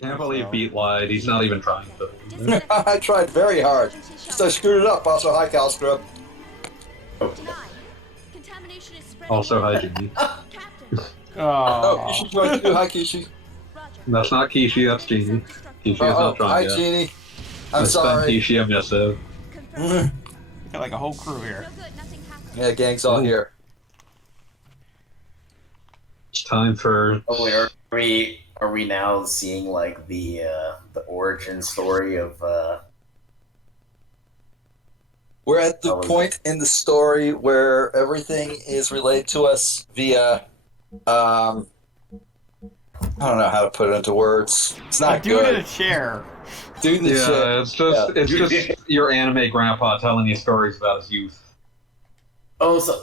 Can't believe Beat lied. He's not even trying to. I tried very hard. Just I screwed it up. Also, hi, Cal Scrub. Also, hi, Jimmy. Oh, Oh, Kishi's going too. Hi, Kishi. That's not Kishi, that's Genie. Kishi is Oh, not drunk hi, yet. Genie. I'm I spent sorry. Kishi a missive. got like a whole crew here. Yeah, gang's all here. It's time for. Oh, wait, are we now seeing like the origin story of We're at the point in the story where everything is relayed to us via, I don't know how to put it into words. It's not Dude in good. a chair. Dude in the chair. Yeah, it's just your anime grandpa telling you stories about his youth. Oh, so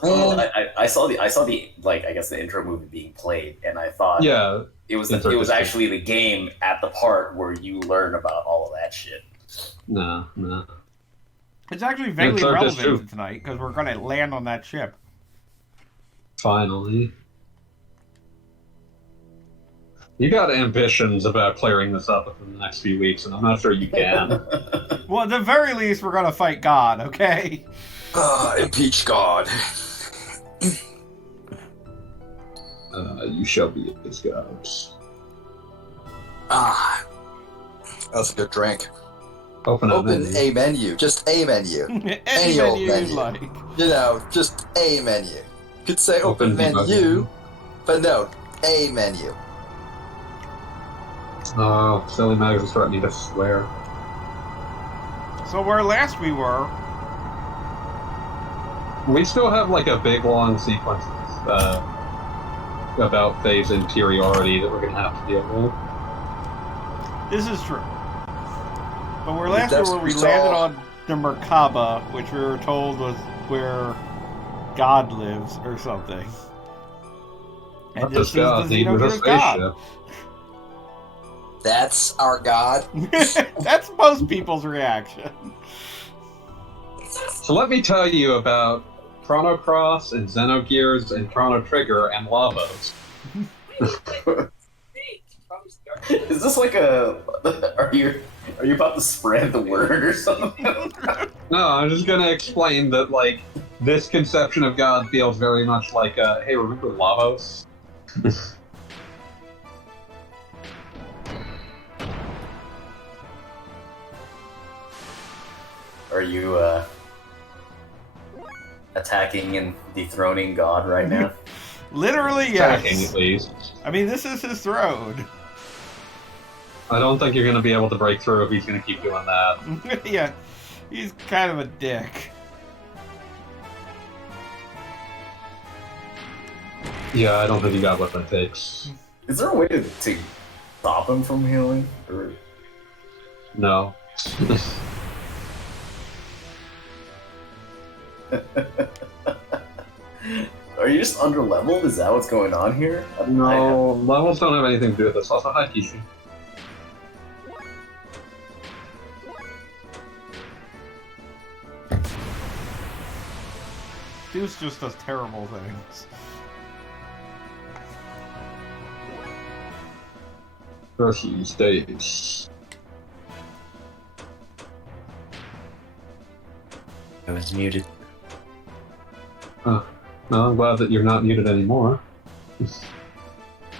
I saw the like I guess the intro movie being played, and I thought it was actually the game at the part where you learn about all of that shit. No. It's actually vaguely relevant to tonight because we're going to land on that ship. Finally. You got ambitions about clearing this up within the next few weeks, and I'm not sure you can. Well, at the very least, we're going to fight God, okay? Impeach God. You shall be his gods. That's a good drink. Open a menu. Just a menu. Any old menu. Like. You know, just a menu. You could say open menu, but no, a menu. Oh, silly Mags is threatening to swear. So where last we were... We still have like a big long sequence about phase interiority that we're going to have to deal with. This is true. But where last we were, we landed on the Merkaba, which we were told was where God lives or something. And this is the Xenogears God. That's our God? That's most people's reaction. So let me tell you about Chrono Cross and Xenogears and Chrono Trigger and Lavos. Is this like a... Are you about to spread the word or something? No, I'm just gonna explain that, like, this conception of God feels very much like, hey, remember Lavos? Are you, attacking and dethroning God right now? Literally, yes. Attacking, at least. I mean, this is his throne. I don't think you're going to be able to break through if he's going to keep doing that. Yeah, he's kind of a dick. Yeah, I don't think you got what that takes. Is there a way to stop him from healing? Or... No. Are you just under-leveled? Is that what's going on here? No, levels don't have anything to do with this. Also, hi, Kishi. Deuce just does terrible things. Hershey states. I was muted. Huh. Well, I'm glad that you're not muted anymore.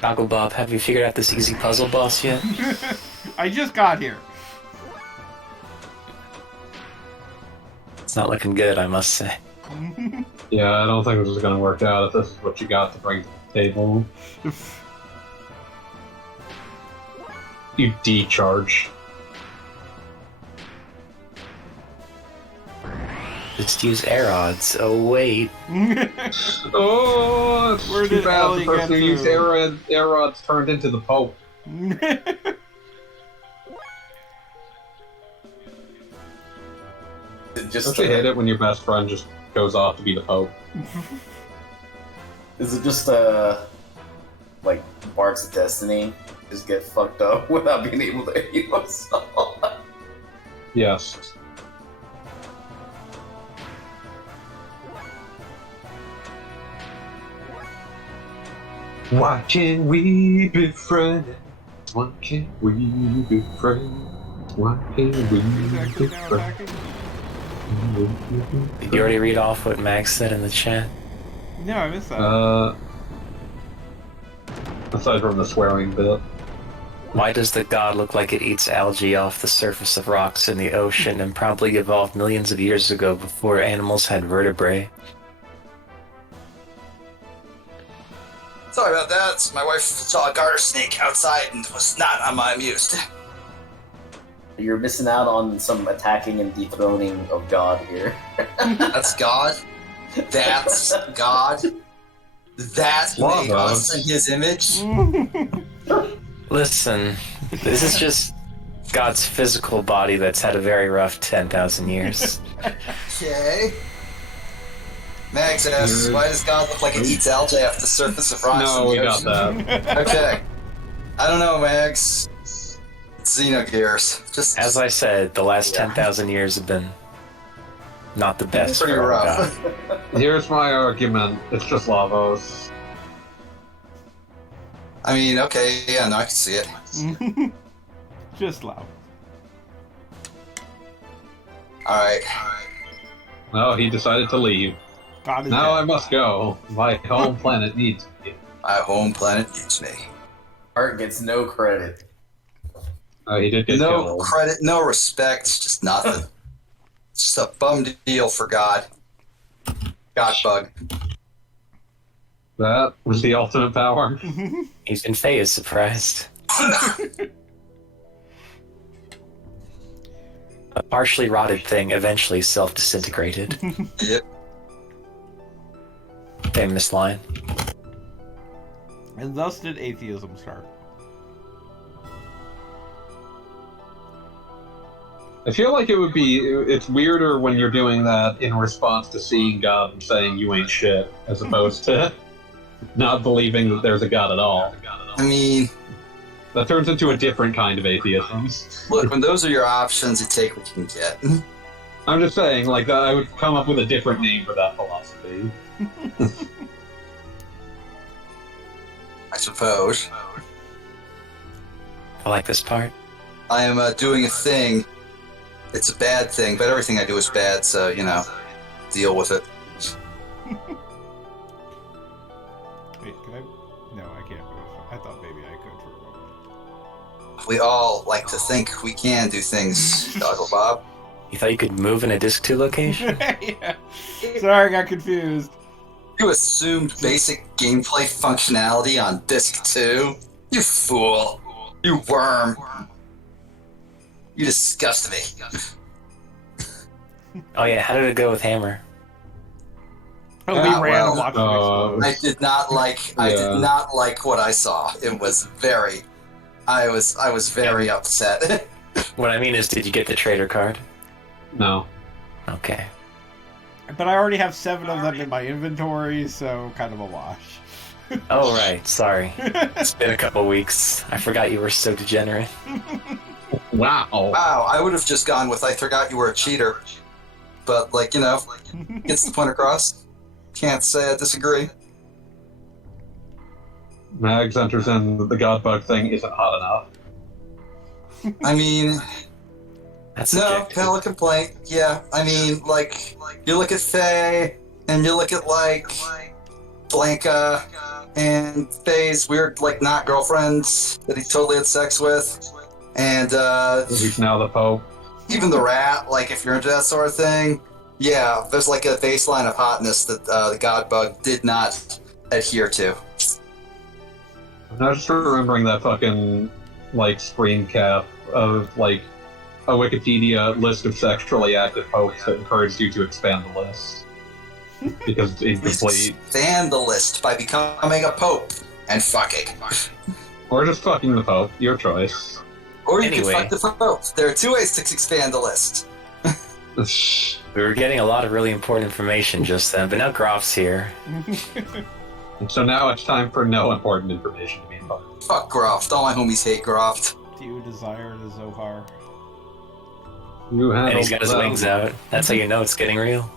Goggle Bob, have you figured out this easy puzzle boss yet? I just got here. It's not looking good, I must say. Yeah, I don't think this is going to work out if this is what you got to bring to the table. You decharge. Just use air odds. Oh, wait. Oh, it's Where too did bad Ellie the person who get used to? air rods turned into the Pope. Don't you hate it when your best friend just goes off to be the Pope? Is it just, like, Bart's destiny? Just get fucked up without being able to heal himself? Yes. Why can't we be friends? Why can't we be friends? Why can't we be friends? Did you already read off what Max said in the chat? No, I missed that. Aside from the swearing bit. Why does the god look like it eats algae off the surface of rocks in the ocean and probably evolved millions of years ago before animals had vertebrae? Sorry about that. My wife saw a garter snake outside and was not amused. You're missing out on some attacking and dethroning of God here. That's God. That's God. That made us in his image. Listen, this is just God's physical body that's had a very rough 10,000 years. Okay. Max asks, why does God look like it eats algae off the surface of rocks? No, we got that. Okay. I don't know, Max. Xenogears. Just As I said, the last 10,000 years have been not the best pretty for our rough. God. Here's my argument. It's just Lavos. I mean, okay, yeah, no, I can see it. Just loud. Alright. No, he decided to leave. God is Now dead. I must go. My home planet needs me. My home planet needs me. Art gets no credit. He did get No killed. credit, no respect, just nothing. Just a bum deal for God. God bug. That was the ultimate power. Even Faye is surprised. A partially rotted thing eventually self-disintegrated. Yep. Famous line. And thus did atheism start. I feel like it's weirder when you're doing that in response to seeing God and saying you ain't shit, as opposed to not believing that there's a God at all. I mean, That turns into a different kind of atheism. look, when those are your options, you take what you can get. I'm just saying, like, I would come up with a different name for that philosophy. I suppose. I like this part. I am doing a thing. It's a bad thing, but everything I do is bad, so, you know, deal with it. Wait, can I? No, I can't move. I thought maybe I could for a moment. We all like to think we can do things, Doggle Bob. You thought you could move in a Disc 2 location? Yeah. Sorry, I got confused. You assumed basic gameplay functionality on Disc 2? You fool. You worm. You disgust me. Oh yeah, how did it go with Hammer? Oh, Yeah, we ran well, and watched it explode. I did not like what I saw. It was very I was very upset. What I mean is, did you get the trader card? No. Okay. But I already have 7 of them in my inventory, so kind of a wash. Oh right, sorry. It's been a couple weeks. I forgot you were so degenerate. Wow. Wow, I would have just gone with I forgot you were a cheater. But, like, you know, gets the point across. Can't say I disagree. Mags enters in that the God bug thing isn't hot enough. I mean, That's no, subjective. valid complaint. Yeah, I mean, like, you look at Faye, and you look at, like, Blanca, and Faye's weird, like, not girlfriends that he totally had sex with. And, He's now the Pope. even the rat, like, if you're into that sort of thing, yeah, there's, like, a baseline of hotness that the God bug did not adhere to. I'm just remembering that fucking, like, screen cap of, like, a Wikipedia list of sexually active popes that encouraged you to expand the list. Because it's incomplete. Expand the list by becoming a pope and fucking. Or just fucking the Pope, your choice. Or you Anyway. can fuck the pope. There are 2 ways to expand the list. We were getting a lot of really important information just then, but now Groff's here. And so now it's time for no important information to be imparted. Fuck Groft. All my homies hate Groft. Do you desire the Zohar? You And handle he's got his them. wings out. That's how you know it's getting real.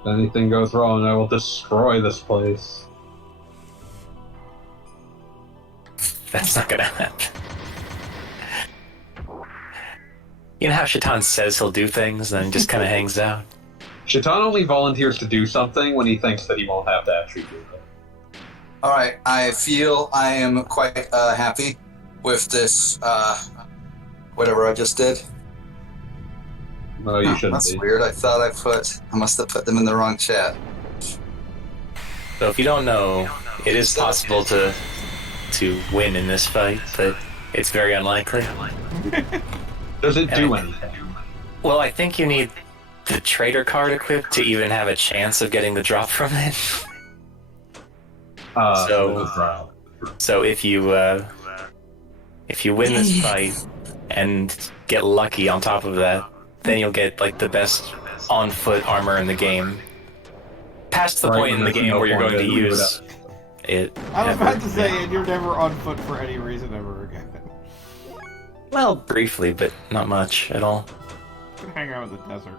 If anything goes wrong, I will destroy this place. That's not gonna happen. You know how Shaitan says he'll do things, then just kind of hangs out? Shaitan only volunteers to do something when he thinks that he won't have to actually do it. Alright, I feel I am quite happy with this, whatever I just did. No, you shouldn't That's be. weird. I must have put them in the wrong chat. So if you don't know, it is possible to win in this fight, but it's very unlikely. Does it do anything? Well, I think you need the trader card equipped to even have a chance of getting the drop from it. So if you win this fight and get lucky on top of that, then you'll get like the best on-foot armor in the game. Past the point in the game where you're going to use it. I was about to say, and you're never on foot for any reason ever again. Well, briefly, but not much at all. You can hang out in the desert.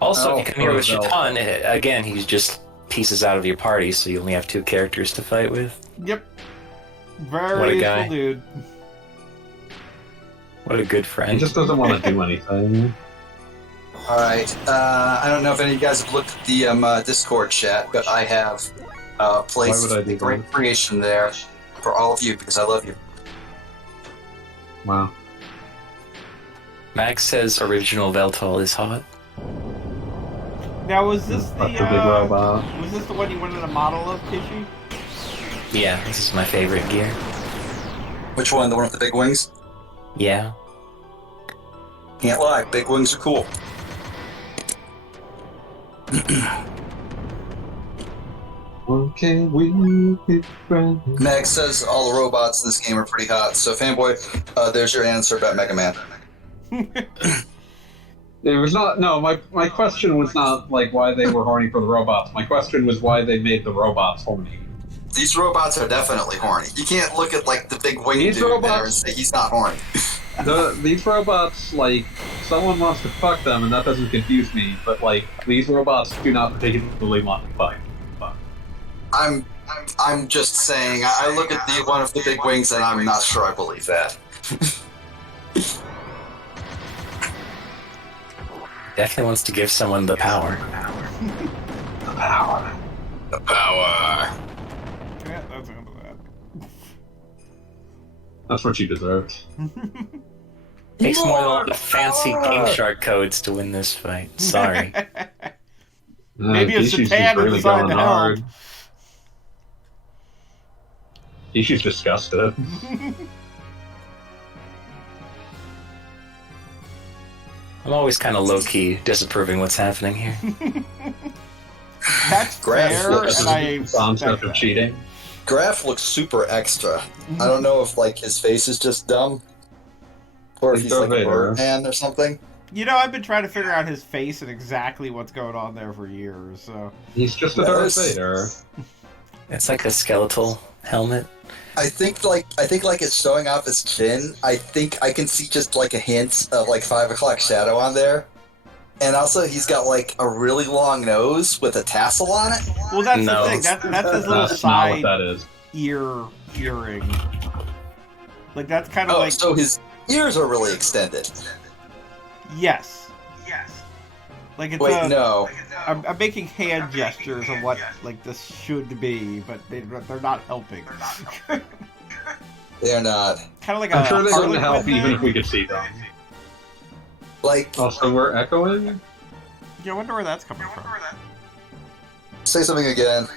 Also, if you come here with Shaitan, again, he's just pieces out of your party, so you only have 2 characters to fight with. Yep. Very What a useful guy. dude. What a good friend. He just doesn't want to do anything. Alright, I don't know if any of you guys have looked at the Discord chat, but I have placed Why would I do a great that? creation there for all of you because I love you. Wow. Max says original Veltol is hot. Now, was this the Fuck the big robot. was this the one you wanted a model of, Tishy? Yeah, this is my favorite gear. Which one? The one with the big wings? Yeah. Can't lie, big wings are cool. Okay, we be friends. Max says all the robots in this game are pretty hot, so fanboy, there's your answer about Mega Man. It was not. No, my question was not like why they were horny for the robots. My question was why they made the robots horny. These robots are definitely horny. You can't look at like the big wing These dude there and robots- say he's not horny. These robots, like, someone wants to fuck them, and that doesn't confuse me. But like, these robots do not particularly want to fuck. I'm just saying. I look at the one with the big wings, and I'm not sure I believe that. Definitely wants to give someone the power. The power. The power. Yeah, that's enough of that. That's what you deserved. Takes more than all the fancy King Shark codes to win this fight. Sorry. Maybe it's Ishi's Japan just who decided going to help. hard. Ishi's disgusted. I'm always kind of low-key disapproving what's happening here. That's Graph fair, looks and I Concept respect of that. cheating. Graph looks super extra. I don't know if like his face is just dumb, or if he's like a Vader. Birdman or something. You know, I've been trying to figure out his face and exactly what's going on there for years, so... He's just a Yeah, Darth there's- Vader. It's like a skeletal helmet. I think like it's showing off his chin. I think I can see just like a hint of like 5 o'clock shadow on there. And also he's got like a really long nose with a tassel on it. Well, that's No. the thing. That's his little That's not what side that is. earring. Like, that's kind of Oh, like... so his ears are really extended. Yes. Like, it's Wait, no. I'm making hand gestures of what, like, this should be, but they're not helping. They're not. Kind of like I'm a sure they wouldn't Harlequin help even thing. if we could see them. Like, Also, we're echoing? Yeah, I wonder where that's coming from. say something again.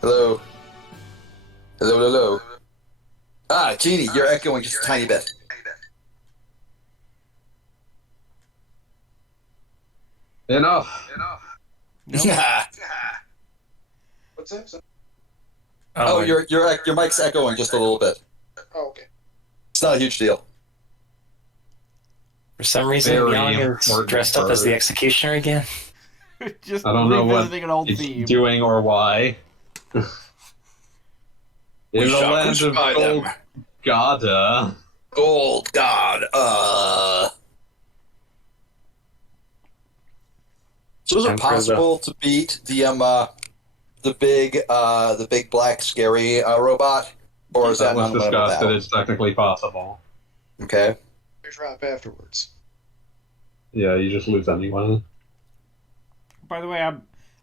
Hello. Hello. Ah, Genie, you're echoing just a tiny bit. Enough. Nope. What's that? Oh, your mic's echoing just a little bit. Oh, okay. It's not a huge deal. For some reason, Very Yang is important dressed up as the bird. executioner again. Just I don't know what revisiting an old he's theme. doing or why. In the shall land of crucify them. gold, Gada. Gold God, So is it Emperor possible to beat the big black scary robot, Or is that was an unwinnable discussed that battle? it's technically possible. Okay. Drop afterwards. Yeah, you just lose anyway. By the way,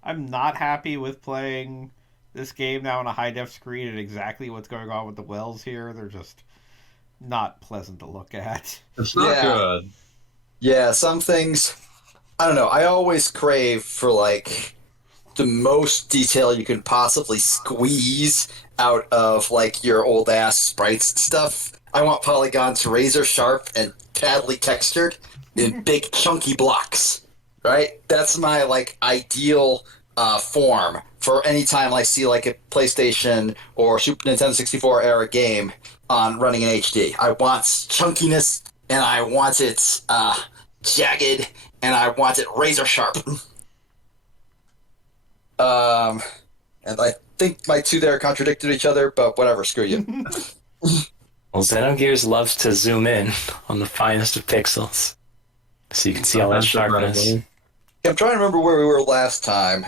I'm not happy with playing this game now on a high def screen and exactly what's going on with the wells here. They're just not pleasant to look at. It's not good. Yeah, some things. I don't know. I always crave for like the most detail you can possibly squeeze out of like your old ass sprites and stuff. I want polygons razor sharp and badly textured in big chunky blocks. Right? That's my like ideal form for any time I see like a PlayStation or Super Nintendo 64 era game on running in HD. I want chunkiness and I want it jagged and I want it razor sharp. And I think my two there contradicted each other, but whatever, screw you. Well, Xenogears loves to zoom in on the finest of pixels, so you can see all that sharpness. I'm trying to remember where we were last time,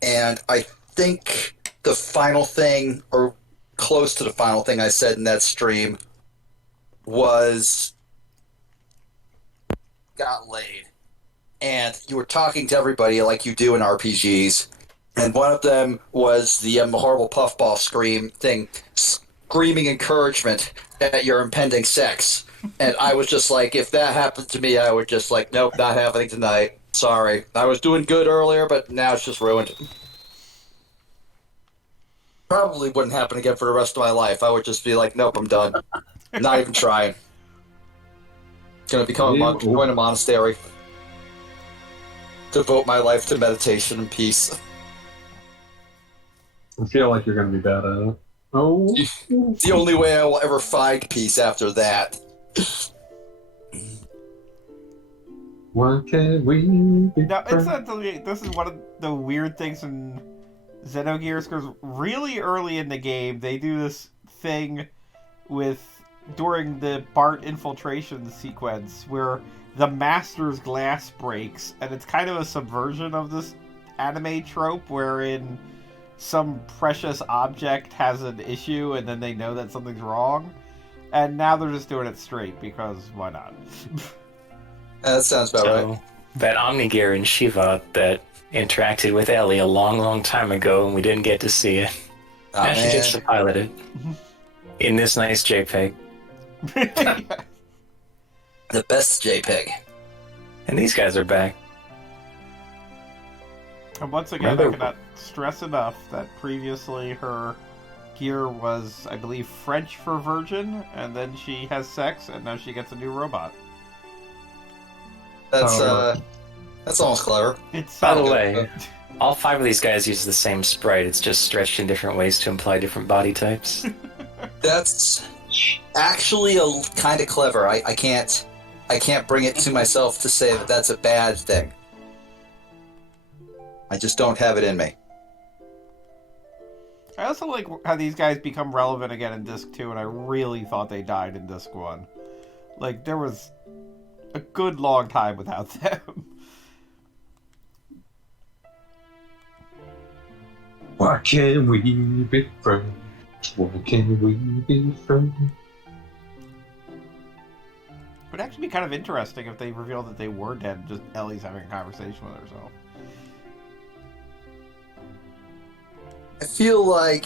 and I think the final thing, or close to the final thing I said in that stream, was got laid. And you were talking to everybody like you do in RPGs, and one of them was the horrible puffball screaming encouragement at your impending sex. And I was just like, if that happened to me, I would just like, nope, not happening tonight. Sorry. I was doing good earlier, but now it's just ruined. Probably wouldn't happen again for the rest of my life. I would just be like, nope, I'm done. Not even trying. Gonna become a monk, join a monastery. Devote my life to meditation and peace. I feel like you're going to be bad at it. Oh. The only way I will ever find peace after that. Why can't we be Now, friends? incidentally, this is one of the weird things in Xenogears, because really early in the game, they do this thing during the Bart infiltration sequence, where the Master's glass breaks, and it's kind of a subversion of this anime trope, wherein some precious object has an issue, and then they know that something's wrong, and now they're just doing it straight, because why not? That sounds about right. That Omnigear in Shiva that interacted with Ellie a long, long time ago, and we didn't get to see it. Oh, Now she gets to pilot it in this nice JPEG. The best JPEG. And these guys are back. And once again, I cannot stress enough that previously her gear was, I believe, French for virgin, and then she has sex, and now she gets a new robot. That's almost clever. By the way, all 5 of these guys use the same sprite. It's just stretched in different ways to imply different body types. That's actually a kind of clever. I can't bring it to myself to say that that's a bad thing. I just don't have it in me. I also like how these guys become relevant again in Disc 2, and I really thought they died in Disc 1. Like, there was a good long time without them. Why can't we be friends? Why can't we be friends? It would actually be kind of interesting if they revealed that they were dead and just Ellie's having a conversation with herself. I feel like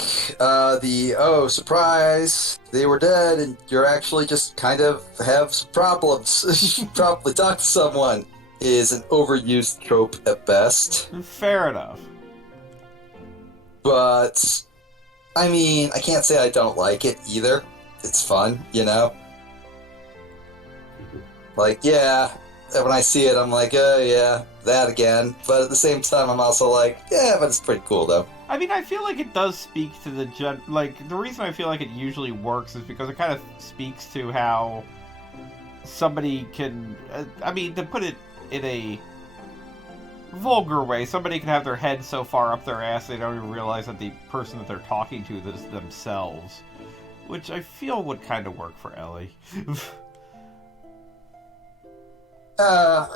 surprise, they were dead, and you're actually just kind of have some problems. You should probably talk to someone, is an overused trope at best. Fair enough. But, I mean, I can't say I don't like it either. It's fun, you know? Like, yeah, when I see it, I'm like, oh yeah, that again. But at the same time, I'm also like, yeah, but it's pretty cool, though. I mean, I feel like it does speak to the the reason I feel like it usually works is because it kind of speaks to how somebody can, to put it in a vulgar way, somebody can have their head so far up their ass they don't even realize that the person that they're talking to is themselves. Which I feel would kind of work for Ellie.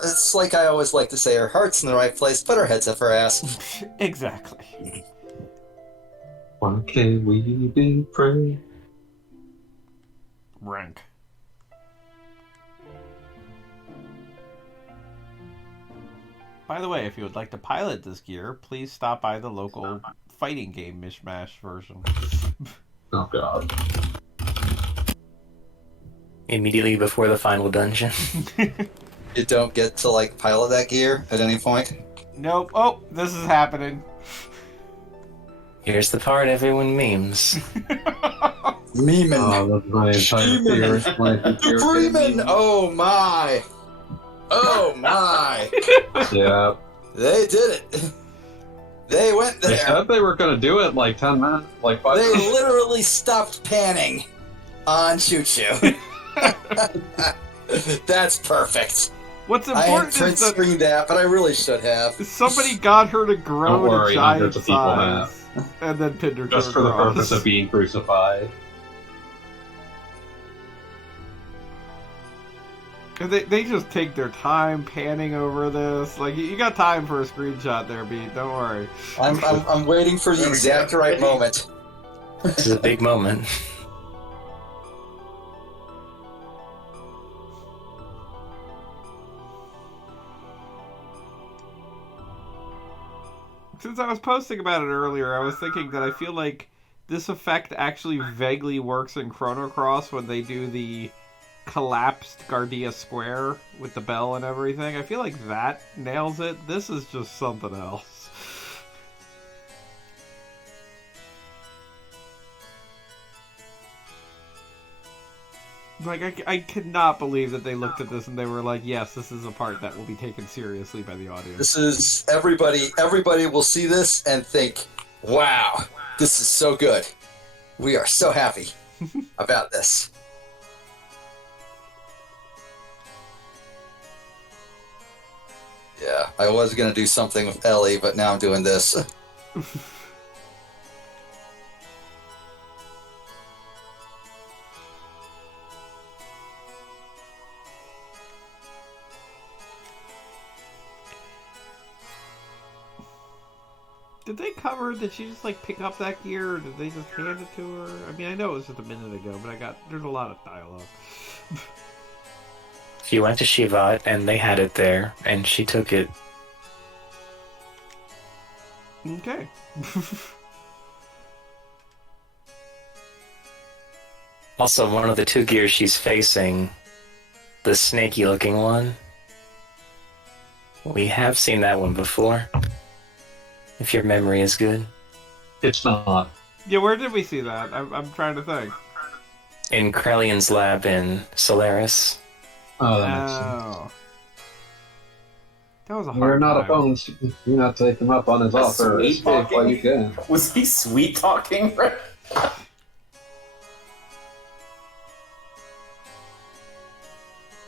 It's like I always like to say, her heart's in the right place, but her head's up her ass. Exactly. Why can't we be friends? rank. By the way, if you would like to pilot this gear, please stop by the local fighting game mishmash version. Oh god. Immediately before the final dungeon. You don't get to, like, pilot that gear at any point? Nope. Oh, this is happening. Here's the part everyone memes. Memeing. Oh, that's my entire fear. Freeman! Oh my! Oh my! Yeah. They did it. They went They there. said they were going to do it in like 10 minutes, like 5 They minutes. literally stopped panning on Choo Choo. That's perfect. What's I had important print is that screened that, but I really should have. somebody got her to grow Don't worry, to giant hundreds of people size, and then pinned her Just to for a the cross. purpose of being crucified. And they just take their time panning over this. Like, you got time for a screenshot there, Beat. Don't worry. I'm waiting for the exact right moment. This is a big moment. Since I was posting about it earlier, I was thinking that I feel like this effect actually vaguely works in Chrono Cross when they do the collapsed Gardia Square with the bell and everything. I feel like that nails it. This is just something else. Like, I could not believe that they looked at this and they were like, yes, this is a part that will be taken seriously by the audience. This is everybody will see this and think, wow, this is so good. We are so happy about this. Yeah, I was going to do something with Ellie, but now I'm doing this. Did they cover? Did she just like pick up that gear, or did they just hand it to her? I mean, I know it was just a minute ago, but there's a lot of dialogue. She went to Shivat and they had it there, and she took it. Okay. Also, one of the two gears she's facing, the snaky-looking one, we have seen that one before. If your memory is good. It's not. Yeah, where did we see that? I'm trying to think. In Krellion's lab in Solaris. Oh, that makes sense. Oh. That was a hard We're not time. opposed. Do not take him up on his offer. Sweet Escape while you can. Was he sweet talking?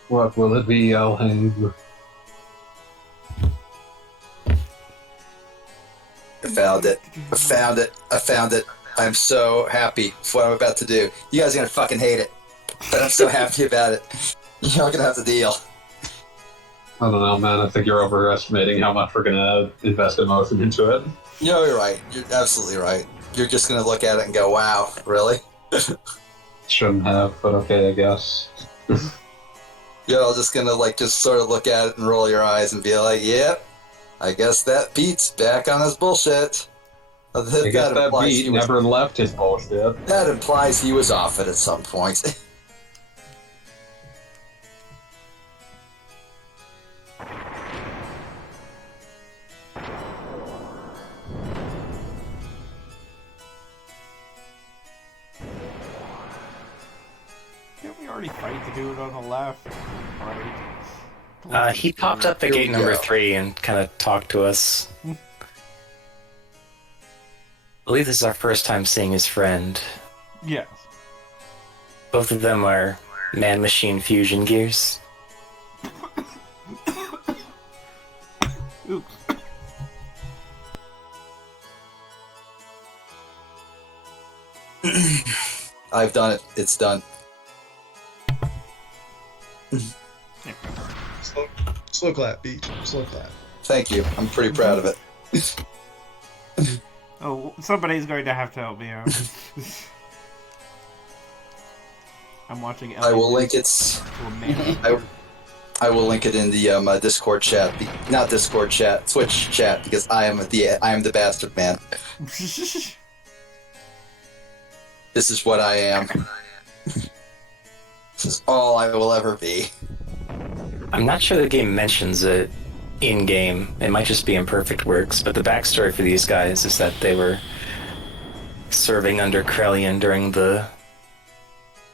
What will it be, Elhain? I found it. I found it. I found it. I'm so happy with what I'm about to do. You guys are going to fucking hate it. But I'm so happy about it. You're going to have to deal. I don't know, man. I think you're overestimating how much we're gonna invest emotion into it. No, you're right. You're absolutely right. You're just going to look at it and go, wow, really? Shouldn't have, but okay, I guess. You're all just going to, like, just sort of look at it and roll your eyes and be like, yep, I guess that Pete's back on his bullshit. I guess that implies beat he was- never left his bullshit. That implies he was off it at some point. Can't we already fight the dude on the left? Right. He popped up at Here gate we number go. 3 and kind of talked to us. I believe this is our first time seeing his friend. Yes. Both of them are man-machine fusion gears. Oops. I've done it. It's done. Slow clap, B. Slow clap. Thank you. I'm pretty proud of it. Oh, somebody's going to have to help me out. I'm watching. I will link it. I will link it in the Discord chat. Not Discord chat, Twitch chat, because I am the bastard man. This is what I am. This is all I will ever be. I'm not sure the game mentions it in-game. It might just be Imperfect Works, but the backstory for these guys is that they were serving under Krelian during the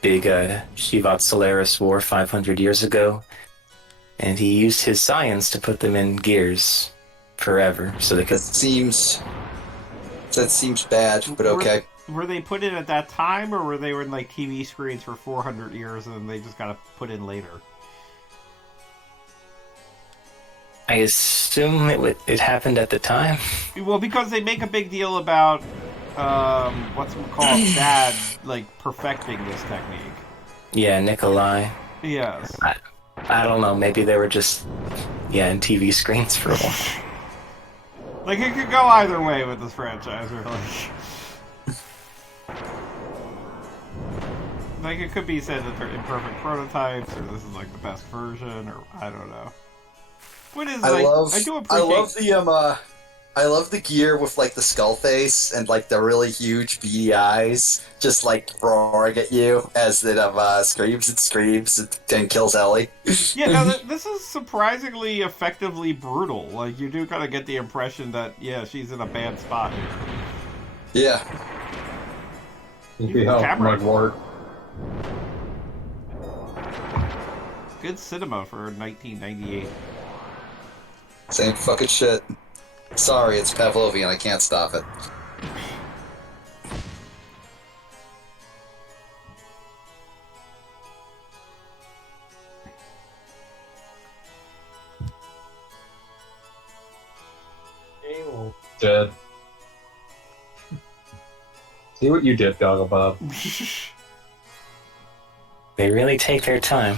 big Shivat Solaris War 500 years ago, and he used his science to put them in gears forever, so they could... That seems bad, but okay. Were they put in at that time, or were they in like TV screens for 400 years and then they just got put in later? I assume it happened at the time. Well, because they make a big deal about what's it called, Dad, like perfecting this technique. Yeah, Nikolai. Yes. I don't know. Maybe they were just in TV screens for a while. Like it could go either way with this franchise, really. Like it could be said that they're imperfect prototypes, or this is like the best version, or I don't know. What is I do appreciate. I love the gear with like the skull face and like the really huge beady eyes, just like roaring at you as it screams and kills Ellie. Yeah, no, this is surprisingly effectively brutal. Like you do kind of get the impression that she's in a bad spot here. Yeah. Mugwort. Good cinema for 1998. Same fucking shit. Sorry, it's Pavlovian. I can't stop it. Dead. See what you did, Gogglebob. They really take their time.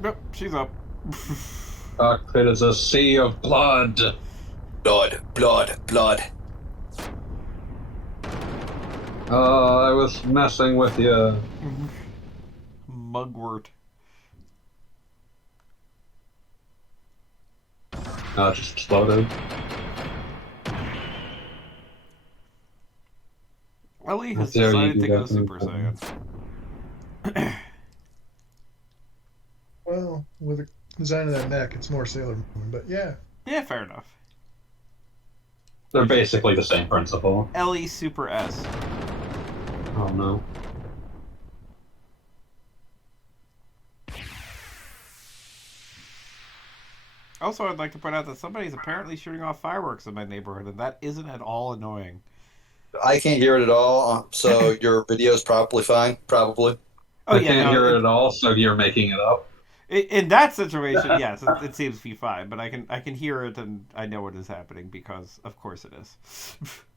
Nope, she's up. Cockpit is a sea of blood. Blood, blood, blood. I was messing with you. Mugwort. No, it just exploded. Ellie has decided to go Super Saiyan. Well, with the design of that mech, it's more Sailor Moon, but yeah. Yeah, fair enough. They're basically the same principle. Ellie Super S. Oh no. Also, I'd like to point out that somebody's apparently shooting off fireworks in my neighborhood, and that isn't at all annoying. I can't hear it at all, so your video's probably fine. Probably. Oh, I can't hear it at all, so you're making it up. In that situation, yes, it seems to be fine, but I can hear it and I know what is happening because, of course, it is.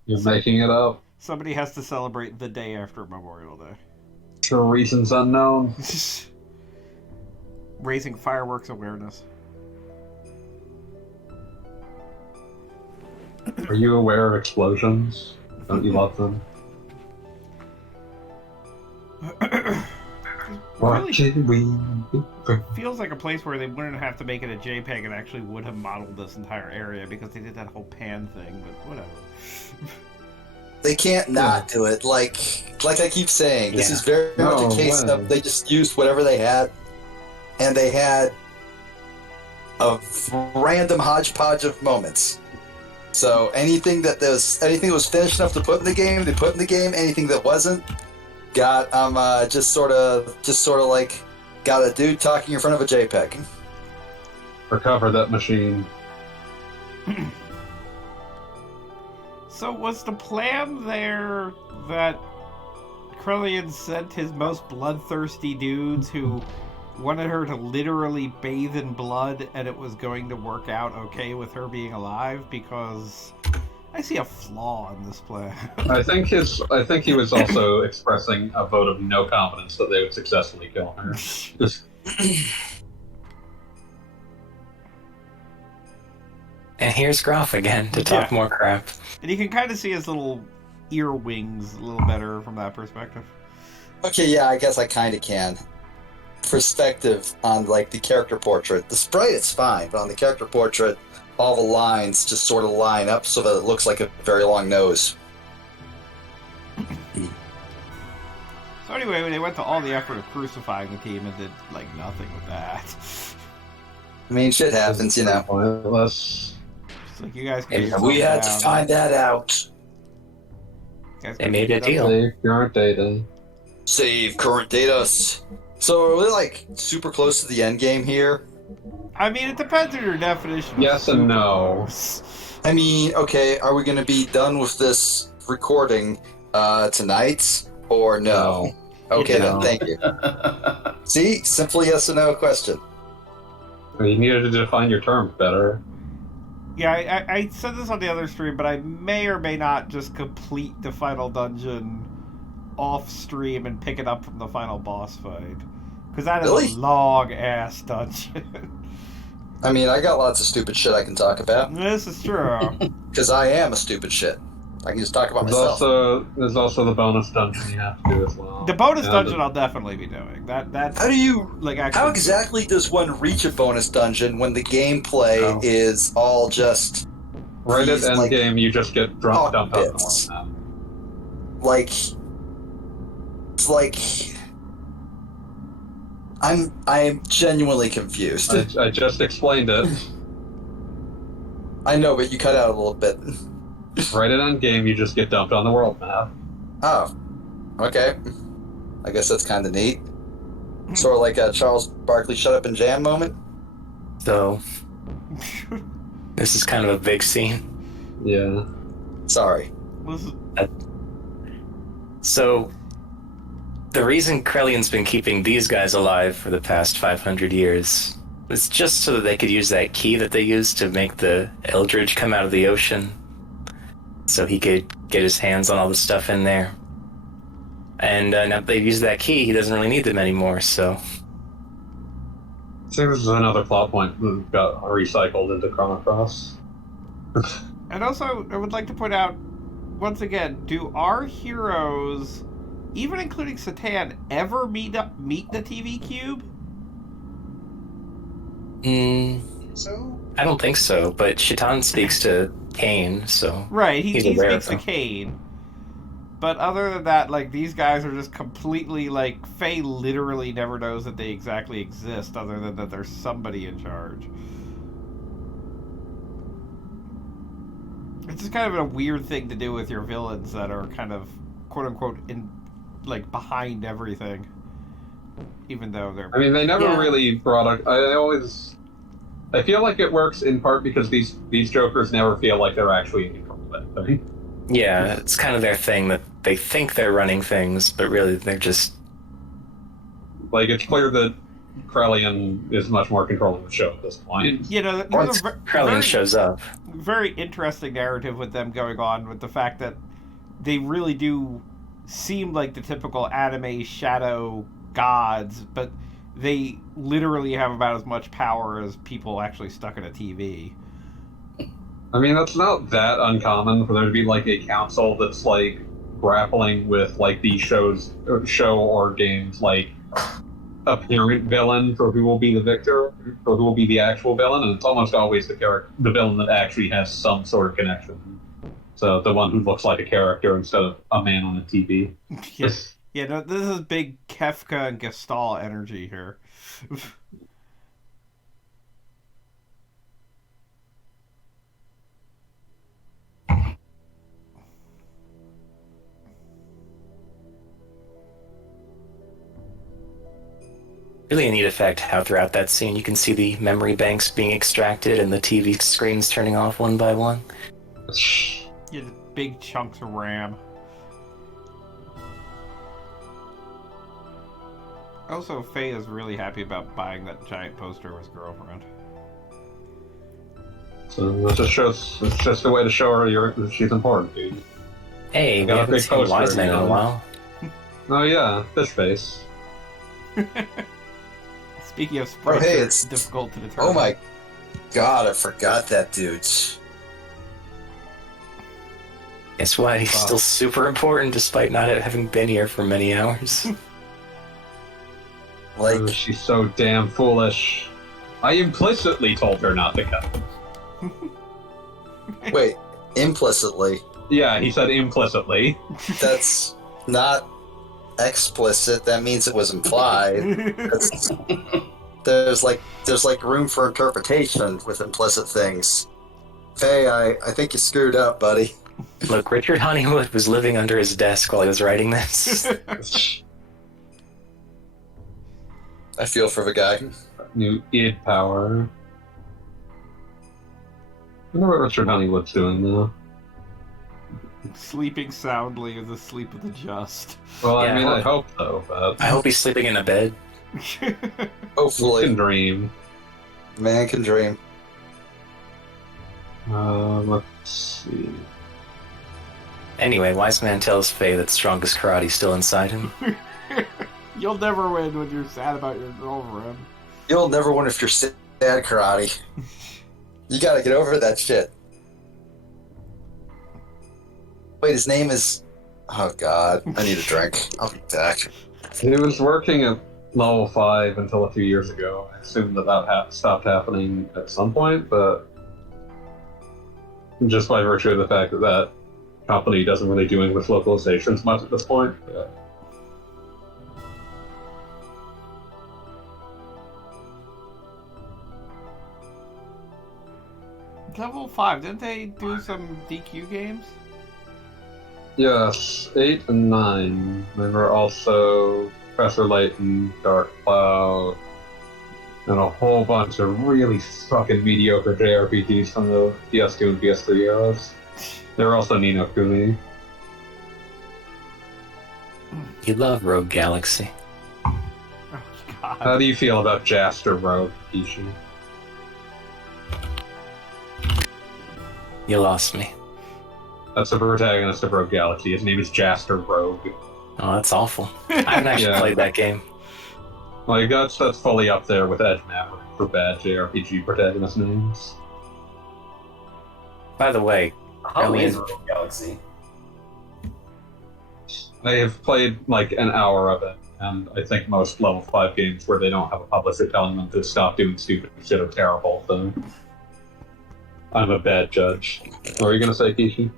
You're making it up. Somebody has to celebrate the day after Memorial Day. For reasons unknown. Raising fireworks awareness. Are you aware of explosions? Don't you love them? What should we do? Feels like a place where they wouldn't have to make it a JPEG and actually would have modeled this entire area because they did that whole pan thing, but whatever. They can't not do it. Like I keep saying, this is very much a case of they just used whatever they had, and they had a random hodgepodge of moments. So anything that was finished enough to put in the game, they put in the game. Anything that wasn't, got just sort of like got a dude talking in front of a JPEG. Recover that machine. So was the plan there that Krelian sent his most bloodthirsty dudes who wanted her to literally bathe in blood, and it was going to work out okay with her being alive? Because I see a flaw in this plan. I think he was also expressing a vote of no confidence that they would successfully kill her. And here's Groff again to talk more crap. And you can kind of see his little ear wings a little better from that perspective. Okay, yeah, I guess I kind of can. perspective on like the character portrait. The sprite is fine, but on the character portrait, all the lines just sort of line up so that it looks like a very long nose. So anyway, they went to all the effort of crucifying the team and did like nothing with that. I mean, shit happens, you know. Pointless. It's like you guys. And we had to find that out. They made a deal. Save current data. Save current data. So are we like super close to the end game here? I mean, it depends on your definition. Yes and no. I mean, okay, are we going to be done with this recording tonight or no? Okay, No. then thank you. See, simple yes or no question. You needed to define your terms better. Yeah, I said this on the other stream, but I may or may not just complete the final dungeon off stream and pick it up from the final boss fight. Because that is Really? a long-ass dungeon. I mean, I got lots of stupid shit I can talk about. This is true. Because I am a stupid shit. I can just talk about There's myself. also the bonus dungeon you have to do as well. The bonus Yeah, dungeon I'll definitely be doing. That's How do you... like actually How exactly does one reach a bonus dungeon when the gameplay is all just... Right at these, end like, game, you just get dumped out the bits? world now. Like... It's like... I'm genuinely confused. I just explained it. I know, but you cut out a little bit. Right at end game, you just get dumped on the world map. Oh. Okay. I guess that's kind of neat. Sort of like a Charles Barkley shut up and jam moment. So, this is kind of a big scene. Yeah. Sorry. So, the reason Krellion's been keeping these guys alive for the past 500 years is just so that they could use that key that they used to make the Eldridge come out of the ocean. So he could get his hands on all the stuff in there. And now that they've used that key, he doesn't really need them anymore, so... I think this is another plot point that got recycled into Chrono Cross. And also, I would like to point out, once again, do our heroes, even including Satan, ever meet the TV cube? So? I don't think so, but Shaitan speaks to Cain, so... Right, he aware speaks of to them. Cain. But other than that, like, these guys are just completely, like, Faye literally never knows that they exactly exist, other than that there's somebody in charge. It's just kind of a weird thing to do with your villains that are kind of, quote-unquote, like, behind everything. Even though they're... I mean, they never really brought up... I feel like it works in part because these Jokers never feel like they're actually in control of anything. Yeah, it's kind of their thing that they think they're running things, but really they're just... Like, it's clear that Krellion is much more controlling the show at this point. You know, Once Krellin shows up. Very interesting narrative with them going on, with the fact that they really do seem like the typical anime shadow gods, but they literally have about as much power as people actually stuck in a TV. I mean, that's not that uncommon for there to be, like, a council that's, like, grappling with, like, the show or games, like, apparent villain for who will be the victor, or who will be the actual villain, and it's almost always the villain that actually has some sort of connection. So the one who looks like a character instead of a man on a TV. Yes. Yeah, no, this is big Kefka and Gestalt energy here. Really a neat effect how throughout that scene you can see the memory banks being extracted and the TV screens turning off one by one. Yeah, the big chunks of RAM. Also, Faye is really happy about buying that giant poster of his girlfriend. So it's just a way to show her that she's important, dude. Hey, we got a haven't big seen poster Wise Man in a again. while. Oh yeah, fish face. Speaking of sprites, hey, it's it's- difficult to determine. Oh my god, I forgot that dude. Guess why he's still super important despite not having been here for many hours. Like, she's so damn foolish. I implicitly told her not to come. wait, implicitly? Yeah, he said implicitly. That's not explicit. That means it was implied. There's room for interpretation with implicit things. Faye, I think you screwed up, buddy. Look, Richard Honeywood was living under his desk while he was writing this. I feel for the guy. New id power. I wonder what Richard Honeywood's doing now. Sleeping soundly in the sleep of the just. Well, Yeah, I mean, I hope so, but I hope he's sleeping in a bed. you Hopefully, can dream. man can dream. Let's see. Anyway, Wise Man tells Faye that strongest karate's still inside him. You'll never win when you're sad about your girlfriend. You'll never win if you're sad, karate. You gotta get over that shit. Wait, his name is... Oh god, I need a drink. I'll be back. He was working at level 5 until a few years ago. I assume that stopped happening at some point, but just by virtue of the fact that that company doesn't really do English localizations much at this point. Yeah. Level 5, didn't they do some DQ games? Yes, 8 and 9. There were also Professor Layton, Dark Cloud, and a whole bunch of really fucking mediocre JRPGs from the PS2 and PS3 eras. There were also Ni no Kuni. You love Rogue Galaxy. Oh, God. How do you feel about Jaster Rogue, Kishi? You lost me. That's the protagonist of Rogue Galaxy. His name is Jaster Rogue. Oh, that's awful. I haven't actually Yeah. played that game. Like, that's fully up there with Edge Maverick for bad JRPG protagonist names. By the way, How is Rogue Galaxy? I have played like an hour of it, and I think most level 5 games where they don't have a publisher telling them to stop doing stupid shit are terrible, so I'm a bad judge. What are you gonna say, Kishi?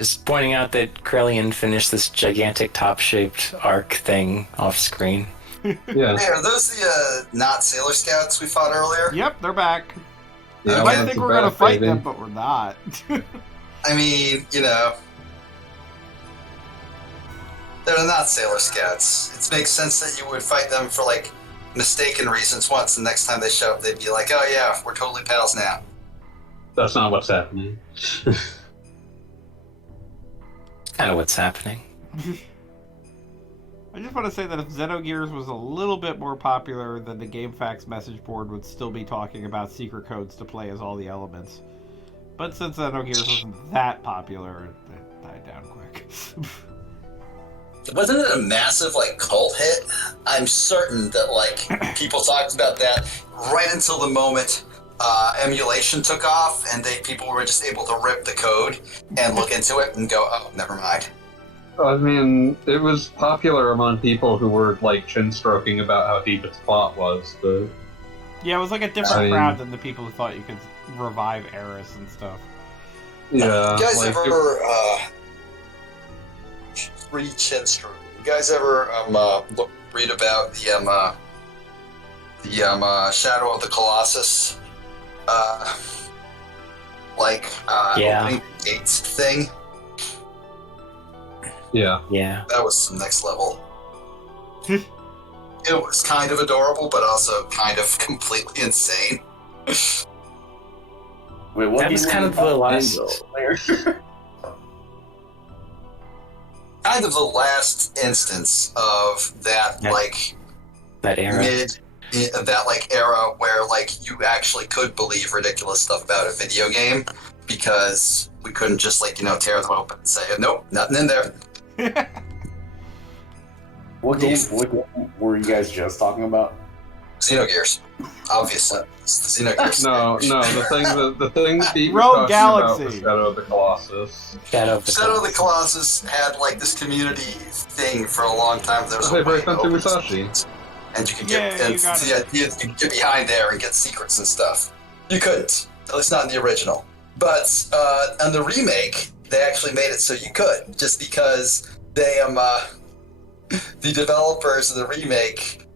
just pointing out that Krellian finished this gigantic top-shaped arc thing off screen. Yeah. Hey, are those the not Sailor Scouts we fought earlier? Yep, they're back. Yeah, You might that's think a we're gonna bad fight baby. them, but we're not. I mean, you know, they're not Sailor Scouts. It makes sense that you would fight them for, like, mistaken reasons once, and next time they show up, they'd be like, oh yeah, we're totally pals now. That's not what's happening. Kind of what's happening. I just want to say that if Xenogears was a little bit more popular, then the GameFAQs message board would still be talking about secret codes to play as all the elements. But since Xenogears wasn't that popular, it died down quick. Wasn't it a massive, like, cult hit? I'm certain that, like, people talked about that right until the moment emulation took off, and people were just able to rip the code and look into it and go, oh, never mind. I mean, it was popular among people who were, like, chin-stroking about how deep its plot was, but... Yeah, it was like a different crowd than the people who thought you could revive Eris and stuff. Yeah. You guys like, ever, read Chinstrom? You guys ever, read about the Shadow of the Colossus, Yeah. opening gates thing? Yeah. Yeah. That was some next level. It was kind of adorable, but also kind of completely insane. Wait, what That was kind of the last... Kind of the last instance of that, Yeah. like, that era. that, like, era where, like, you actually could believe ridiculous stuff about a video game because we couldn't just, like, you know, tear them open and say, nope, nothing in there. What game were you guys just talking about? Xenogears. Obviously. It's the Xenogears. No, the thing that Pete was Rogue talking about Galaxy. was Shadow of the Colossus. Shadow of the Shadow of the Colossus. Colossus had, like, this community thing for a long time. There was Okay, a way very to open Musashi. things. And you can Yeah, get you got the idea that you can get behind there and get secrets and stuff. You couldn't, at least not in the original. But on the remake, they actually made it so you could, just because they the developers of the remake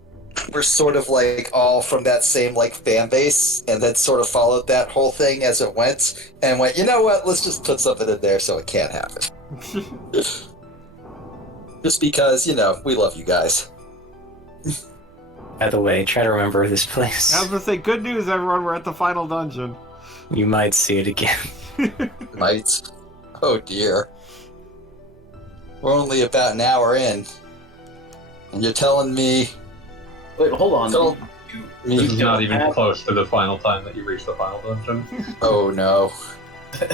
were sort of like all from that same like fan base, and then sort of followed that whole thing as it went, and went, you know what? Let's just put something in there so it can't happen. Just because, you know, we love you guys. By the way, try to remember this place. I was gonna say, good news, everyone. We're at the final dungeon. You might see it again. Might. Oh dear. We're only about an hour in, and you're telling me. Wait, hold on. This is not even close to the final time that you reach the final dungeon. Oh no.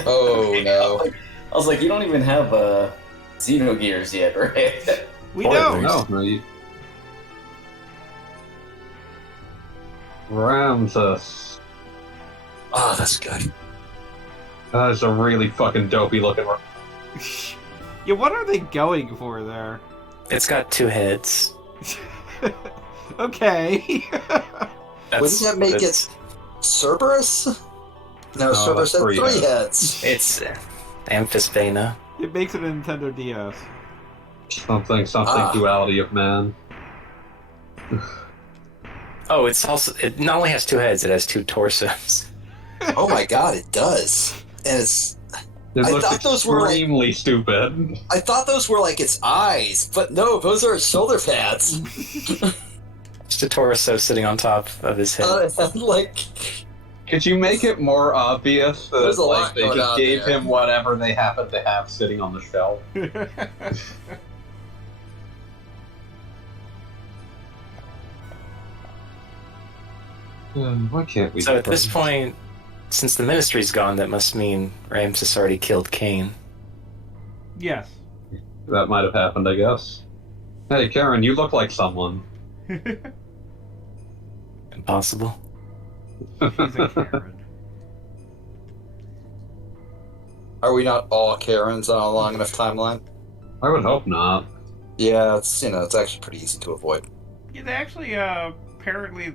Oh no. I was like, you don't even have Xenogears yet, right? We don't. No, Ramses. Oh, that's good. That is a really fucking dopey looking. Yeah, what are they going for there? It's got 2 heads. Okay. Wouldn't that make it Cerberus? No, Cerberus had 3 heads. It's Amphisbaena. It makes it a Nintendo DS. Something duality of man. Oh, it not only has 2 heads, it has 2 torsos. Oh my god, it does. And it's. It I looks thought those were like, extremely stupid. I thought those were like its eyes, but no, those are its shoulder pads. Just a torso sitting on top of his head. Like, could you make it more obvious There's that a like lot they going just on gave there. him whatever they happen to have sitting on the shelf? Why can't we? So at this point, since the Ministry's gone, that must mean Ramses already killed Cain. Yes. That might have happened, I guess. Hey, Karen, you look like someone. Impossible. She's a Karen. are we not all Karens on a long enough timeline? I would hope not. Yeah, it's it's actually pretty easy to avoid. Yeah, they actually, apparently,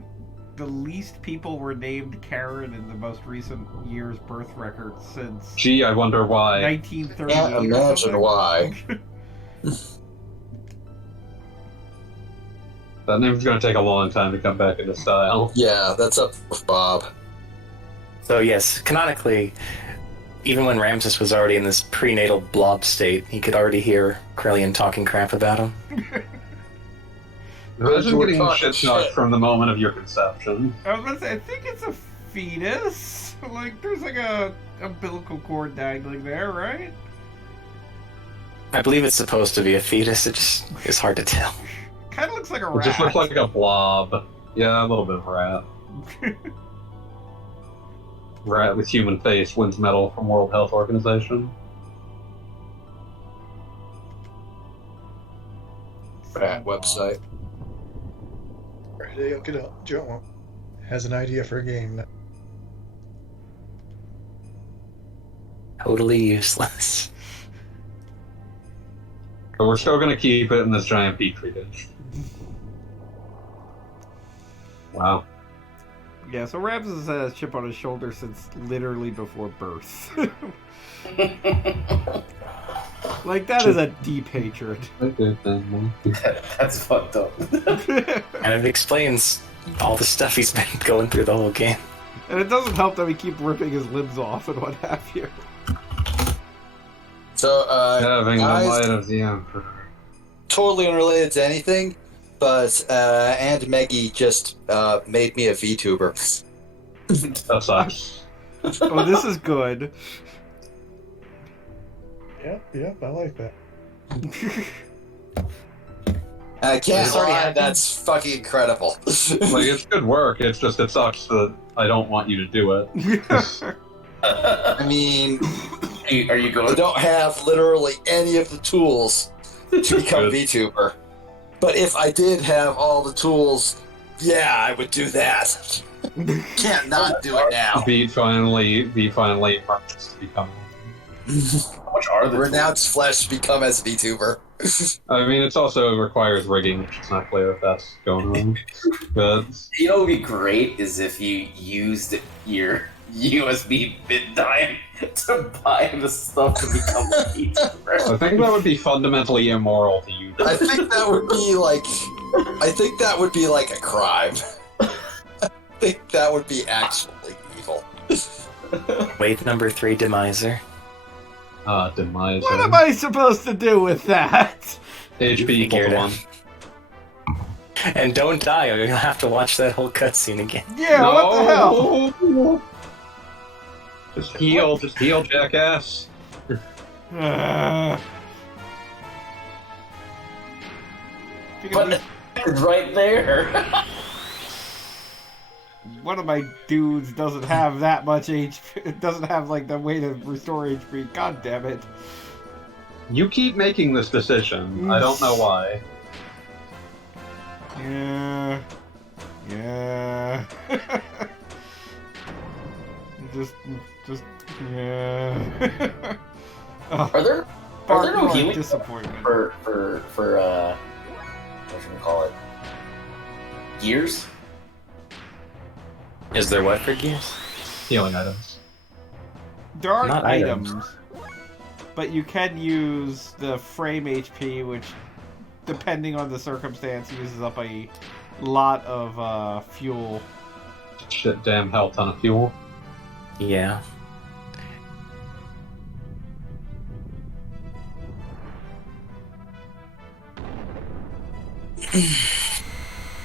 the least people were named Karen in the most recent year's birth record since Gee, I wonder why. 1938. Can't or imagine something. why. That name's going to take a long time to come back into style. Yeah, that's up with Bob. So yes, canonically, even when Ramses was already in this prenatal blob state, he could already hear Krellian talking crap about him. Imagine We're getting talking shit talked shit. from the moment of your conception. I was gonna say, I think it's a fetus. Like, there's like a umbilical cord dangling there, right? I believe it's supposed to be a fetus, it just is hard to tell. Kind of looks like a It rat. just looks like a blob. Yeah, a little bit of rat. Rat with human face wins medal from World Health Organization. Rat website. Ready to look it up. Joe has an idea for a game. Totally useless. But we're still going to keep it in this giant petri dish. Wow. Yeah, so Ramses has had a chip on his shoulder since literally before birth. Like, that is a deep hatred. That's fucked up. And it explains all the stuff he's been going through the whole game. And it doesn't help that we keep ripping his limbs off and what have you. So, Having the guys, light of the Emperor. totally unrelated to anything, but and Maggie just made me a VTuber. That sucks. Oh, this is good. Yep, I like that. I can't This already lie, happened? that's fucking incredible. Like, it's good work, it's just it sucks that I don't want you to do it. I mean, Are you I going? don't have literally any of the tools to become a Good. VTuber. But if I did have all the tools, yeah, I would do that. Can't not do it now. Beat finally marks to become. How much are the Renounced flesh become as VTuber. I mean, it also requires rigging, which is not clear if that's going on. But You know what would be great is if you used your USB bit dime to buy the stuff to become a pizza. I think that would be fundamentally immoral to use. I think that would be like a crime. I think that would be actually evil. Wave number 3, Demiser. Demiser. What am I supposed to do with that? HP equals 1. And don't die, or you'll have to watch that whole cutscene again. Yeah, No. what the hell? Just heal, jackass. But it's right there. One of my dudes doesn't have that much HP. It doesn't have like the way to restore HP. God damn it! You keep making this decision. I don't know why. Yeah. just yeah. Are there no healing disappointment for what should we call it? Gears? Is there what for Gears? Healing items. There aren't Not items, items. but you can use the frame HP, which, depending on the circumstance, uses up a lot of fuel. Shit, damn hell ton of fuel. Yeah.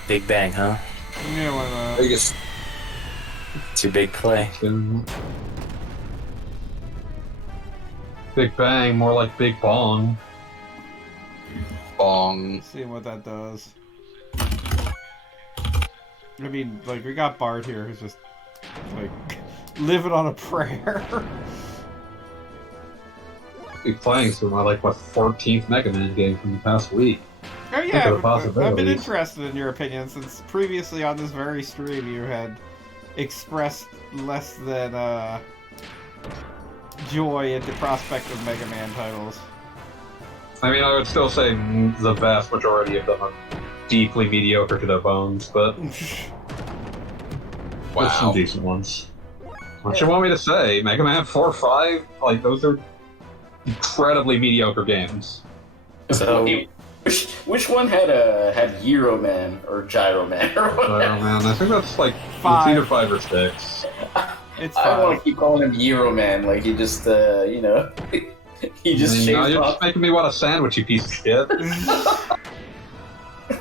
Big Bang, huh? Yeah, why not? Biggest. It's your big play. Big Bang, more like Big Bong. Bong. Let's see what that does. I mean, like, we got Bart here who's just, like, living on a prayer. Big Bang's for my, like, what, 14th Mega Man game from the past week. Oh Think yeah, of the I've been possibilities. interested in your opinion since previously on this very stream you had expressed less than joy at the prospect of Mega Man titles. I mean, I would still say the vast majority of them are deeply mediocre to their bones, but there's some decent ones. What you want me to say? Mega Man 4, 5? Like, those are incredibly mediocre games. So, Which one had Gyro Man or Gyro Man or Oh whatever? man, I think that's like Five. it's either 5 or 6. It's I don't want fine. to keep calling him Gyro Man. Like he just, he just I mean, now shaved you're off. just making me want a sandwich, you piece of shit.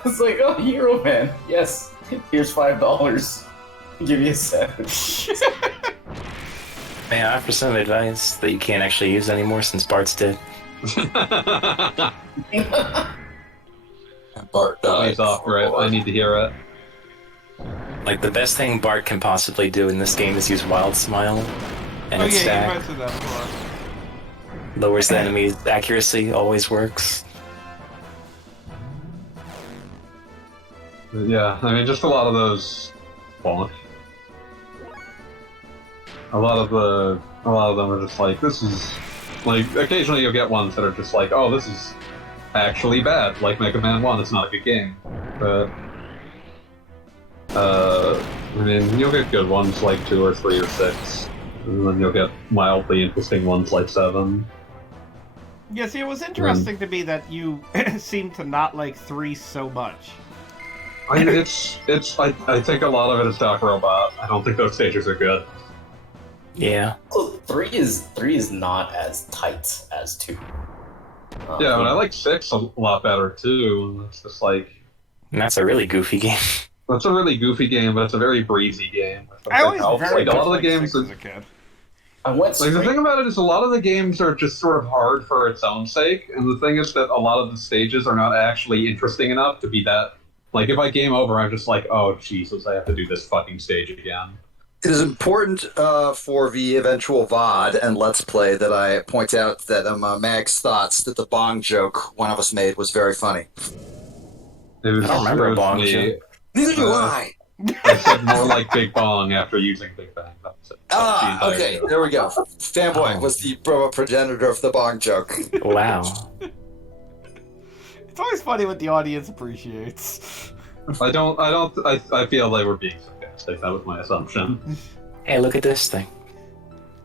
It's like, oh, Gyro Man. Yes, here's $5. Give me a sandwich. may I offer some advice that you can't actually use anymore since Bart's dead? Bart died. Please offer it. I need to hear it. Like, the best thing Bart can possibly do in this game is use Wild Smile, and Oh its yeah, you stack mentioned that before. lowers the enemy's accuracy, always works. Yeah, I mean, just a lot of those. Bonk. A lot of them are just like, this is like. Occasionally, you'll get ones that are just like, oh, this is actually bad. Like Mega Man 1, it's not a good game, but. I mean, you'll get good ones like 2 or 3 or 6, and then you'll get mildly interesting ones like 7. Yeah, see, it was interesting to me that you seem to not like 3 so much. I mean, I think a lot of it is Doc Robot. I don't think those stages are good. Yeah. Well, three is not as tight as 2. Yeah, but I like 6 a lot better too. It's just like And that's a really goofy game. it's a really goofy game, but it's a very breezy game. I always Like, very like a lot of the much games. liked 6 as a kid. I went Like the straight. thing about it is, a lot of the games are just sort of hard for its own sake, and the thing is that a lot of the stages are not actually interesting enough to be that. Like, if I game over, I'm just like, oh Jesus, I have to do this fucking stage again. It is important for the eventual VOD and Let's Play that I point out that Mag's thoughts that the bong joke one of us made was very funny. It was, I don't remember it was Bong me. joke. Neither do Uh, I. I said more like Big Bong after using Big Bang. That was it. That's the entire Okay, joke. there we go. Fanboy was the progenitor of the bong joke. Wow. always funny what the audience appreciates. I feel they were being sarcastic. That was my assumption. Hey, look at this thing.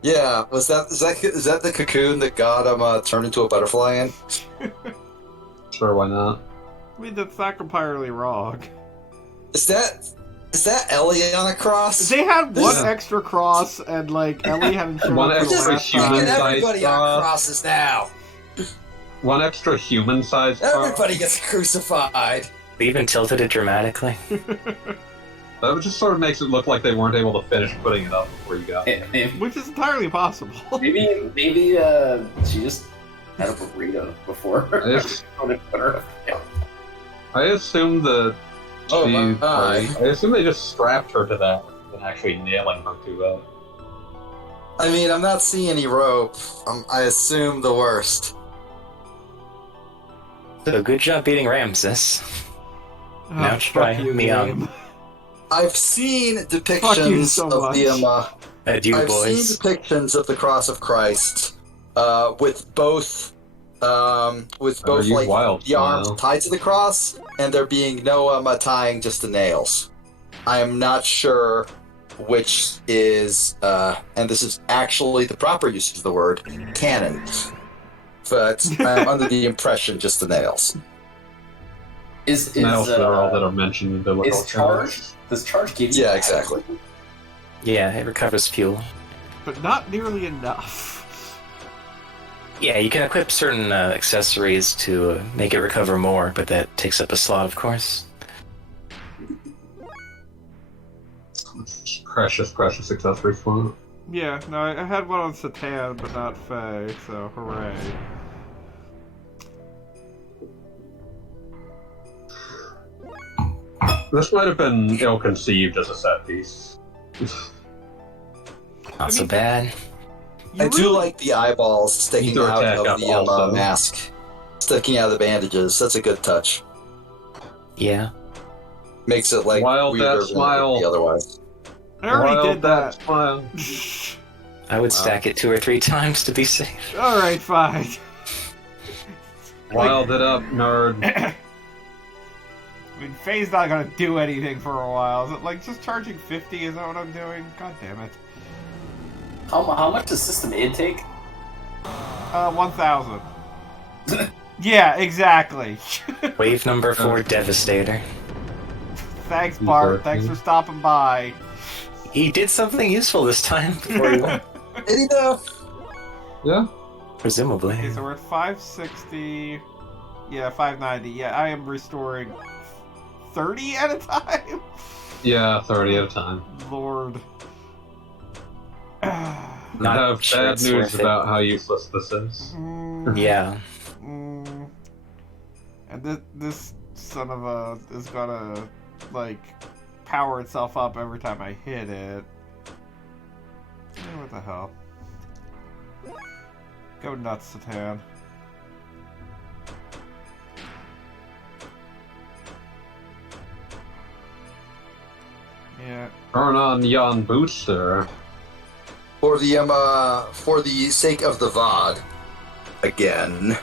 Yeah, is that the cocoon that God turned into a butterfly in? Sure, why not? I mean, that's not entirely wrong. Is that Ellie on a cross? They had one extra cross, and like Ellie hadn't shown One up for the extra last human time. size Everybody on cross. crosses now. One extra human-sized cross. Everybody gets crucified. They even tilted it dramatically. That just sort of makes it look like they weren't able to finish putting it up before you got there. Which is entirely possible. Maybe she just had a burrito before. I assume that. Oh my! I assume they just strapped her to that than actually nailing her to it. I mean, I'm not seeing any rope. I assume the worst. So good job beating Ramses. Now try me on. I've seen depictions so of the Adieu, I've boys. seen depictions of the cross of Christ, with both like wild, the arms Smile. tied to the cross, and there being no tying, just the nails. I am not sure which is, and this is actually the proper use of the word, canon. But I'm under the impression just the nails. Nails are all that are mentioned in biblical Does charge give you? Yeah, exactly. Yeah, it recovers fuel. But not nearly enough. Yeah, you can equip certain accessories to make it recover more, but that takes up a slot, of course. Precious accessory slot. Yeah, no, I had one on Satan, but not Faye, so hooray. This might have been ill-conceived as a set piece. Not so bad. I do like the eyeballs sticking Ether out attack of up the also. mask. Sticking out of the bandages. That's a good touch. Yeah. Makes it like Wild weirder that than smile. it would be otherwise. I already Wild did that. smile. I would stack it 2 or 3 times to be safe. Alright, fine. Wild it up, nerd. I mean, Faye's not gonna do anything for a while. Is it like just charging 50? Is that what I'm doing? God damn it. How much does system id take? 1,000. Yeah, exactly. Wave number 4, Devastator. Thanks, Bart. Thanks for stopping by. He did something useful this time before he won. Did he though? Yeah. Presumably. Okay, so we're at 560. Yeah, 590. Yeah, I am restoring 30 at a time? Yeah, 30 at a time. Lord. I Not have sure bad it's news worth it. about how useless this is. Yeah. And this son of a is gonna, like, power itself up every time I hit it. What the hell? Go nuts, Satan. Yeah. Turn on yon booster. For the sake of the VOD, again,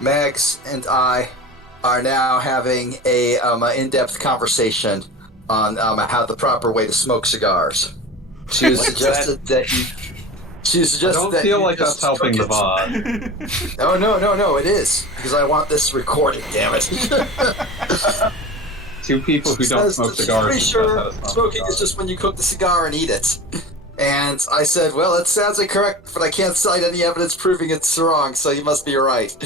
Mags and I are now having a in-depth conversation on how the proper way to smoke cigars. She suggested that you. She I suggested don't that feel you like just that's helping the cook it. VOD. Oh no, it is because I want this recorded. Damn it! 2 people who don't smoke cigars. Pretty sure that's not smoking is just when you cook the cigar and eat it. And I said, well, it sounds incorrect, but I can't cite any evidence proving it's wrong, so you must be right.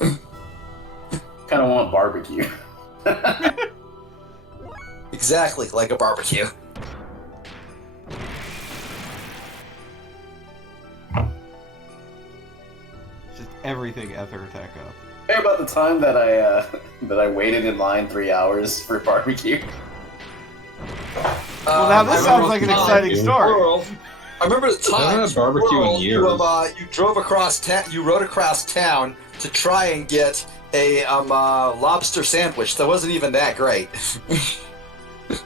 Kind of want barbecue. Exactly, like a barbecue. Just everything Ether attack up. Hey, about the time that I waited in line 3 hours for barbecue. Well, now this I sounds remember like an the exciting time- story. World, I remember the I haven't time had barbecue in years. you drove across town. You rode across town to try and get a lobster sandwich that wasn't even that great. I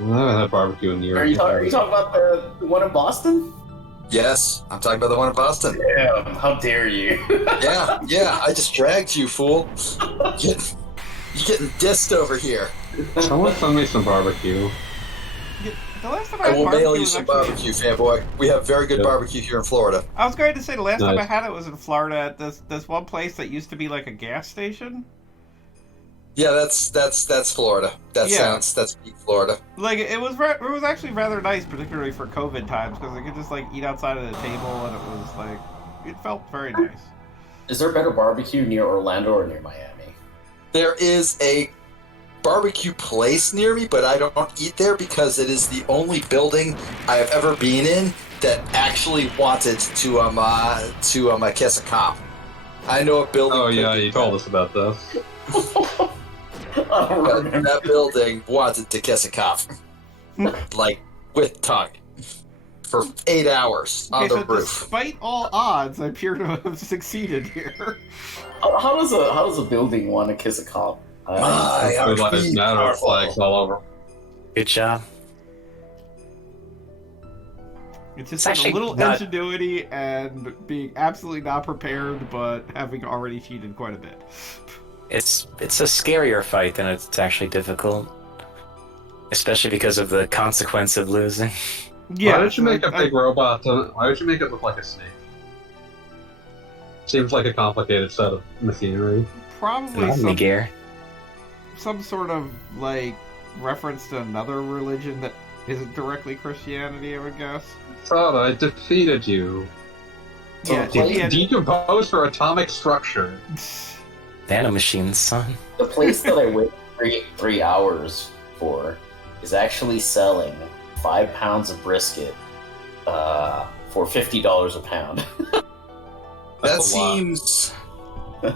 haven't had barbecue in years. Are you talking about the one in Boston? Yes, I'm talking about the one in Boston. Damn, how dare you? Yeah, I just dragged you, fool. You're getting dissed over here. Someone send me some barbecue. The last time I will had mail you was some actually- barbecue, fanboy. We have very good barbecue here in Florida. I was going to say the last time I Nice. had it was in Florida at this one place that used to be like a gas station. Yeah, that's Florida. That's peak Florida. Like it was actually rather nice, particularly for COVID times, because I could just like eat outside of the table, and it was like it felt very nice. Is there better barbecue near Orlando or near Miami? There is a barbecue place near me, but I don't eat there because it is the only building I have ever been in that actually wanted to kiss a cop. I know a building. Oh yeah, you told us about this. I don't But remember. that building wanted to kiss a cop, like with tongue, for 8 hours on the so roof. despite all odds, I appear to have succeeded here. How does a building want to kiss a cop? My, Good lives matter flags all over. Good job. It's It's just like a actually little not- ingenuity and being absolutely not prepared, but having already cheated quite a bit. It's a scarier fight than it's actually difficult. Especially because of the consequence of losing. Why did you make a big robot? Why would you make it look like a snake? Seems like a complicated set of machinery. Probably Xenogears. some sort of like reference to another religion that isn't directly Christianity, I would guess. Thought I defeated you. Yeah, Decompose for atomic structure. Nanomachines, son. The place that I waited 3 hours for is actually selling 5 pounds of brisket for $50 a pound. That That's a lot. seems.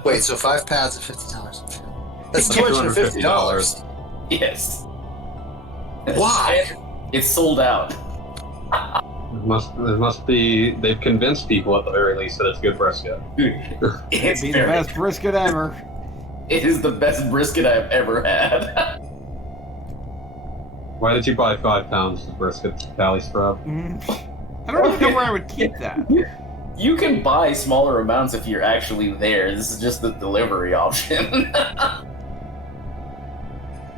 Wait, so 5 pounds at $50. That's That's $250. Yes. Why? It's sold out. There must be. They've convinced people at the very least that it's good brisket. It's Be the best brisket ever. It is the best brisket I've ever had. Why did you buy 5 pounds of brisket, Tally Scrub? I don't even know where I would keep that. You can buy smaller amounts if you're actually there. This is just the delivery option. I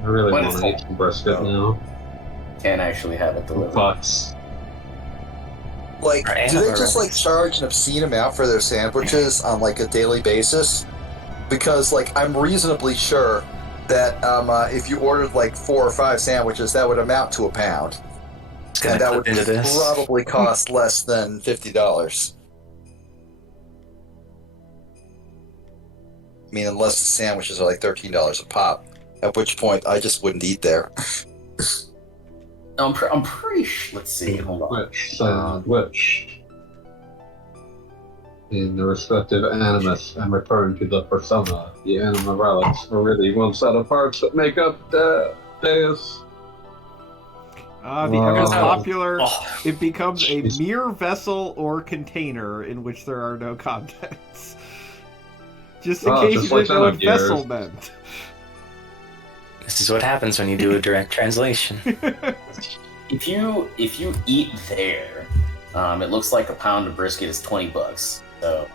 really When want it's to eat some brisket now. Can't actually have it delivered. Bucks. Like, Right, do they right. just like charge an obscene amount for their sandwiches on like a daily basis? Because like I'm reasonably sure that if you ordered like 4 or 5 sandwiches, that would amount to £1, It's gonna and that clip would into this. probably cost less than $50. I mean, unless the sandwiches are like $13 a pop, at which point I just wouldn't eat there. I'm pretty sure. Let's see. Hold on. Which sandwich? In the respective animus and return to the persona, the anima relics are really one set of parts that make up the deus. The ever popular, Oh, it becomes a Jeez. mere vessel or container in which there are no contents. Just in Oh, case just you like didn't know what Xenogears. vessel meant. this is what happens when you do a direct translation. If you eat there, it looks like a pound of brisket is $20. So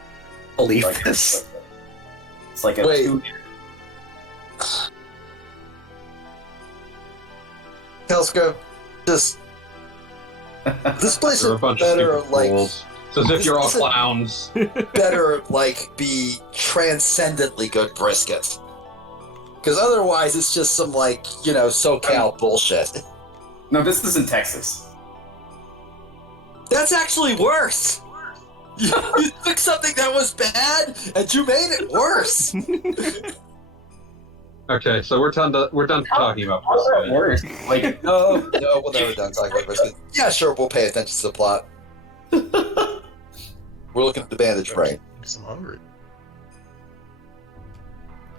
Believe like, this. it's like a Wait. 2. Telescope, just this place They're a is bunch of better, stupid like fools. It's as if you're all This- clowns. better, like be transcendently good brisket. Because otherwise, it's just some like SoCal bullshit. No, this is in Texas. That's actually worse. You took something that was bad and you made it worse. Okay, so we're done talking about How's that brisket. worse? Like, No, we're never done talking about brisket. Yeah, sure, we'll pay attention to the plot. We're looking at the bandage brain. Because I'm hungry.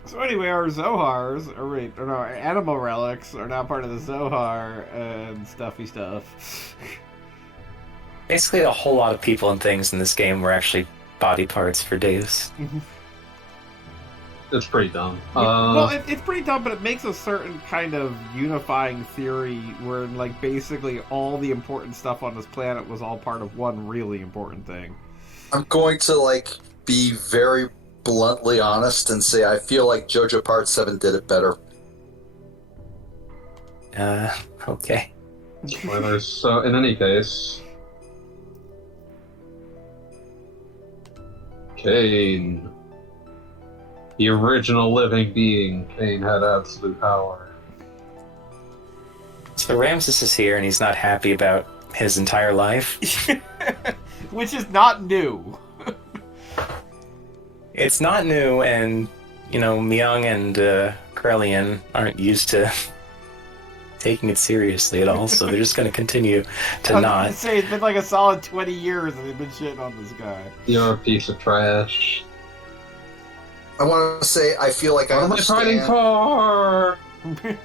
So anyway, our our animal relics are now part of the Zohar and stuffy stuff. Basically, a whole lot of people and things in this game were actually body parts for Deus. It's pretty dumb. Well, it's pretty dumb, but it makes a certain kind of unifying theory where, like, basically all the important stuff on this planet was all part of one really important thing. I'm going to, like, be very bluntly honest and say I feel like JoJo Part 7 did it better. Okay. Spoilers. So, in any case... Cain. The original living being. Cain had absolute power. So Ramses is here, and he's not happy about his entire life. Which is not new. It's not new, and, you know, Myung and Krelian aren't used to taking it seriously at all, so they're just going to continue to not. Say it's been like a solid 20 years and they've been shitting on this guy. You're a piece of trash. I want to say I feel like I understand. What am I fighting for?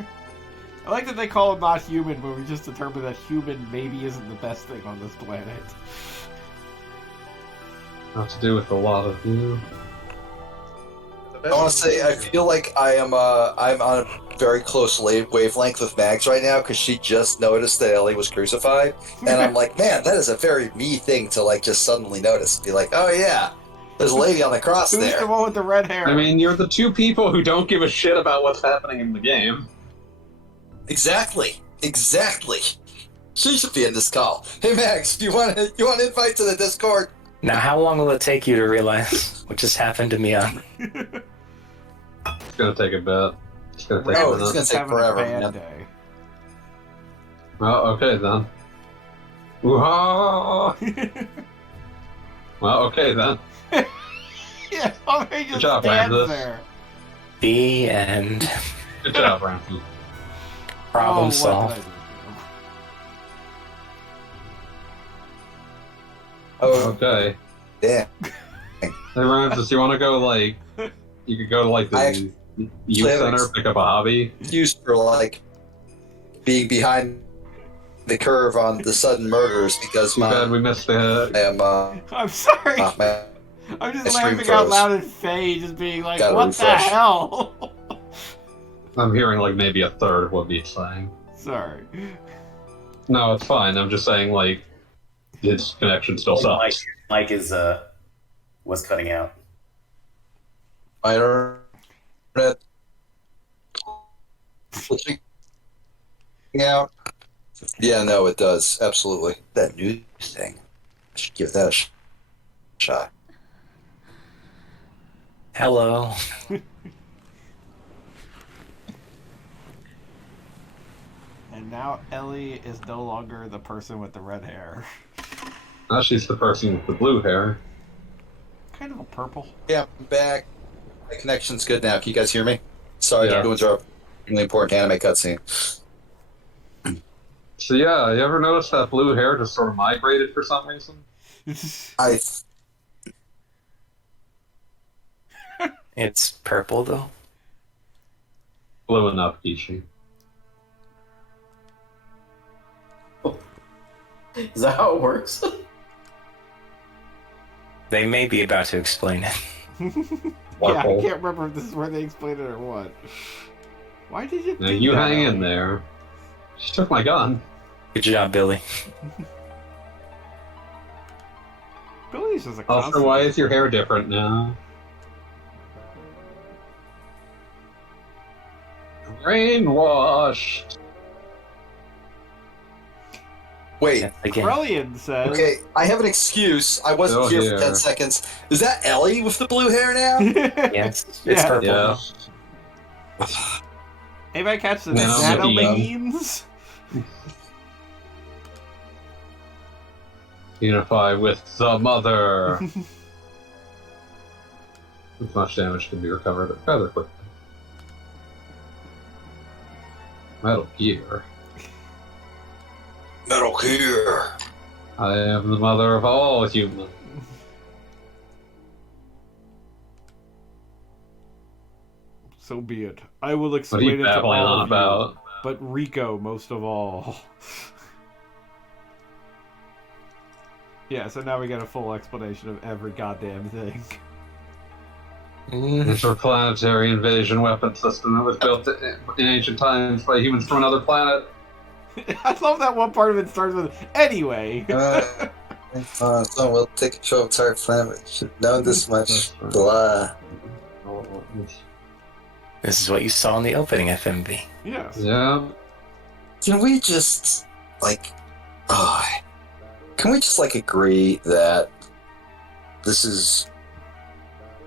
I like that they call him not human, but we just determined that human maybe isn't the best thing on this planet. Not to do with a lot of you. I want to say I feel like I'm on a very close wavelength with Mags right now because she just noticed that Ellie was crucified, and I'm like, man, that is a very me thing to like just suddenly notice. Be like, oh yeah, there's a lady on the cross Who's there. the one with the red hair? I mean, you're the two people who don't give a shit about what's happening in the game. Exactly. She should be in this call. Hey Mags, you want an invite to the Discord? Now, how long will it take you to realize what just happened to Myung? It's gonna take a bit. It's gonna take a minute. It's gonna take forever, man. Day. Well, okay then. Ooh-ha! Well, okay then. Yeah, he just Good job, stands Ramses. there. The end. Good job, Ramsey. Problem what solved. did I do? Oh, Okay. yeah. Hey, Ramses, you want to go, like... You could go to, like, the youth center, pick up a hobby? Used for like being behind the curve on the sudden murders because Too bad we missed the... I'm sorry. my I'm just my stream laughing out froze. loud at Faye, just being like, Gotta what refresh. the hell? I'm hearing, like, maybe a third of what he's saying. Sorry. No, it's fine. I'm just saying, like, his connection still sucks. Mike is was cutting out. My internet glitching out. Yeah, no, it does absolutely. That news thing, I should give that a shot. Hello. And now Ellie is no longer the person with the red hair. Now she's the person with the blue hair. Kind of a purple. Yeah, I'm back. My connection's good now. Can you guys hear me? Sorry Yeah. to interrupt. Really important anime cutscene. So yeah, you ever notice that blue hair just sort of migrated for some reason? It's purple, though. Blue enough, Kishi. Is that how it works? They may be about to explain it. Yeah, I can't remember if this is where they explain it or what. Why did you do Now you that, hang in Ellie? there. She took my gun. Good job, Billy. Billy's just a Also, constant. why is your hair different now? Brainwashed. Wait. Again. Krelian says. Okay, I have an excuse. I wasn't Still here for here. 10 seconds. Is that Ellie with the blue hair now? Yes, it's Yeah. purple. Yeah. Anybody catch the No, nano maybe. beans? Unify with the mother. As much damage can be recovered rather quickly. Metal Gear. Metal Gear. I am the mother of all humans. So be it. I will What are explain you it to babbling all on of you, about? but Rico most of all. Yeah, so now we get a full explanation of every goddamn thing. Interplanetary invasion weapon system that was built in ancient times by humans from another planet. I love that one part of it starts with anyway. So we'll take control of the entire planet. Should know this much. Blah. This is what you saw in the opening FMV. Yes. Yeah. Can we just agree that this is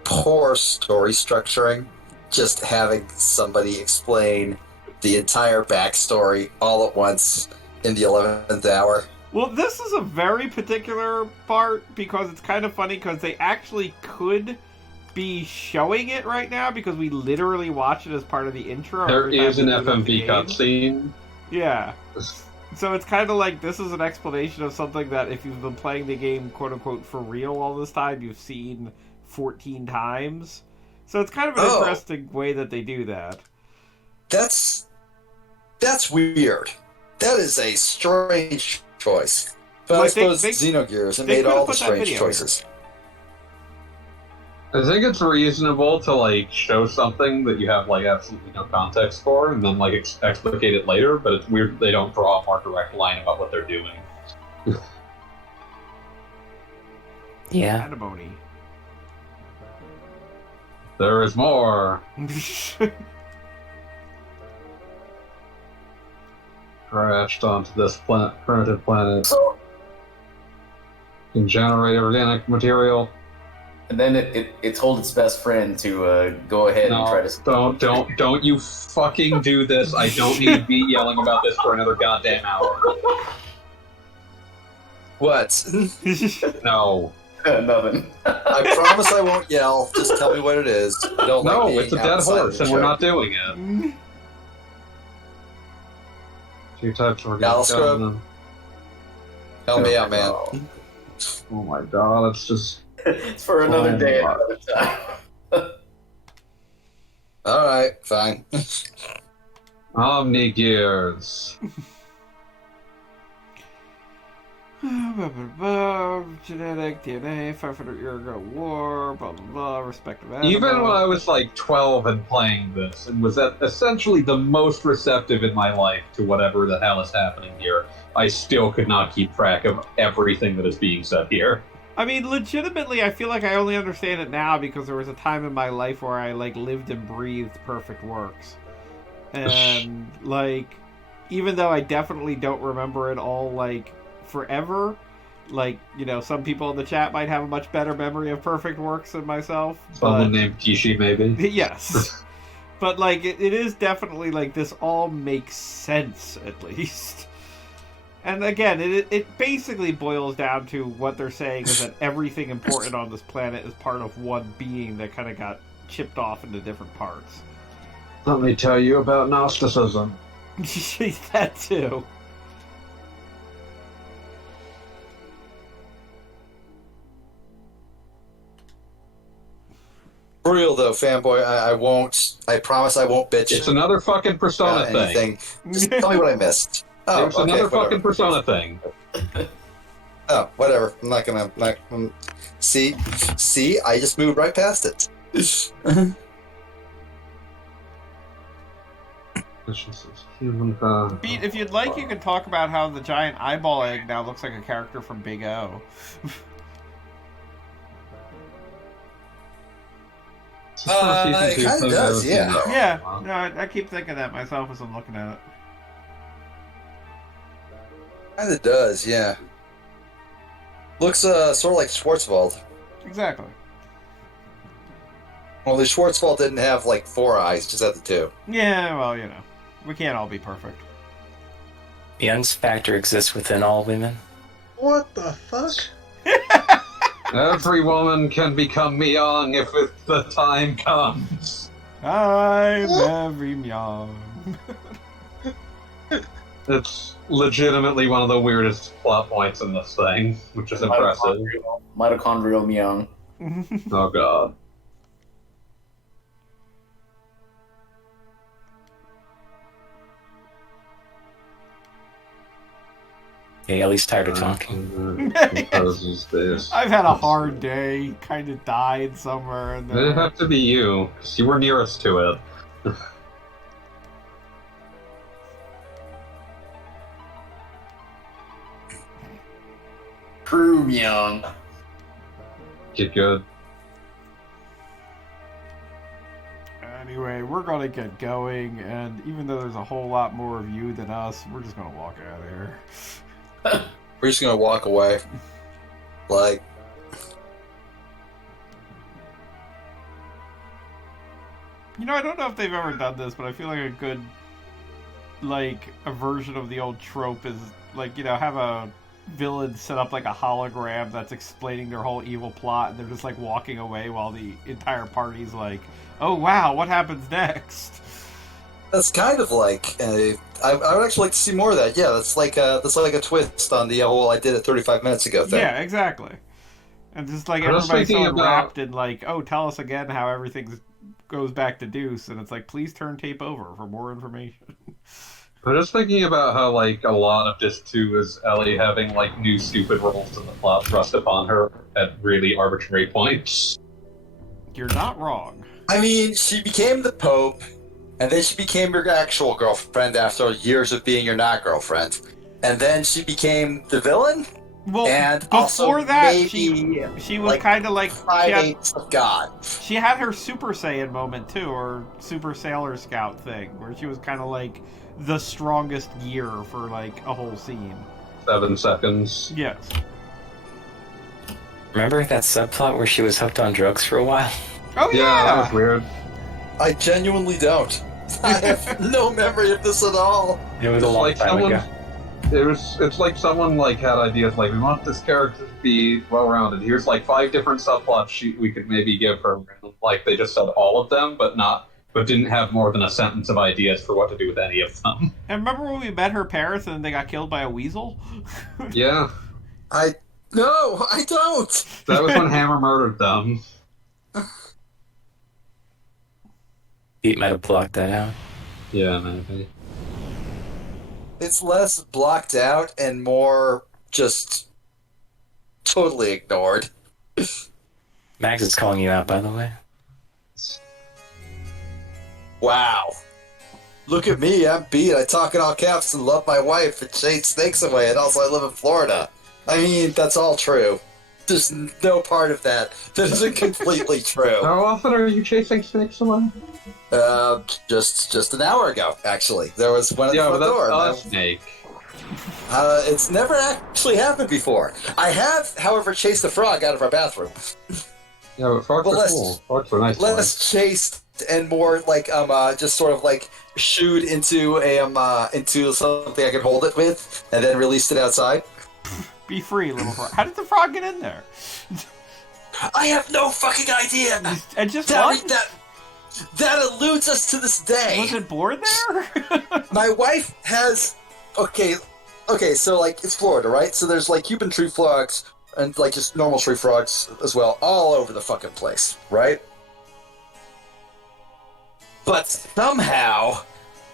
poor story structuring? Just having somebody explain the entire backstory all at once in the 11th hour. Well, this is a very particular part because it's kind of funny because they actually could be showing it right now because we literally watch it as part of the intro. There is an FMV cutscene. Yeah. So it's kind of like this is an explanation of something that if you've been playing the game quote-unquote for real all this time, you've seen 14 times. So it's kind of an interesting way that they do that. That's weird. That is a strange choice. But I suppose Xenogears have made all the strange choices. I think it's reasonable to show something that you have absolutely no context for, and then explicate it later. But it's weird they don't draw a more direct line about what they're doing. Yeah. Antimony. There is more. Crashed onto this primitive planet. Can generate organic material. And then it told its best friend to go ahead and try to... Don't you fucking do this. I don't need to be yelling about this for another goddamn hour. What? No. Nothing. I promise I won't yell. Just tell me what it is. I don't no, like it's a dead horse, and we're not doing it. 2 types of organic scrub. Help me out, man. Oh my god, it's just... It's for another day, another time. Alright, fine. Omni-Gears. Genetic, DNA, 500-year ago war, blah blah blah, respective animal. Even when I was 12 and playing this, and was essentially the most receptive in my life to whatever the hell is happening here, I still could not keep track of everything that is being said here. I mean, legitimately, I feel like I only understand it now because there was a time in my life where I, lived and breathed Perfect Works. And, even though I definitely don't remember it all, forever, some people in the chat might have a much better memory of Perfect Works than myself. Someone named Kishi, maybe? Yes. But, it is definitely, this all makes sense, at least. And again, it basically boils down to what they're saying is that everything important on this planet is part of one being that kind of got chipped off into different parts. Let me tell you about Gnosticism. That too. For real though, fanboy, I won't. I promise I won't bitch. It's another fucking Persona thing. Just tell me what I missed. Oh, it's another fucking Persona thing. Oh, whatever. I'm not gonna. See, I just moved right past it. Pete, if you'd like, you could talk about how the giant eyeball egg now looks like a character from Big O. It kind of does, yeah. Yeah, no, I keep thinking that myself as I'm looking at it. Kind of does, yeah. Looks sort of like Schwarzwald. Exactly. Well, the Schwarzwald didn't have 4 eyes, just had the 2. Yeah, well, we can't all be perfect. Young's factor exists within all women. What the fuck? Every woman can become young if the time comes. I'm every young. It's legitimately one of the weirdest plot points in this thing, which is impressive. Mitochondrial young. Oh god. Yeah, Ellie's tired of talking. I've had a hard day. Kind of died somewhere in there. It'd have to be you, because you were nearest to it. Prove young. Get good. Anyway, we're gonna get going, and even though there's a whole lot more of you than us, we're just gonna walk out of here. We're just gonna walk away. Like, you know, I don't know if they've ever done this, but I feel like a good, like, a version of the old trope is, like, you know, have a villain set up like a hologram that's explaining their whole evil plot, and they're just like walking away while the entire party's like, oh wow, what happens next? that's kind of like I would actually like to see more of that. Yeah, that's like a twist on the whole I did it 35 minutes ago thing. Yeah, exactly. And just like I was everybody's so thinking about- wrapped in like, oh, tell us again how everything goes back to Deuce, and it's like, please turn tape over for more information. I'm just thinking about how, like, a lot of this, too, is Ellie having, like, new stupid roles in the plot thrust upon her at really arbitrary points. You're not wrong. I mean, she became the Pope, and then she became your actual girlfriend after years of being your not girlfriend. And then she became the villain? Well, And before also that, maybe, she was like, kind of like Primates of God. she had her Super Saiyan moment too, or Super Sailor Scout thing, where she was kind of like the strongest gear for like a whole scene. 7 seconds. Yes. Remember that subplot where she was hooked on drugs for a while? Oh Yeah, that was yeah. weird. I genuinely don't. I have no memory of this at all. It was a It's long like time someone- ago. It's like someone, like, had ideas, like, we want this character to be well-rounded. Here's, like, 5 different subplots we could maybe give her. Like, they just said all of them, but didn't have more than a sentence of ideas for what to do with any of them. And remember when we met her parents and they got killed by a weasel? Yeah, No, I don't. that was when Hammer murdered them. Pete might have blocked that out. Yeah, maybe. It's less blocked out and more just totally ignored. Max is calling you out, by the way. Wow. Look at me, I'm beat. I talk in all caps and love my wife and chase snakes away, and also I live in Florida. I mean, that's all true. There's no part of that that isn't completely true. How often are you chasing snakes away? Just an hour ago, actually. There was one at the Yeah, but front door. that's a snake. It's never actually happened before. I have, however, chased a frog out of our bathroom. Yeah, but frogs Well, are less- cool. Frogs are nice. Less chased and more like just sort of like shooed into into something I could hold it with, and then released it outside. Be free, little frog. How did the frog get in there? I have no fucking idea. And just That eludes us to this day. was it bored there? My wife has okay, so like it's Florida, right? So there's like Cuban tree frogs and like just normal tree frogs as well, all over the fucking place, right? But somehow,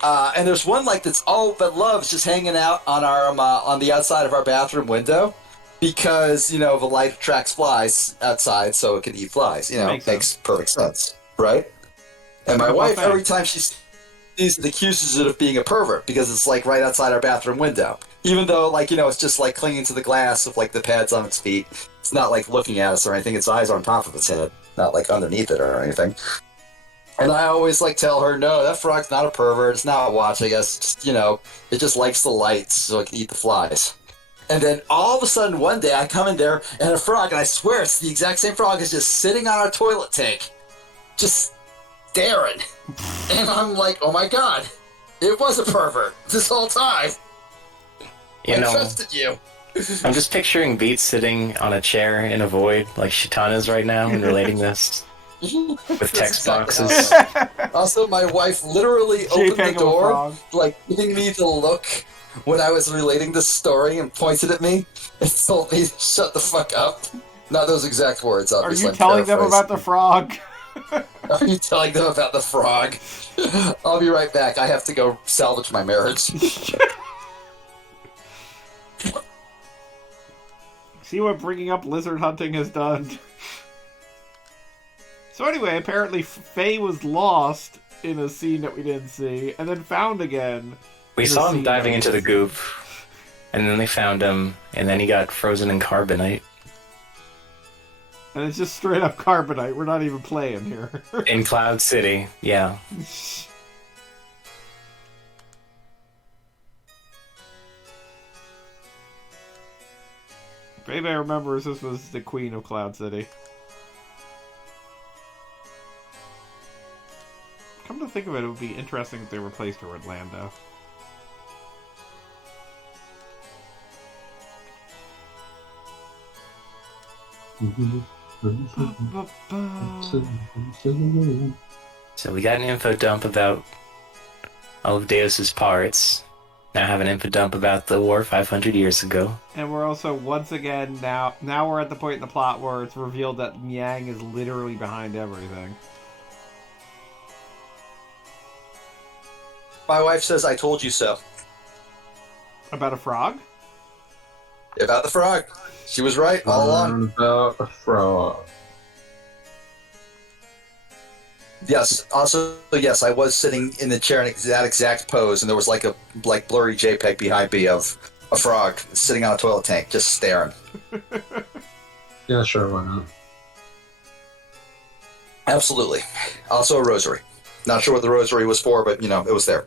and there's one like that's all but loves just hanging out on our on the outside of our bathroom window, because the light attracts flies outside, so it can eat flies. Makes perfect sense, right? And my wife, every time she sees it, accuses it of being a pervert because it's like right outside our bathroom window. Even though, it's just like clinging to the glass of like the pads on its feet. It's not like looking at us or anything. Its eyes are on top of its head, not like underneath it or anything. And I always tell her, no, that frog's not a pervert. It's not watching us. Just, it just likes the lights so it can eat the flies. And then all of a sudden one day I come in there and a frog, and I swear it's the exact same frog, is just sitting on our toilet tank, just staring. And I'm like, oh my god, it was a pervert this whole time. I trusted you. I'm just picturing Beats sitting on a chair in a void like Shaitan is right now and relating this with text boxes. Also, my wife literally opened the door, giving me the look when I was relating this story, and pointed at me and told me to shut the fuck up. Not those exact words, Are obviously. you telling them about the frog? Are you telling them about the frog? I'll be right back. I have to go salvage my marriage. See what bringing up lizard hunting has done. So anyway, apparently Faye was lost in a scene that we didn't see, and then found again. We saw him diving into the goop, and then they found him, and then he got frozen in carbonite. And it's just straight up carbonite. We're not even playing here. In Cloud City, yeah. If anybody remembers, this was the queen of Cloud City. Come to think of it, it would be interesting if they replaced her with Lando. So we got an info dump about all of Deus's parts. Now have an info dump about the war 500 years ago. And we're also, once again, now we're at the point in the plot where it's revealed that Yang is literally behind everything. My wife says, I told you so. About a frog? About the frog. She was right all along. About a frog. Yes. Also, yes, I was sitting in the chair in that exact pose, and there was like a blurry JPEG behind me of a frog sitting on a toilet tank, just staring. Yeah, sure, why not? Absolutely. Also a rosary. Not sure what the rosary was for, but, it was there.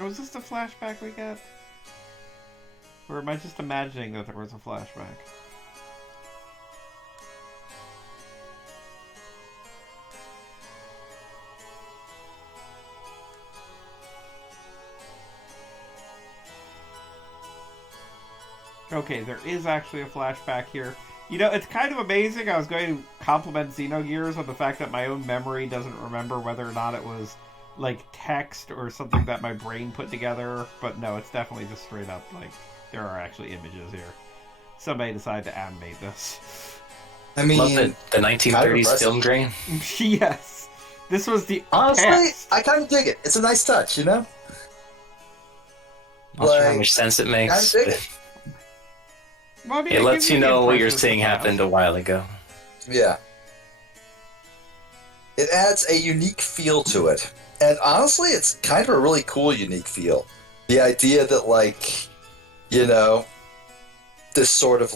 Was this the flashback we got? Or am I just imagining that there was a flashback? Okay, there is actually a flashback here. It's kind of amazing. I was going to compliment Xenogears on the fact that my own memory doesn't remember whether or not it was, text or something that my brain put together. But no, it's definitely just straight up, there are actually images here. Somebody decided to animate this. I mean... Love the 1930s film grain. Yes. This was the Honestly, text. I kind of dig it. It's a nice touch, Not sure how much sense it makes. I dig it. Well, I mean, It lets you know what you're impression seeing of the happened a while ago. Yeah. It adds a unique feel to it. And honestly, it's kind of a really cool, unique feel. The idea that, this sort of,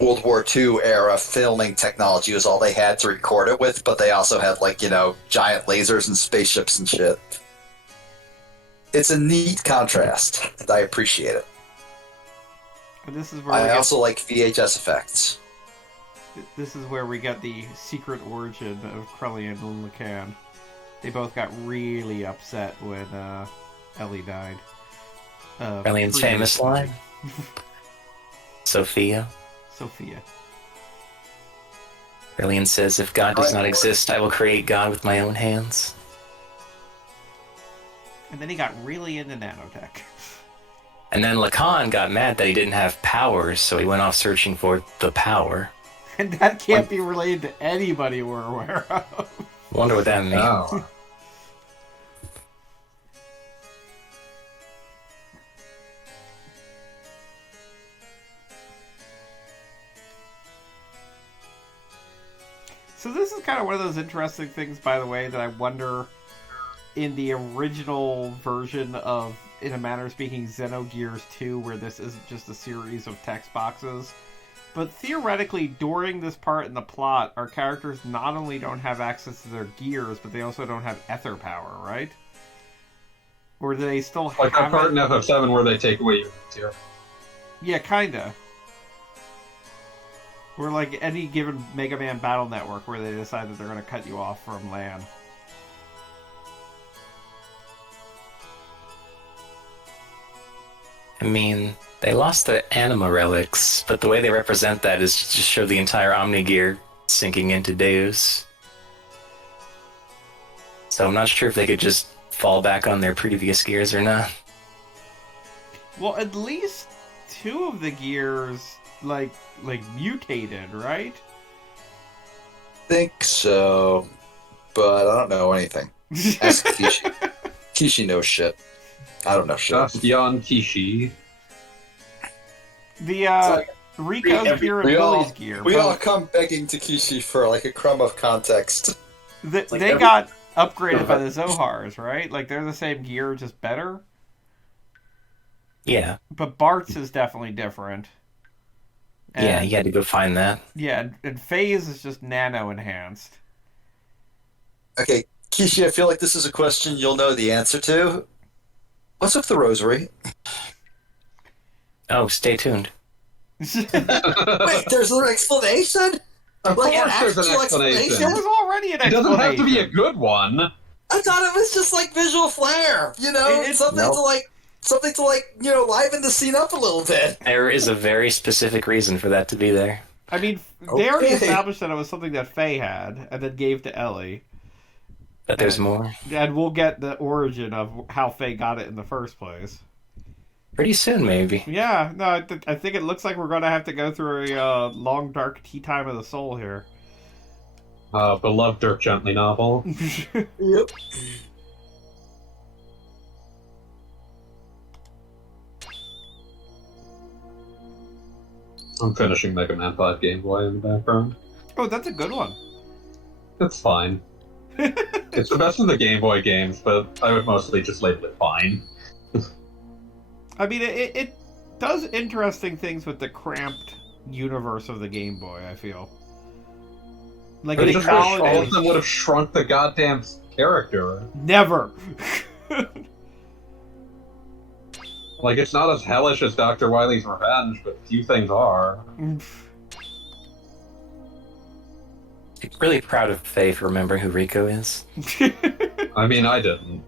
World War II era filming technology was all they had to record it with, but they also had, giant lasers and spaceships and shit. It's a neat contrast, and I appreciate it. And this is where I also like VHS effects. This is where we get the secret origin of Krellian and Lacan. They both got really upset when Ellie died. Krellian's famous line. Sophia. Krellian says, if God does not exist, I will create God with my own hands. And then he got really into nanotech. And then Lacan got mad that he didn't have powers, so he went off searching for the power. And that can't be related to anybody we're aware of. Wonder what that means. Oh. So this is kind of one of those interesting things, by the way, that I wonder in the original version of, in a manner of speaking, Xenogears 2, where this isn't just a series of text boxes. But theoretically, during this part in the plot, our characters not only don't have access to their gears, but they also don't have ether power, right? Or do they still have... Like that part in FF7 where they take away your gear. Yeah, kinda. Or like any given Mega Man Battle Network where they decide that they're going to cut you off from LAN. I mean, they lost the anima relics, but the way they represent that is to just show the entire Omni gear sinking into Deus. So I'm not sure if they could just fall back on their previous gears or not. Well, at least two of the gears, like mutated, right? Think so, but I don't know anything. Ask Kishi. Kishi knows shit. I don't know shit. Just beyond Kishi. The Rico's gear and Billy's gear. We all come begging to Kishi for like a crumb of context. They got upgraded by the Zohars, right? Like they're the same gear, just better. Yeah. But Bart's is definitely different. Yeah, you had to go find that. Yeah, and Faye's is just nano enhanced. Okay, Kishi, I feel like this is a question you'll know the answer to. What's up the rosary? Oh, stay tuned. Wait, there's an explanation? Of Like course there's an explanation. There was already an explanation. It doesn't have to be a good one. I thought it was just like visual flair, you know? It's something to liven the scene up a little bit. There is a very specific reason for that to be there. I mean, they already established that it was something that Faye had, and then gave to Ellie. But there's more. And we'll get the origin of how Faye got it in the first place. Pretty soon, maybe. Yeah, no, I think it looks like we're going to have to go through a long, dark tea time of the soul here. Beloved Dirk Gently novel. Yep. I'm finishing Mega Man 5 Game Boy in the background. Oh, that's a good one. It's fine. It's the best of the Game Boy games, but I would mostly just label it fine. I mean, it does interesting things with the cramped universe of the Game Boy, I feel. Like, But it just all of acknowledges... them would have shrunk the goddamn character. Never! Like, it's not as hellish as Dr. Wily's Revenge, but few things are. I'm really proud of Faye for remembering who Rico is. I mean, I didn't.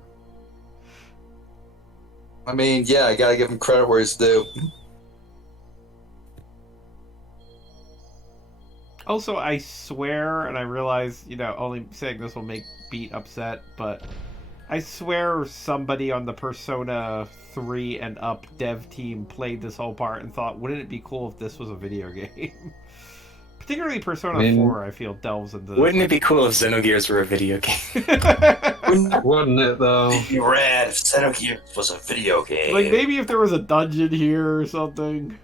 I mean, yeah, I gotta give him credit where he's due. Also, I swear, and I realize, only saying this will make Beat upset, but I swear somebody on the Persona 3 and up dev team played this whole part and thought, wouldn't it be cool if this was a video game? Particularly Persona 4, I feel, delves into this. Wouldn't it be cool if Xenogears were a video game? Wouldn't it, though? It'd be rad if Xenogears was a video game. Like, maybe if there was a dungeon here or something.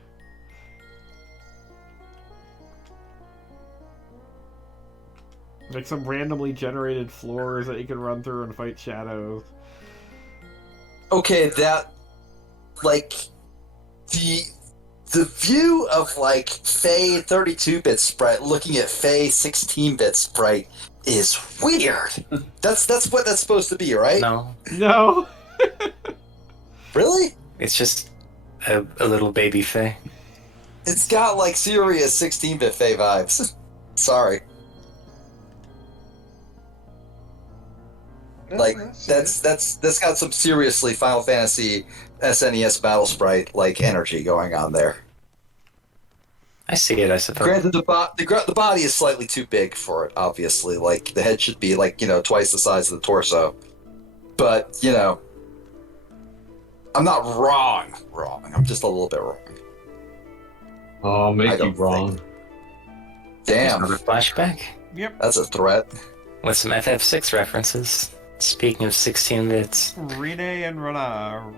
Like some randomly generated floors that you can run through and fight shadows. Okay, that, like, the view of, like, Faye 32-bit sprite looking at Faye 16-bit sprite is weird. That's what that's supposed to be, right? No. Really? It's just a little baby Faye. It's got, like, serious 16-bit Faye vibes. Sorry. Like, that's got some seriously Final Fantasy SNES battle sprite like energy going on there. I see it, I suppose. Granted, the body is slightly too big for it, obviously. Like, the head should be, like, twice the size of the torso. But, I'm not wrong. I'm just a little bit wrong. I'll make you wrong. Damn. Another flashback? Yep. That's a threat. With some FF6 references. Speaking of 16 bits. Rene and Rana.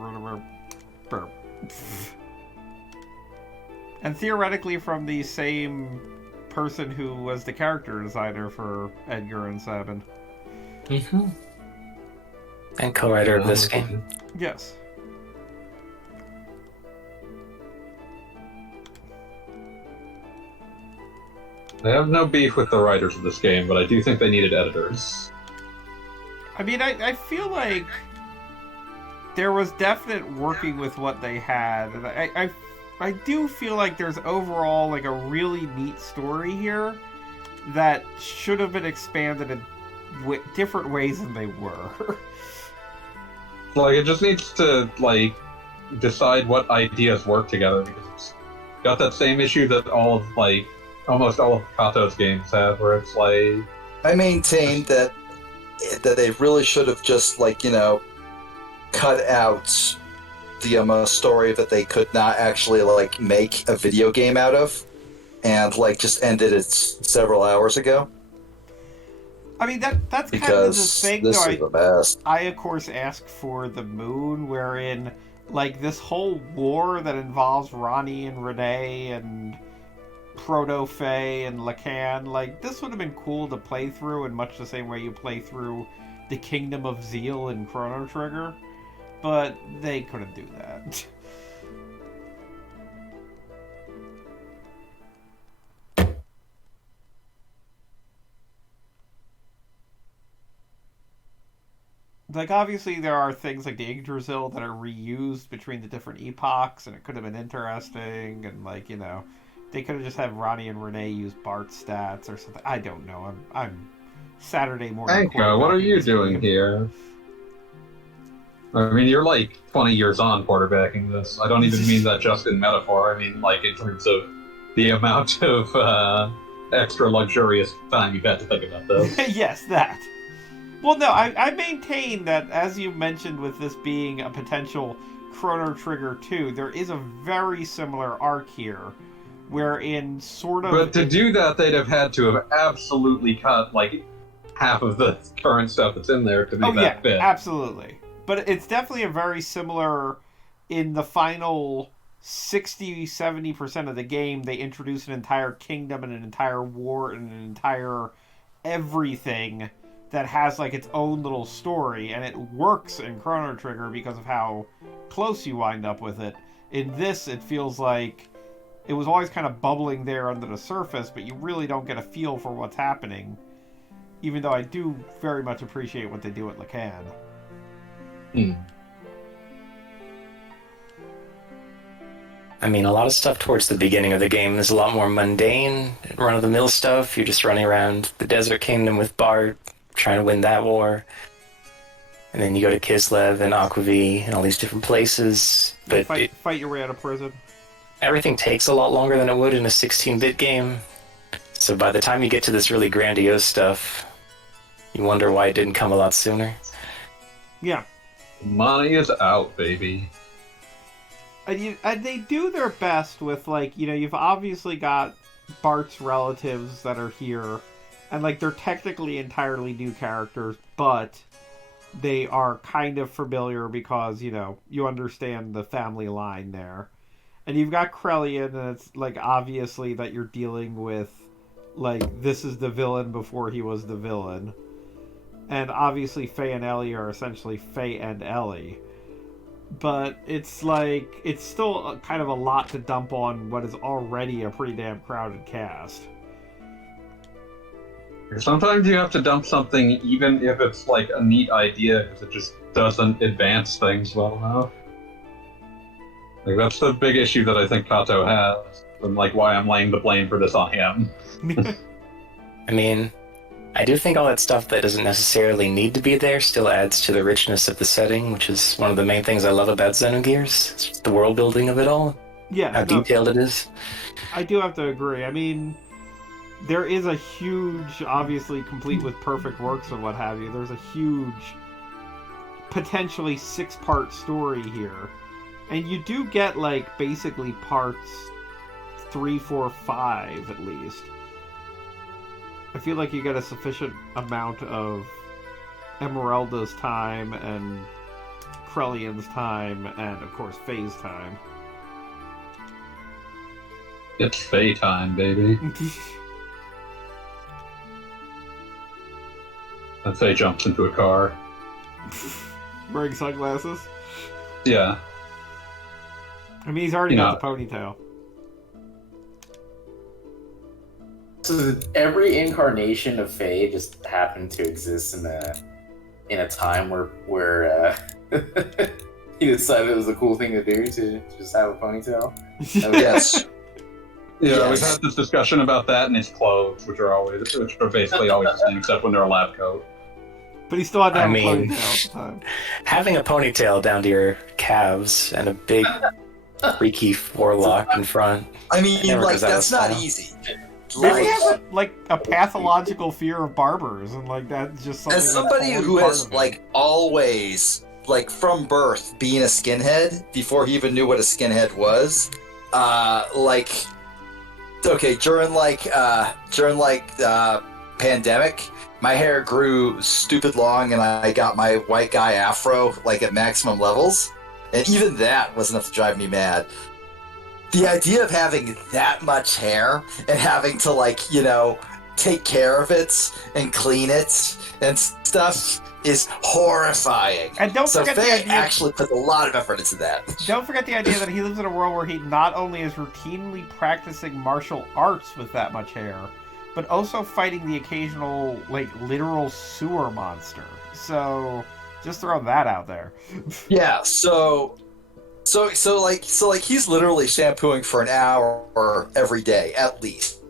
And theoretically from the same person who was the character designer for Edgar and Sabin. Mm-hmm. And co-writer of this game. Yes. I have no beef with the writers of this game, but I do think they needed editors. I mean, I feel like there was definite working with what they had, and I do feel like there's overall like a really neat story here that should have been expanded in different ways than they were. Like, it just needs to, like, decide what ideas work together, because it's got that same issue that almost all of Kato's games have, where it's like... I maintain that they really should have just, like, cut out the story that they could not actually, like, make a video game out of, and, like, just ended it several hours ago. I mean, that's kind of the thing, this though. is the best. I, of course, asked for the moon, wherein like this whole war that involves Ronnie and Renee and Proto-Fae and Lacan, like this would have been cool to play through in much the same way you play through the Kingdom of Zeal in Chrono Trigger, but they couldn't do that. Like, obviously, there are things like the Yggdrasil that are reused between the different epochs, and it could have been interesting, and, like, you know, they could have just had Ronnie and Renee use Bart's stats or something. I don't know. I'm Saturday morning. Anka, what are you doing here? I mean, you're like 20 years on quarterbacking this. I don't even mean that just in metaphor. I mean, like, in terms of the amount of extra luxurious time you've had to think about this. Yes, that. Well, no, I maintain that, as you mentioned with this being a potential Chrono Trigger 2, there is a very similar arc here, wherein sort of... But to do that, they'd have had to have absolutely cut, like, half of the current stuff that's in there to make that fit. Absolutely. But it's definitely a very similar... In the final 60-70% of the game, they introduce an entire kingdom and an entire war and an entire everything that has like its own little story, and it works in Chrono Trigger because of how close you wind up with it. In this, it feels like it was always kind of bubbling there under the surface, but you really don't get a feel for what's happening, even though I do very much appreciate what they do at Lacan. I mean, a lot of stuff towards the beginning of the game is a lot more mundane, run-of-the-mill stuff. You're just running around the Desert Kingdom with Bart, trying to win that war. And then you go to Kislev and Aquavi and all these different places. But fight your way out of prison. Everything takes a lot longer than it would in a 16-bit game. So by the time you get to this really grandiose stuff, you wonder why it didn't come a lot sooner. Yeah. Money is out, baby. And they do their best with, like, you know, you've obviously got Bart's relatives that are here, and, like, they're technically entirely new characters, but they are kind of familiar because, you know, you understand the family line there. And you've got Krellian, and it's, like, obviously that you're dealing with, like, this is the villain before he was the villain. And obviously Faye and Ellie are essentially Faye and Ellie. But it's like, it's still kind of a lot to dump on what is already a pretty damn crowded cast. Sometimes you have to dump something even if it's like a neat idea because it just doesn't advance things well enough. Like, that's the big issue that I think Kato has, and like why I'm laying the blame for this on him. I mean, I do think all that stuff that doesn't necessarily need to be there still adds to the richness of the setting, which is one of the main things I love about Xenogears. It's just the world building of it all. Yeah. How detailed it is. I do have to agree. I mean, there is a huge, obviously complete with perfect works and what have you, there's a huge, potentially 6-part story here. And you do get, like, basically parts 3, 4, 5 at least. I feel like you get a sufficient amount of Emeralda's time and Krellian's time and, of course, Faye's time. It's Faye time, baby. And Faye jumps into a car. Wearing sunglasses? Yeah. I mean, he's already got the ponytail. So every incarnation of Faye just happened to exist in a time where he decided it was a cool thing to do to just have a ponytail. Yes. Yeah, we've had this discussion about that and his clothes, which are basically always the same, except when they're a lab coat. But he still had to have a ponytail at the time. Having a ponytail down to your calves and a big freaky forelock in front. I mean, like, that's not easy. Maybe he has a pathological fear of barbers, and like that's just something. As somebody who has like always, like from birth, being a skinhead before he even knew what a skinhead was, during pandemic, my hair grew stupid long, and I got my white guy afro like at maximum levels. And even that was enough to drive me mad. The idea of having that much hair and having to, like, you know, take care of it and clean it and stuff is horrifying. And don't so forget the Faye idea. actually put a lot of effort into that. Don't forget the idea that he lives in a world where he not only is routinely practicing martial arts with that much hair, but also fighting the occasional, like, literal sewer monster. So, just throw that out there. Yeah, so he's literally shampooing for an hour every day, at least.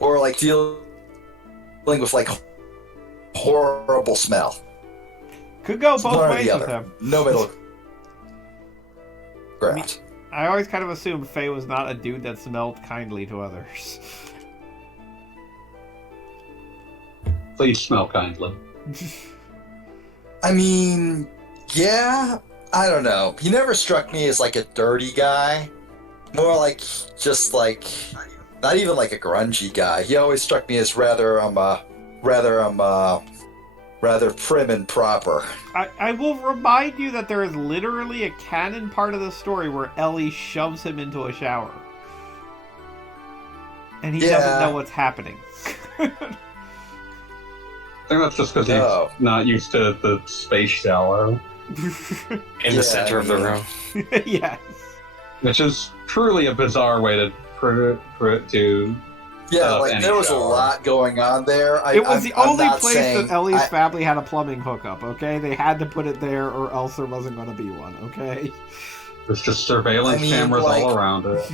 Or, like, dealing with, like, horrible smell. Could go both One or ways the with other. him. No middle ground. I always kind of assumed Faye was not a dude that smelled kindly to others. Please smell kindly. I mean, yeah, I don't know. He never struck me as, like, a dirty guy. More like, just, like, not even like a grungy guy. He always struck me as rather prim and proper. I will remind you that there is literally a canon part of the story where Ellie shoves him into a shower. And he doesn't know what's happening. I think that's just because he's not used to the space shower. In the center of the room. Yes. Which is truly a bizarre way to for it to. Yeah, like there was a lot going on there. It was the only place saying, that Ellie's family had a plumbing hookup, okay? They had to put it there or else there wasn't going to be one, okay? There's just surveillance cameras all around it.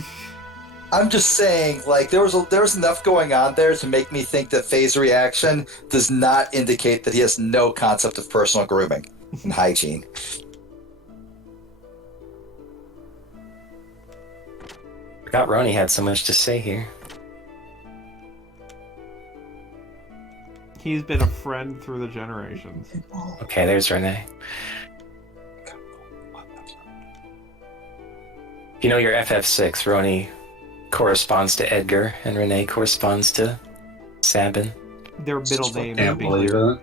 I'm just saying, like, there was enough going on there to make me think that Faye's reaction does not indicate that he has no concept of personal grooming and hygiene. Forgot Roni had so much to say here. He's been a friend through the generations. Okay, there's Renee. You know your FF6, Roni corresponds to Edgar, and Renee corresponds to Sabin. Their middle names. Can't believe it.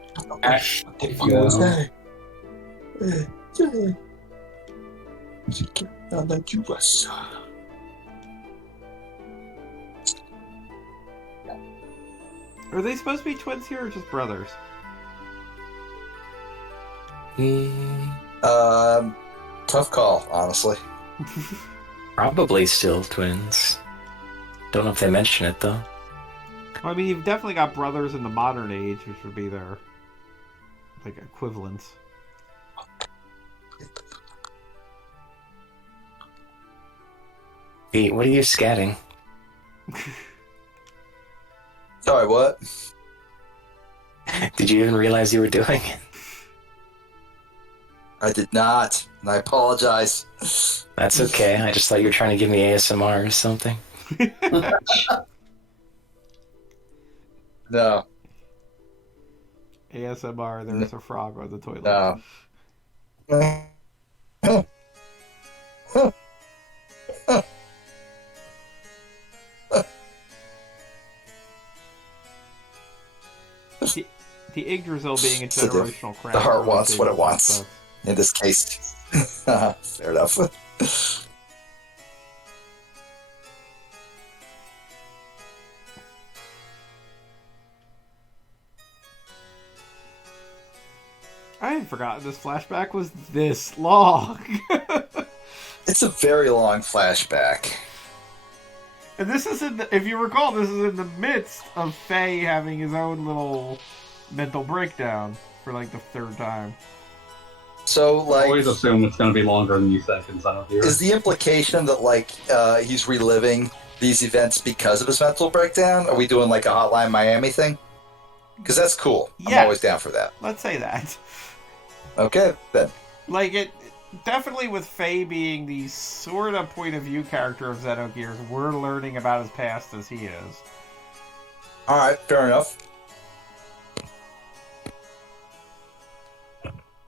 Are they supposed to be twins here or just brothers? Tough call, honestly. Probably still twins. Don't know if they mention it though. Well, I mean, you've definitely got brothers in the modern age, which would be their, like, equivalents. Pete, what are you scatting? Sorry, what? Did you even realize you were doing it? I did not, and I apologize. That's okay. I just thought you were trying to give me ASMR or something. No. ASMR, there's a frog on the toilet. No. The Yggdrasil being a generational crown. The heart wants what it wants. In this case. Fair enough. I had forgotten this flashback was this long. It's a very long flashback. And this is if you recall, this is in the midst of Faye having his own little mental breakdown for like the third time. So, like, I always assume it's going to be longer than you think in Xenogears. Is the implication that, like, he's reliving these events because of his mental breakdown? Are we doing, like, a Hotline Miami thing? Because that's cool. Yes. I'm always down for that. Let's say that. Okay, then. Like, it definitely with Faye being the sort of point of view character of Xenogears, we're learning about his past as he is. Alright, fair enough.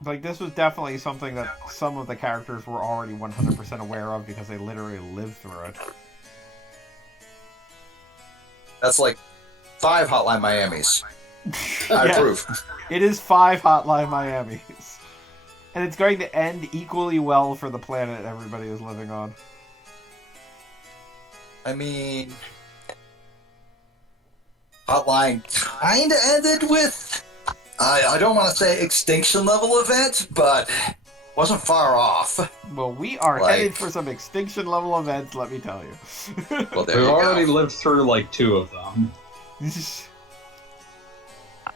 Like, this was definitely something that some of the characters were already 100% aware of because they literally lived through it. That's like 5 Hotline Miamis. I approve. It is 5 Hotline Miamis. And it's going to end equally well for the planet everybody is living on. I mean, Hotline kind of ended with, I don't want to say extinction level event, but wasn't far off. Well, we are headed for some extinction level events, let me tell you. Well, there We've you already go. lived through like 2 of them.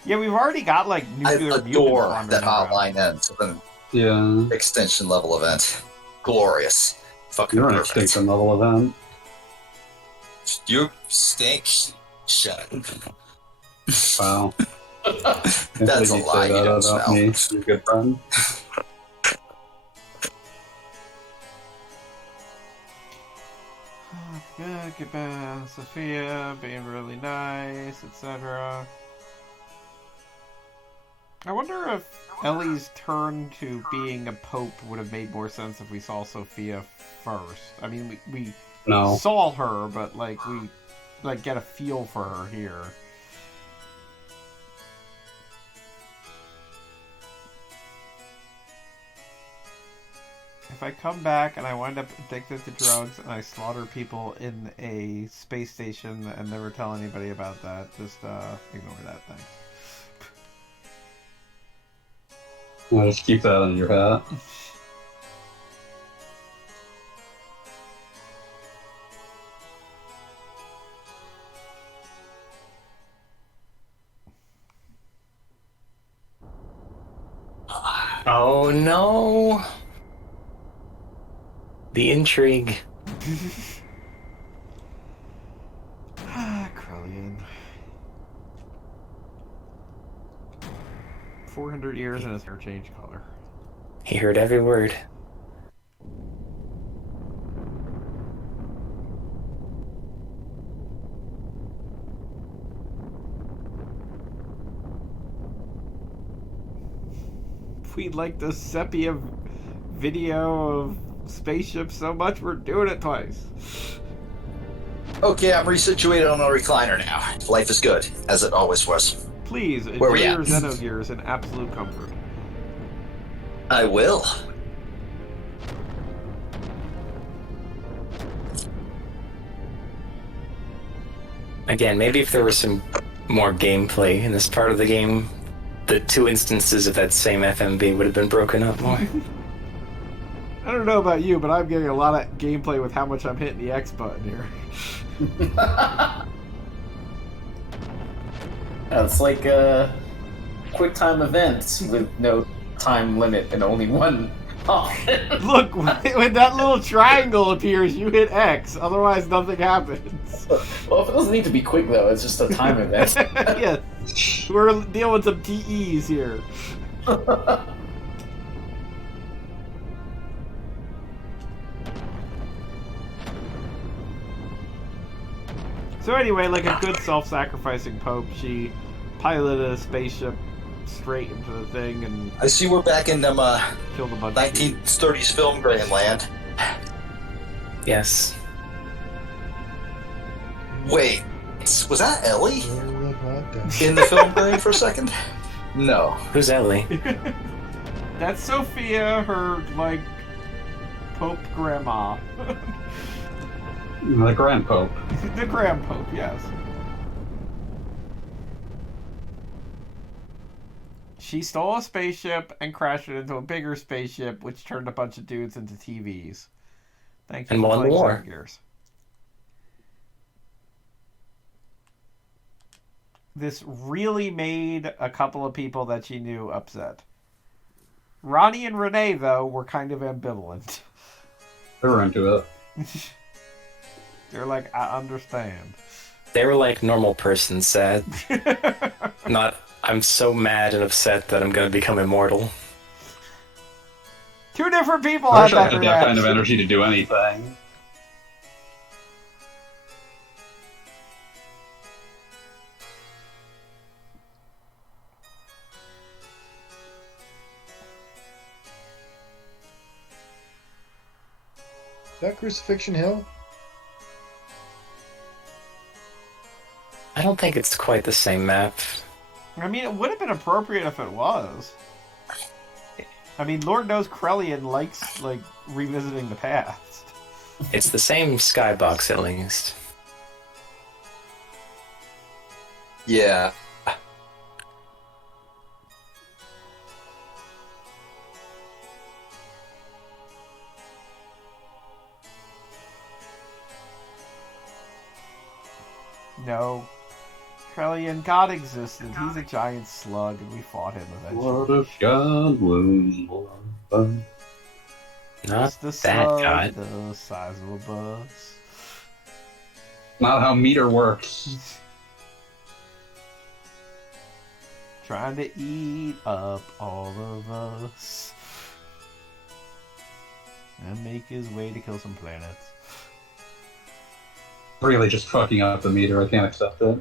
Yeah, we've already got like I nuclear adore mutants that wandering around. Hotline ends with an Yeah. extension level event. Glorious. Fucking You're an perfect. extinction level event. You stink. Shut Wow. That's a lie, you don't smell. Me, your good friend. Yeah, goodbye, Sophia, being really nice, etc. I wonder if Ellie's turn to being a pope would have made more sense if we saw Sophia first. I mean, we No. saw her, but like we get a feel for her here. If I come back and I wind up addicted to drugs and I slaughter people in a space station and never tell anybody about that, just ignore that, thanks. Well, just keep that in your hat. Oh no! The intrigue. Krellian. 400 years and his hair changed color. He heard every word. We like the sepia video of spaceships so much, we're doing it twice. Okay, I'm resituated on a recliner now. Life is good, as it always was. Please, Where enjoy we your at? Xenogears in absolute comfort. I will. Again, maybe if there was some more gameplay in this part of the game, the 2 instances of that same FMV would have been broken up more. I don't know about you, but I'm getting a lot of gameplay with how much I'm hitting the X button here. It's like quick time events with no time limit and only one option. Look, when that little triangle appears, you hit X, otherwise nothing happens. Well, if it doesn't need to be quick though, it's just a time event. Yeah, we're dealing with some TEs here. So anyway, like a good self-sacrificing pope, she piloted a spaceship straight into the thing and I see we're back in them killed a bunch of people. 1930s film grain land. Yes. Wait, was that Ellie Real hot down. in the film grain for a second? No. Who's Ellie? That's Sophia, her, like, Pope grandma. The Grand Pope. The Grand Pope, yes. She stole a spaceship and crashed it into a bigger spaceship, which turned a bunch of dudes into TVs. Thank you And for won the playing war. Xenogears. This really made a couple of people that she knew upset. Ronnie and Renee, though, were kind of ambivalent. They were into it. They're like, I understand. They were like normal person sad. Not, I'm so mad and upset that I'm gonna become immortal. Two different people I had wish I that had that reaction. kind of energy to do anything. Is that Crucifixion Hill? I don't think it's quite the same map. I mean, it would have been appropriate if it was. I mean, Lord knows Krellian likes, like, revisiting the past. It's the same skybox, at least. Yeah. No. Krellian, God existed. He's a giant slug, and we fought him eventually. What if God was more fun? Not Just a that slug God. the size of a bus. Not how meter works. Trying to eat up all of us. And make his way to kill some planets. Really just fucking up the meter. I can't accept it.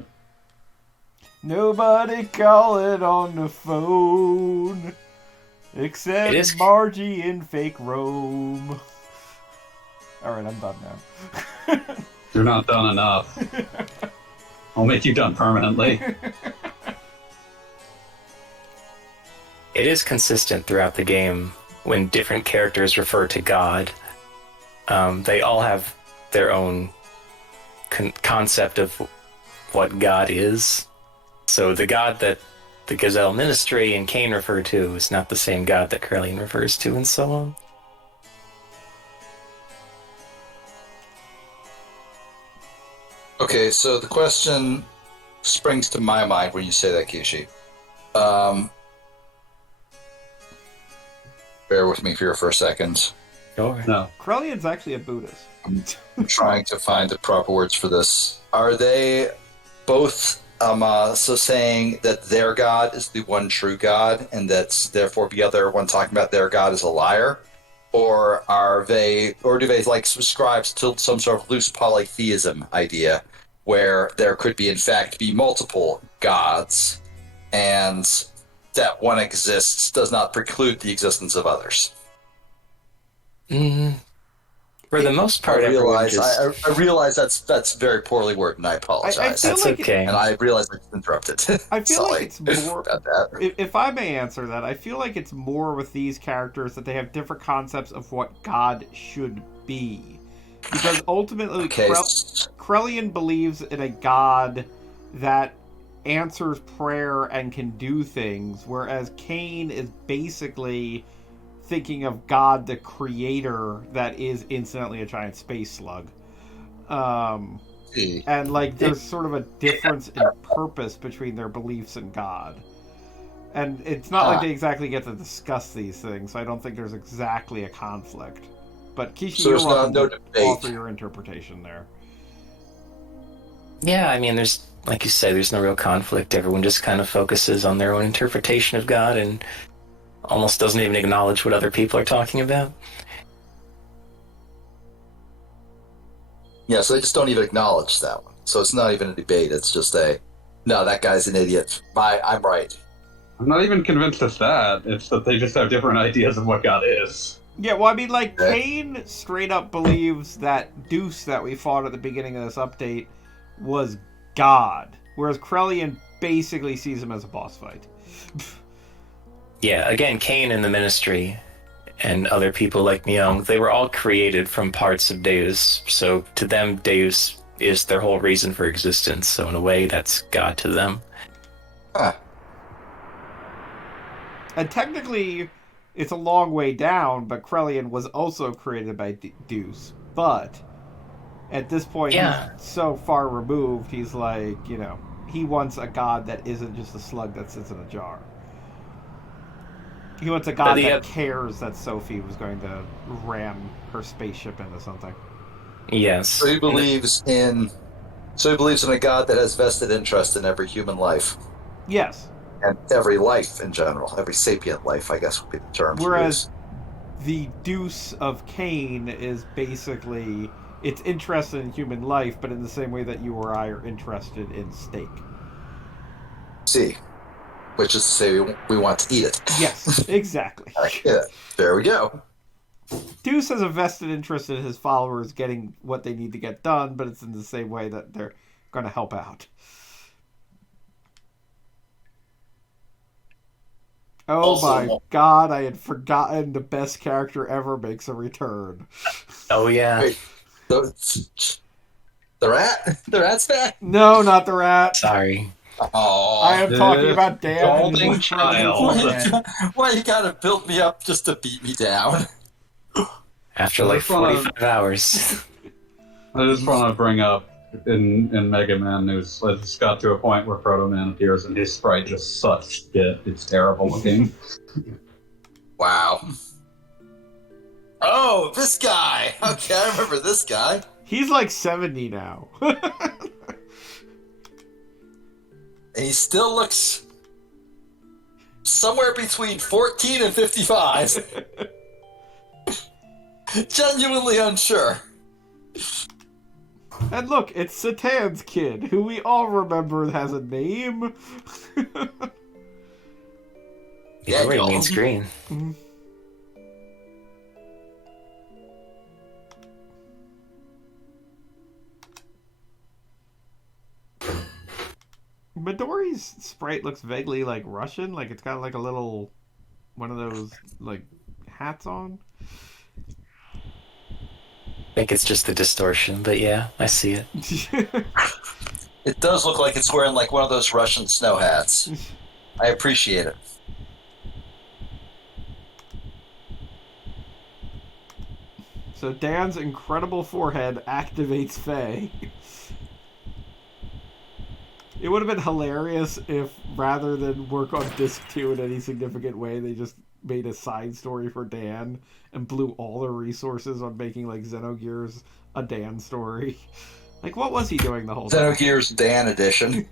Nobody call it on the phone. Except It is- Margie in fake Rome. Alright, I'm done now. You're not done enough. I'll make you done permanently. It is consistent throughout the game when different characters refer to God. They all have their own concept of what God is. So the God that the Gazelle Ministry and Cain refer to is not the same God that Krellian refers to, and so on. Okay, so the question springs to my mind when you say that, Kishi. Bear with me here for a second. Sure. No. Krellian's actually a Buddhist. I'm trying to find the proper words for this. Are they both so saying that their God is the one true God, and that's therefore the other one talking about their God is a liar? Or do they like subscribe to some sort of loose polytheism idea where there could be in fact be multiple gods, and that one exists does not preclude the existence of others? For the most part, I everyone realize just... I realize that's very poorly worded, and I apologize. I feel That's like okay. And I realize I interrupted. I feel Sorry like it's more... about that. If I may answer that, I feel like it's more with these characters that they have different concepts of what God should be. Because ultimately, Okay. Krellian believes in a God that answers prayer and can do things, whereas Cain is basically thinking of God the creator that is incidentally a giant space slug. And like there's sort of a difference in purpose between their beliefs and God. And it's not like they exactly get to discuss these things, so I don't think there's exactly a conflict. But Kishi, So you're there's welcome no to debate. offer your interpretation there. Yeah, I mean, there's, like you say, there's no real conflict. Everyone just kind of focuses on their own interpretation of God and almost doesn't even acknowledge what other people are talking about. Yeah, so they just don't even acknowledge that one. So it's not even a debate. It's just no, that guy's an idiot. I'm right. I'm not even convinced it's that. It's that they just have different ideas of what God is. Yeah, well, I mean, like, Cain straight up believes that Deuce that we fought at the beginning of this update was God, whereas Krellian basically sees him as a boss fight. Yeah, again, Cain and the Ministry and other people like Myung, they were all created from parts of Deus. So to them, Deus is their whole reason for existence. So in a way, that's God to them. Huh. And technically, it's a long way down, but Krellian was also created by Deuce. But at this point, Yeah. he's so far removed, he's like, he wants a god that isn't just a slug that sits in a jar. He wants a god that cares that Sophie was going to ram her spaceship into something. Yes. So he believes in a God that has vested interest in every human life. Yes. And every life in general, every sapient life, I guess would be the term. Whereas the Deuce of Cain is basically, it's interested in human life, but in the same way that you or I are interested in steak. See, which is to say we want to eat it. Yes, exactly. Yeah, there we go. Deuce has a vested interest in his followers getting what they need to get done, but it's in the same way that they're going to help out. Oh Also, my god, I had forgotten the best character ever makes a return. Oh yeah. Wait. The rat? The rat's back? No, not the rat. Sorry. Oh. I am talking about Dan and Balding his child. friend. Why you gotta build me up just to beat me down? After I like just wanna- 45 hours. I just want to bring up in Mega Man News, it's got to a point where Proto Man appears and his sprite just sucks shit. It's terrible looking. Wow. Oh, this guy! Okay, I remember this guy. He's like 70 now. And he still looks somewhere between 14 and 55. Genuinely unsure. And look, it's Satan's kid, who we all remember has a name. Yeah, already main screen. Midori's sprite looks vaguely like Russian, like it's got like a little one of those like hats on. I think it's just the distortion, but yeah, I see it. It does look like it's wearing like one of those Russian snow hats. I appreciate it. So Dan's incredible forehead activates Faye. It would have been hilarious if, rather than work on Disc 2 in any significant way, they just made a side story for Dan and blew all their resources on making, like, Xenogears a Dan story. Like, what was he doing the whole time? Xenogears Dan edition.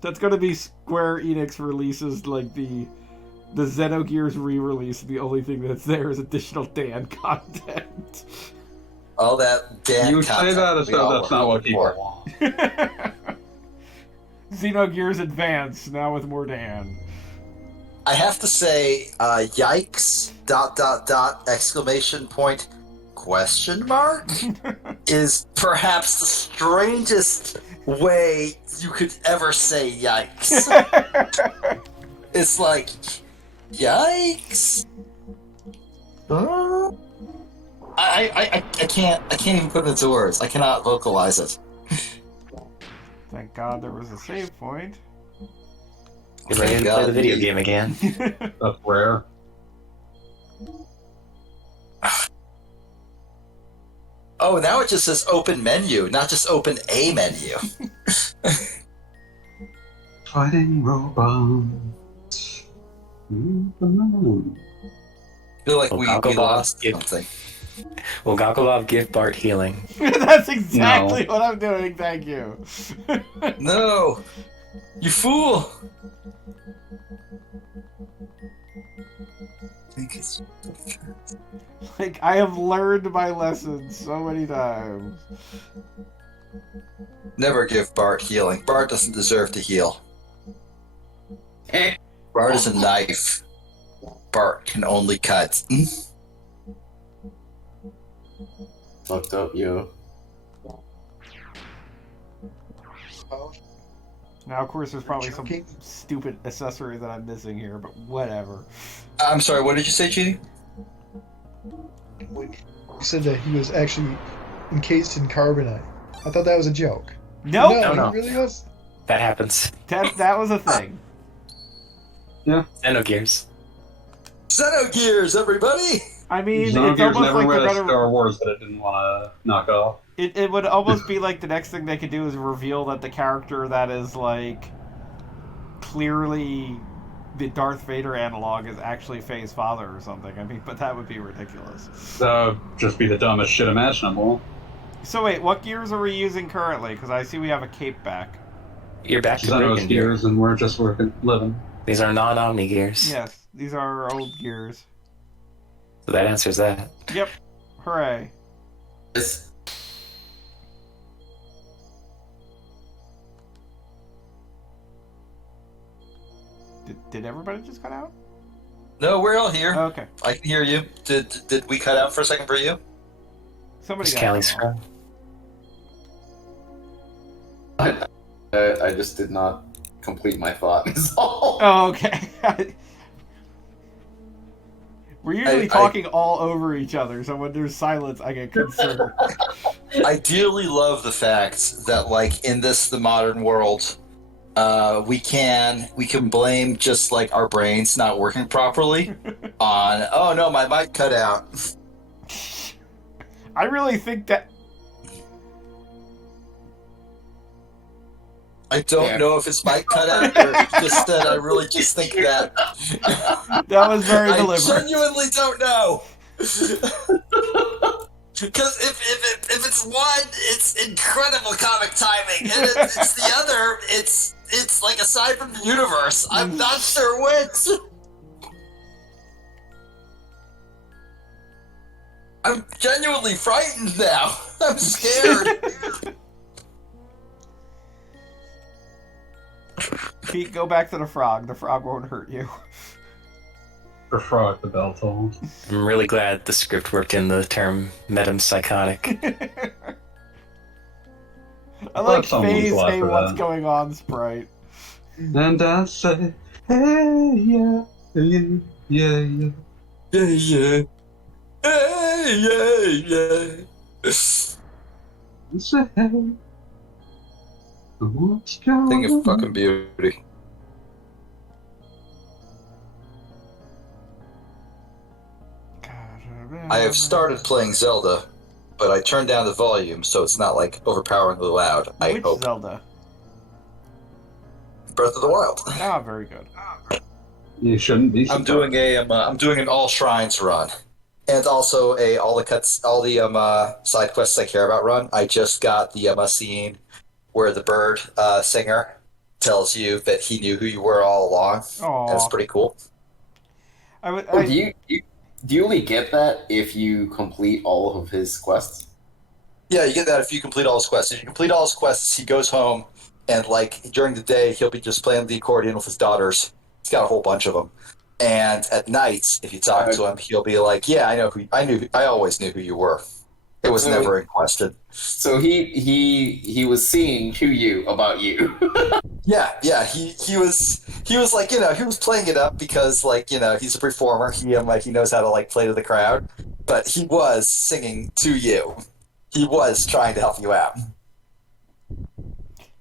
That's gonna be Square Enix releases, like, the Xenogears re-release. The only thing that's there is additional Dan content. All that Dan You say content that as we though all that's were not what looking people for. want. Xenogears Advance, now with more Dan. I have to say, yikes, ... exclamation point, question mark, is perhaps the strangest way you could ever say yikes. It's like, yikes? Huh? I can't even put it into words. I cannot vocalize it. Thank God there was a save point. Get ready to play the video game again. That's rare. Oh, now it just says open menu, not just open a menu. Fighting robots. I feel like we lost something. Will Gogglebob give Bart healing? That's exactly what I'm doing, thank you. No! You fool! Like, I have learned my lessons so many times. Never give Bart healing. Bart doesn't deserve to heal. Bart is a knife. Bart can only cut. Fucked up, yo. Now, of course, there's probably some stupid accessory that I'm missing here, but whatever. I'm sorry, what did you say, Judy? You said that he was actually encased in carbonite. I thought that was a joke. Nope. No. It really was. That happens. That was a thing. Xenogears. Xenogears, everybody! I mean, it's Xenogears almost never like read they're a gonna... Star Wars that it didn't want to knock off. It would almost be like the next thing they could do is reveal that the character that is, like, clearly the Darth Vader analog is actually Faye's father or something. I mean, but that would be ridiculous. Just be the dumbest shit imaginable. So wait, what gears are we using currently? Because I see we have a cape back. You're back to Xenos Brigand gear. gears, and we're just living. These are non-Omni gears. Yes, these are our old gears. So that answers that. Yep. Hooray. This Did everybody just cut out? No, we're all here. Okay. I can hear you. Did we cut out for a second for you? Somebody It's got Callie's cut off. scrub. I just did not complete my thought. Is all. Oh, okay. We're usually talking all over each other, so when there's silence, I get concerned. I dearly love the fact that, like, in the modern world, we can blame just like our brains not working properly on, oh no, my mic cut out. I really think that. I don't know if his mic cut out or just that I really just think that. That was very deliberate. I genuinely don't know. Because if it's one, it's incredible comic timing, and if it's the other, it's like aside from the universe. I'm not sure which. I'm genuinely frightened now. I'm scared. Pete, go back to the frog. The frog won't hurt you. For frog, the bell tolled. I'm really glad the script worked in the term metempsychotic. I like someone's Faye's glad "Hey, for what's that. going on?" sprite. And I say, hey, yeah, yeah, yeah, yeah. Yeah, yeah. Hey, yeah, yeah. I say, hey, what's going Thing of on? fucking beauty. I have started playing Zelda, but I turned down the volume so it's not like overpoweringly loud. I Which hope. Zelda? Breath of the Wild. Ah, very good. You shouldn't be. I'm doing I'm doing an all shrines run, and also all the side quests I care about run. I just got the scene where the bird singer tells you that he knew who you were all along. Aww. That's pretty cool. Do you only get that if you complete all of his quests? Yeah, you get that if you complete all his quests. If you complete all his quests, he goes home, and like during the day, he'll be just playing the accordion with his daughters. He's got a whole bunch of them. And at night, if you talk to him, he'll be like, "Yeah, I always knew who you were. It was never in question." So he was singing to you about you. Yeah. He was like, he was playing it up because like, he's a performer. He knows how to like play to the crowd. But he was singing to you. He was trying to help you out.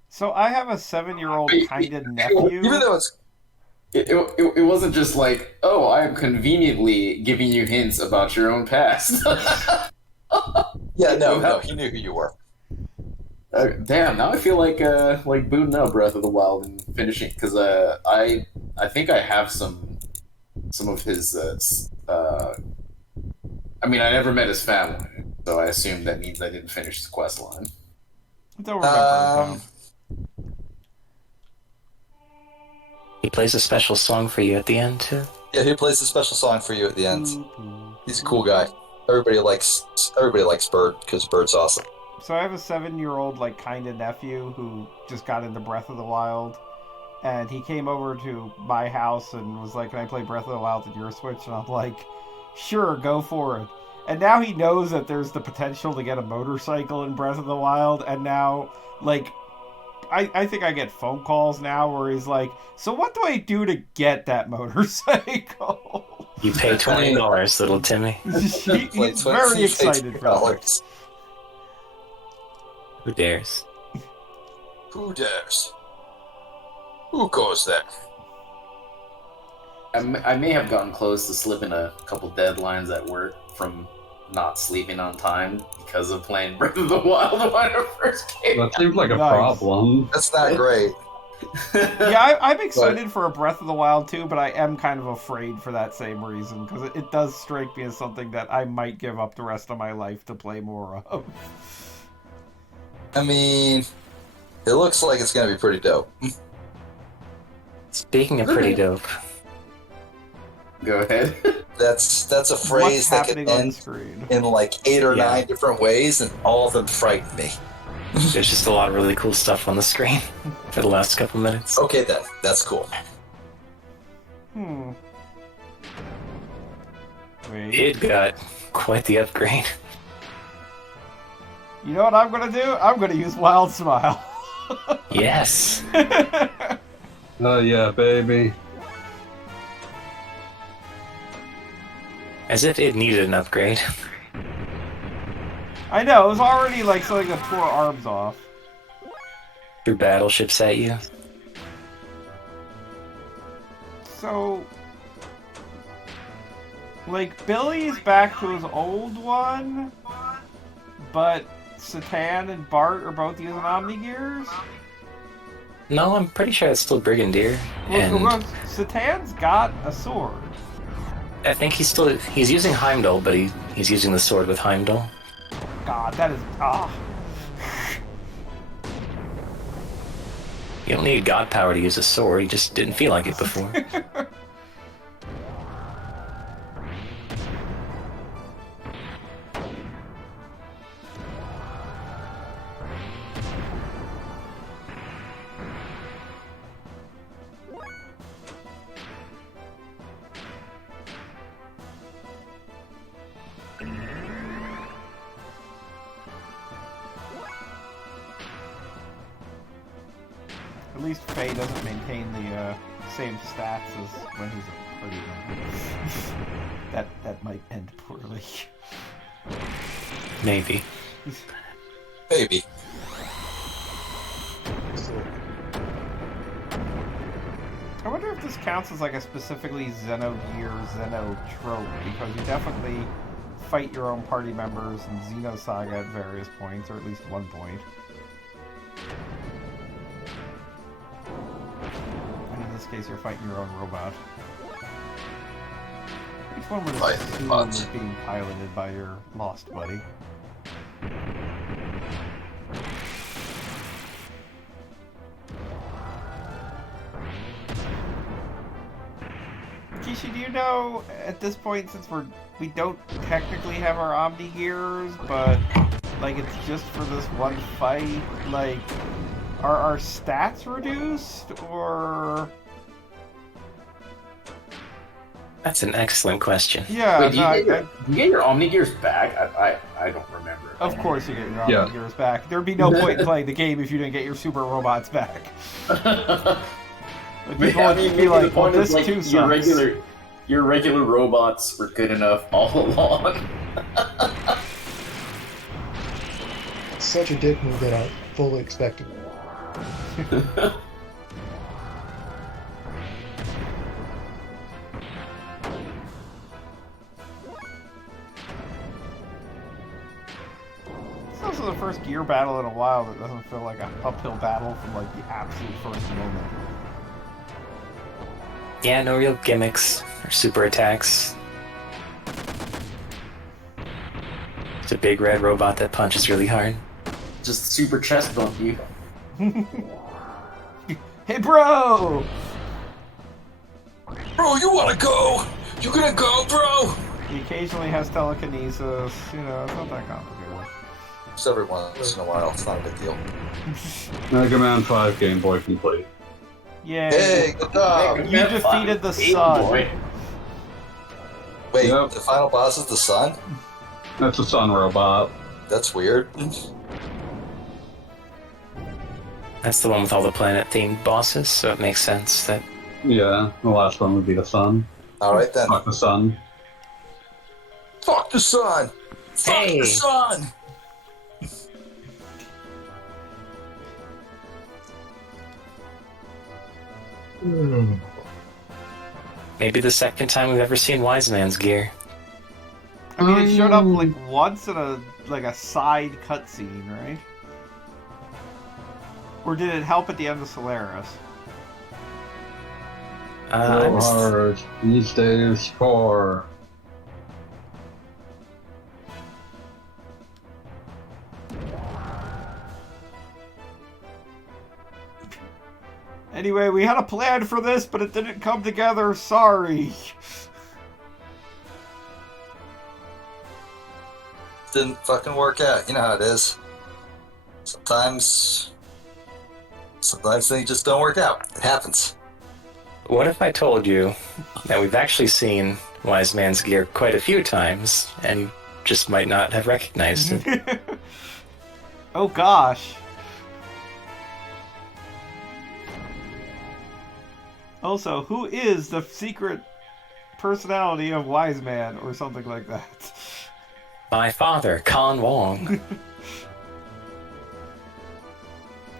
So I have a 7-year-old kind of nephew. Even though it wasn't just like, oh, I am conveniently giving you hints about your own past. Yeah, no, he knew who you were. Damn, now I feel like booting up Breath of the Wild and finishing, because I think I have some of his. I mean, I never met his family, so I assume that means I didn't finish his quest line. I don't remember. He plays a special song for you at the end, too. Yeah, he plays a special song for you at the end. He's a cool guy. Everybody likes Bird because Bird's awesome. So I have a 7-year-old like kind of nephew who just got into Breath of the Wild, and he came over to my house and was like, "Can I play Breath of the Wild on your Switch?" And I'm like, "Sure, go for it." And now he knows that there's the potential to get a motorcycle in Breath of the Wild, and now like I think I get phone calls now where he's like, "So what do I do to get that motorcycle?" You pay $20, little Timmy. He's very excited for that. Who dares? Who dares? Who goes there? I may have gotten close to slipping a couple deadlines at work from not sleeping on time because of playing Breath of the Wild when it first came out. That seems like a problem. That's not great. Yeah, I'm excited for a Breath of the Wild too, but I am kind of afraid for that same reason, because it does strike me as something that I might give up the rest of my life to play more of. I mean, it looks like it's going to be pretty dope. Speaking of pretty dope. Go ahead. That's a phrase that can end in like 8 or 9 different ways, and all of them frighten me. There's just a lot of really cool stuff on the screen for the last couple minutes. Okay then, that's cool. Wait. It got quite the upgrade. You know what I'm gonna do? I'm gonna use Wild Smile. Yes. Oh yeah, baby. As if it needed an upgrade. I know, it was already like something that tore arms off. Threw battleships at you. So, like, Billy's back to his old one, but Satan and Bart are both using Omnigears? No, I'm pretty sure it's still Brigadier. Well, Satan's got a sword. I think he's using Heimdall, but he's using the sword with Heimdall. God, that is... You don't need god power to use a sword, he just didn't feel like it before. At least Faye doesn't maintain the same stats as when he's a party member. that might end poorly. Maybe. Maybe. I wonder if this counts as like a specifically Xenogears Xeno trope, because you definitely fight your own party members in Xenosaga at various points, or at least one point. And in this case, you're fighting your own robot. Each one would assume is being piloted by your lost buddy. Kishi, do you know, at this point, since we don't technically have our Omni Gears, but like it's just for this one fight, like are our stats reduced, or? That's an excellent question. Yeah. Wait, do you get your Omni Gears back? I don't remember. Of course you get your Omni Gears back. There'd be no point in playing the game if you didn't get your super robots back. Like, people would be like, well, this too sucks. Your regular robots were good enough all along. Such a dick move that I fully expected. It's also the first gear battle in a while that doesn't feel like an uphill battle from like the absolute first moment. Yeah, no real gimmicks or super attacks. It's a big red robot that punches really hard. Just super chest bump you. Hey, bro! Bro, you wanna go? You gonna go, bro? He occasionally has telekinesis. You know, it's not that complicated. Just every once in a while. It's not a big deal. Mega Man 5 Game Boy complete. Yay! Hey, good job. You defeated the sun. Boy. Wait, Yep. the final boss is the sun? That's a sun robot. That's weird. That's the one with all the planet-themed bosses, so it makes sense that... Yeah, the last one would be the sun. Alright then. Fuck the sun. Fuck the sun! Fuck Hey. the sun! Maybe the second time we've ever seen Wise Man's gear. I mean, it showed up like once in a side cutscene, right? Or did it help at the end of Solaris? So hard these days for... Anyway, we had a plan for this, but it didn't come together. Sorry. Didn't fucking work out. You know how it is. Sometimes things just don't work out. It happens. What if I told you that we've actually seen Wise Man's gear quite a few times, and you just might not have recognized it? Oh gosh. Also, who is the secret personality of Wise Man or something like that? My father, Con Wong.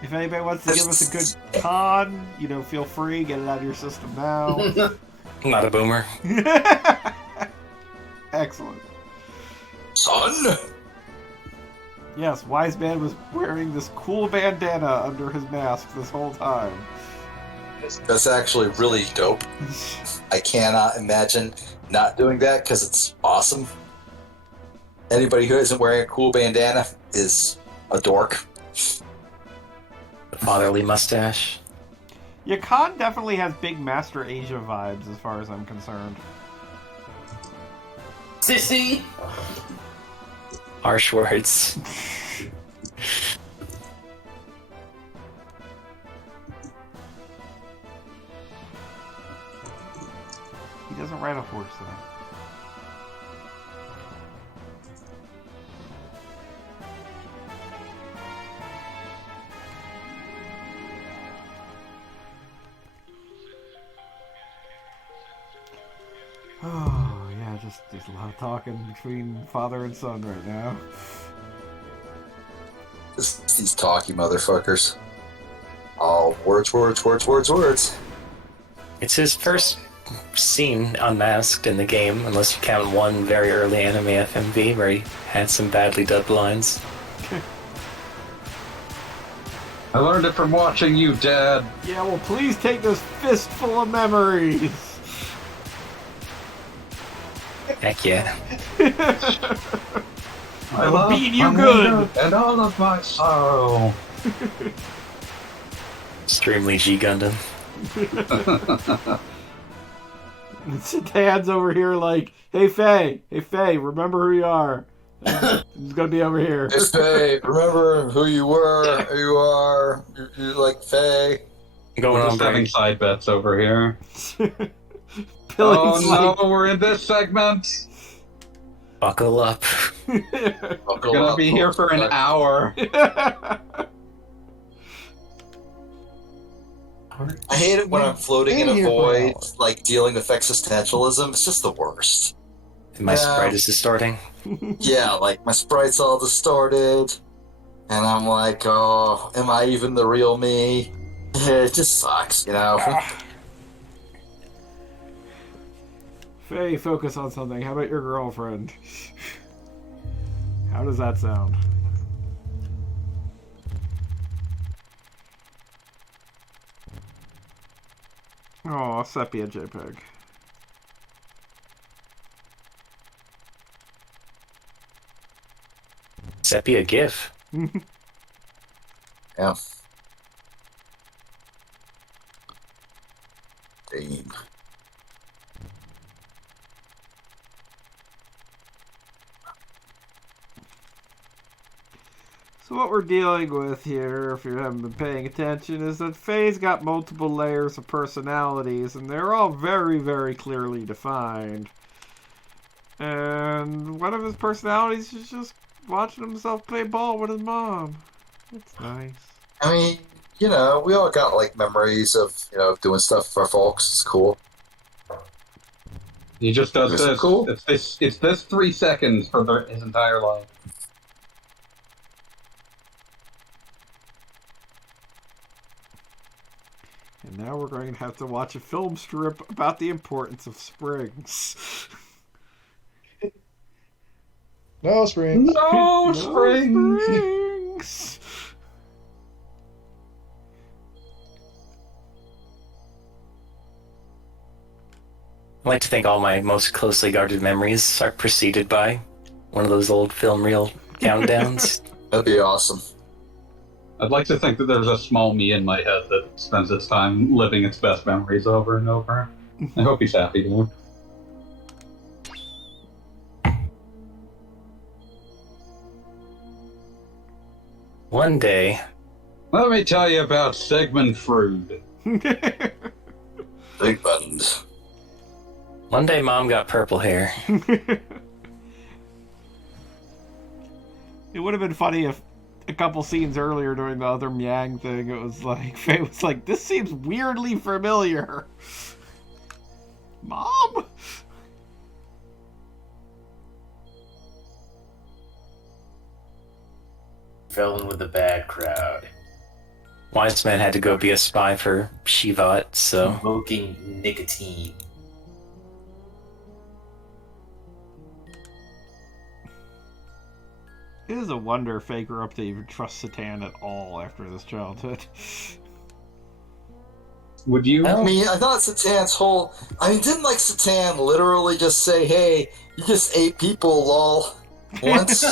If anybody wants to give us a good con, feel free, get it out of your system now. Not a boomer. Excellent. Son! Yes, Wise Man was wearing this cool bandana under his mask this whole time. That's actually really dope. I cannot imagine not doing that because it's awesome. Anybody who isn't wearing a cool bandana is a dork. The fatherly mustache. Yeah, Khan definitely has big Master Asia vibes as far as I'm concerned. Sissy! Harsh words. He doesn't ride a horse, though. Oh, yeah, just there's a lot of talking between father and son right now. Just these talky motherfuckers. Oh, words. It's his first scene unmasked in the game, unless you count one very early anime FMV where he had some badly dubbed lines. I learned it from watching you, Dad. Yeah, well, please take this fistful of memories. Heck yeah. I love beating you good. And all of my sorrow. Extremely G Gundam. Dad's over here like, hey Faye, remember who you are. He's gonna be over here. Hey, Faye, remember who you were, who you are. You're like Faye. Going We're on, just having Brady. side bets over here. Billy's Oh no, we're in this segment. Buckle up. We're gonna be here for an hour. I hate it when I'm floating in a Here for an void, like dealing with existentialism. It's just the worst. My sprite is distorting. Yeah, like my sprite's all distorted, and I'm like, oh, am I even the real me? It just sucks, Faye, focus on something. How about your girlfriend? How does that sound? Oh, sepia JPEG. Sepia GIF. Yeah. Damn. So what we're dealing with here, if you haven't been paying attention, is that Faye's got multiple layers of personalities, and they're all very, very clearly defined. And one of his personalities is just watching himself play ball with his mom. It's nice. I mean, we all got like memories of doing stuff for folks. It's cool. He just does Is it this. cool? It's this 3 seconds for his entire life. And now we're going to have to watch a film strip about the importance of springs. No springs. No, No spring. springs! I like to think all my most closely guarded memories are preceded by one of those old film reel countdowns. That'd be awesome. I'd like to think that there's a small me in my head that spends its time living its best memories over and over. I hope he's happy to. One day, Let me tell you about Sigmund Freud. Big buttons. one day Mom got purple hair. It would have been funny if a couple scenes earlier during the other Miang thing, it was like Faye was like, "This seems weirdly familiar." Mom. Fell in with the bad crowd. Wise man had to go be a spy for Shivat, so Smoking nicotine. It is a wonder Faye grew up to even trust Satan at all after this childhood. Would you? I mean, I thought Satan's whole... I mean, didn't, like, Satan literally just say, hey, you just ate people, lol, once?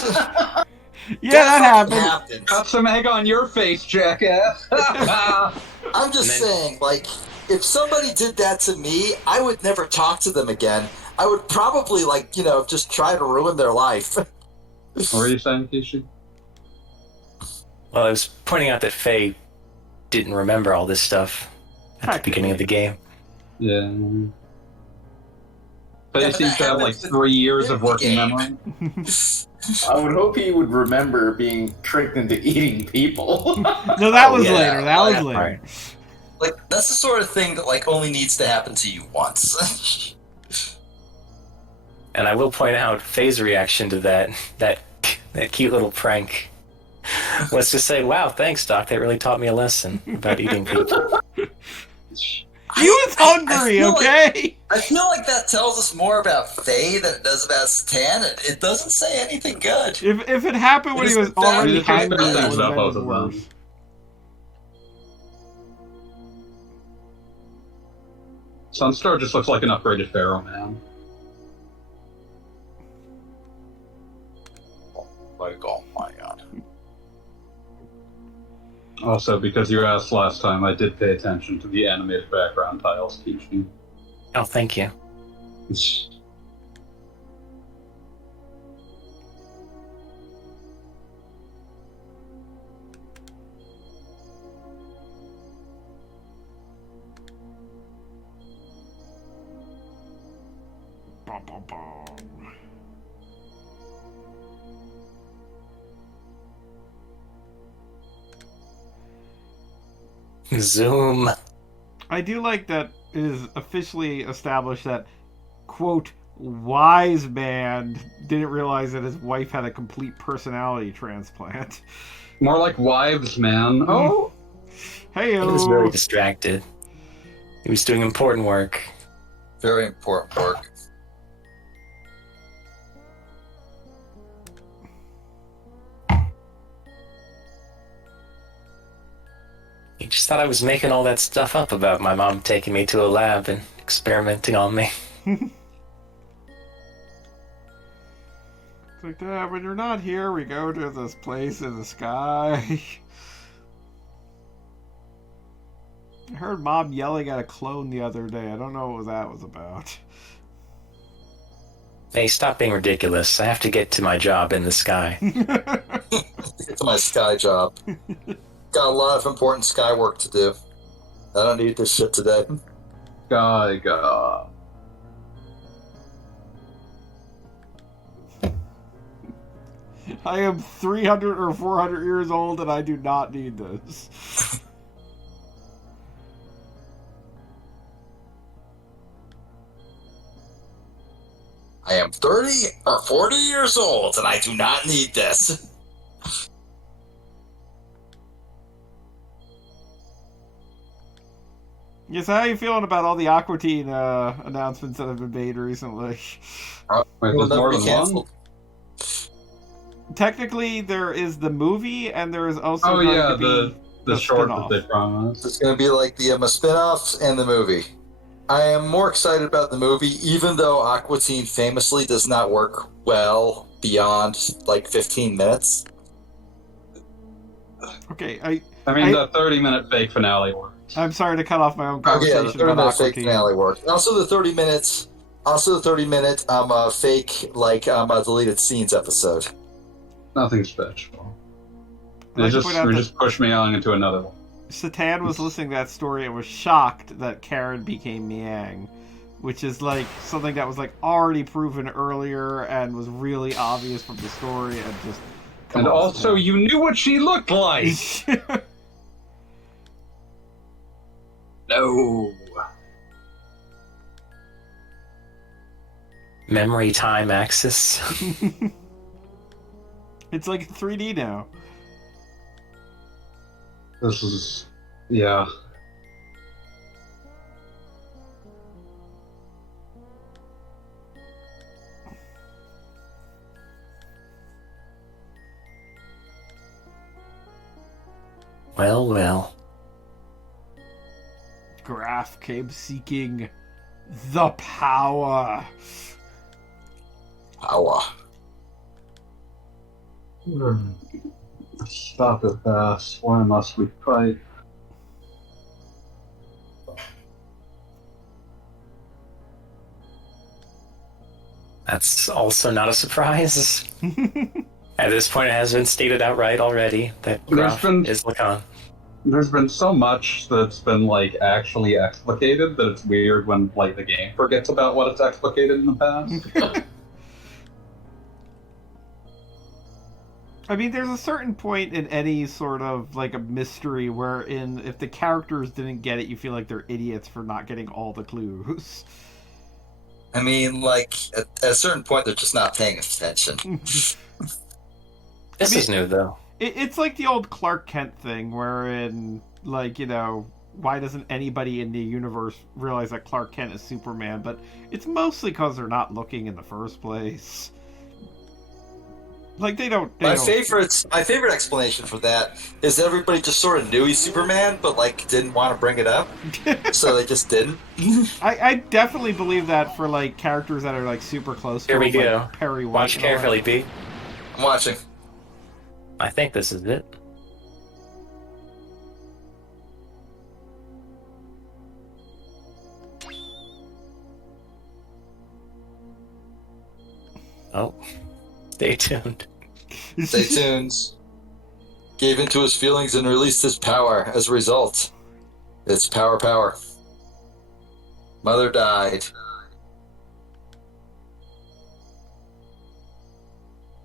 Yeah, that happened. Got some egg on your face, jackass. I'm just saying, like, if somebody did that to me, I would never talk to them again. I would probably, like, you know, just try to ruin their life. What were you saying, Kishi? well, I was pointing out that Faye didn't remember all this stuff at the beginning of the game. Yeah. But he seems to have like 3 years of working memory. I would hope he would remember being tricked into eating people. No, that was later. That was later. Right. Like, that's the sort of thing that, like, only needs to happen to you once. And I will point out Faye's reaction to that cute little prank was to say, "Wow, thanks, Doc. That really taught me a lesson about eating people." He was hungry, okay? I feel like that tells us more about Faye than it does about Satan. It doesn't say anything good. If it happened when he was already It just makes hungry, me that think would about have both been of worse. them. Sunstar just looks like an upgraded Pharaoh man. Like, oh my god. Also, because you asked last time, I did pay attention to the animated background tiles teaching. Oh, thank you. Bum, bum, bum. Zoom. I do like that it is officially established that, quote, wise man didn't realize that his wife had a complete personality transplant. More like wives, man. Oh! Hey, He was very distracted. He was doing important work. Very important work. He just thought I was making all that stuff up about my mom taking me to a lab and experimenting on me. It's like, Dad, when you're not here, we go to this place in the sky. I heard Mom yelling at a clone the other day. I don't know what that was about. Hey, stop being ridiculous. I have to get to my job in the sky. It's my sky job. Got a lot of important sky work to do. I don't need this shit today. God. I am 300 or 400 years old and I do not need this. I am 30 or 40 years old and I do not need this. Yes, how are you feeling about all the Aqua Teen announcements that have been made recently? Wait, there's more than one? Technically, there is the movie, and there is also Oh going yeah, to be the short spin-off. that they promised. It's going to be like the spin-offs and the movie. I am more excited about the movie, even though Aqua Teen famously does not work well beyond like 15 minutes. Okay, I mean, the 30-minute fake finale works. I'm sorry to cut off my own Oh yeah, conversation the 30 about minute Aqua fake Teen. finale worked. Also the 30 minutes. Also the 30-minute fake deleted scenes episode. Nothing special. I'd like to point out They that just pushed me on into another one. Satan was listening to that story and was shocked that Karen became Miang, which is like something that was like already proven earlier and was really obvious from the story, and just And also, you knew what she looked like! No. Memory time axis. It's like 3D now. This is... yeah. Well, well. Graf came seeking the power. Power. Stop it, Bass. Why must we fight? That's also not a surprise. At this point, it has been stated outright already that Graf is Lacan. There's been so much that's been, like, actually explicated that it's weird when, like, the game forgets about what it's explicated in the past. I mean, there's a certain point in any sort of, like, a mystery wherein if the characters didn't get it, you feel like they're idiots for not getting all the clues. I mean, like, at a certain point, they're just not paying attention. This is new, though. It's like the old Clark Kent thing, wherein, like, you know, why doesn't anybody in the universe realize that Clark Kent is Superman? But it's mostly because they're not looking in the first place. Like, my favorite explanation for that is everybody just sort of knew he's Superman, but, like, didn't want to bring it up. So they just didn't. I definitely believe that for, like, characters that are, like, super close to Here we go. Like Perry White. Watch carefully, B. I'm watching. I think this is it. Oh. Stay tuned. Stay tuned. Gave into his feelings and released his power. As a result, it's power. Mother died.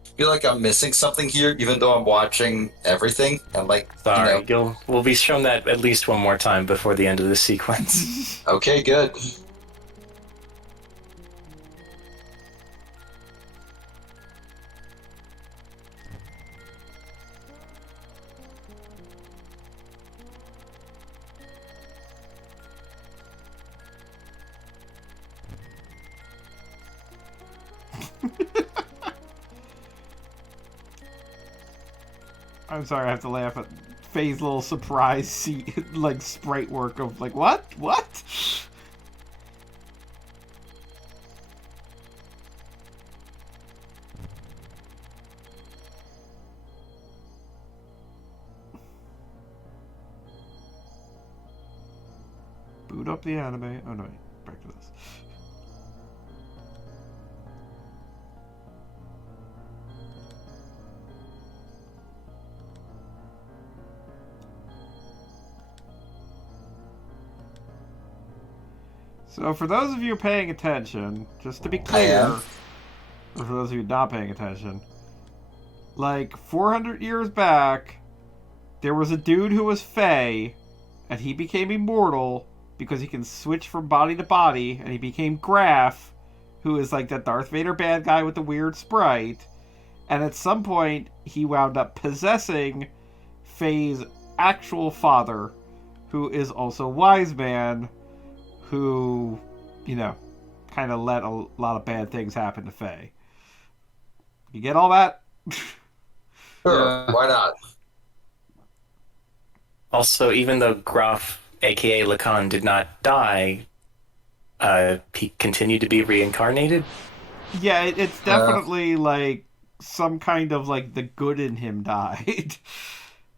I feel like I'm missing something here, even though I'm watching everything. I'm like, sorry, we'll be shown that at least one more time before the end of the sequence. Okay, good. I'm sorry, I have to laugh at Faye's little surprise like sprite work of like, what? Boot up the anime. Oh no, wait, back to this. So for those of you paying attention, just to be clear, or for those of you not paying attention, like 400 years back, there was a dude who was Fae, and he became immortal because he can switch from body to body, and he became Graf, who is like that Darth Vader bad guy with the weird sprite, and at some point he wound up possessing Faye's actual father, who is also Wise Man, who, you know, kind of let a lot of bad things happen to Faye. You get all that? Sure, why not? Also, even though Graf, aka Lacan, did not die, he continued to be reincarnated? Yeah, it's definitely like some kind of like the good in him died.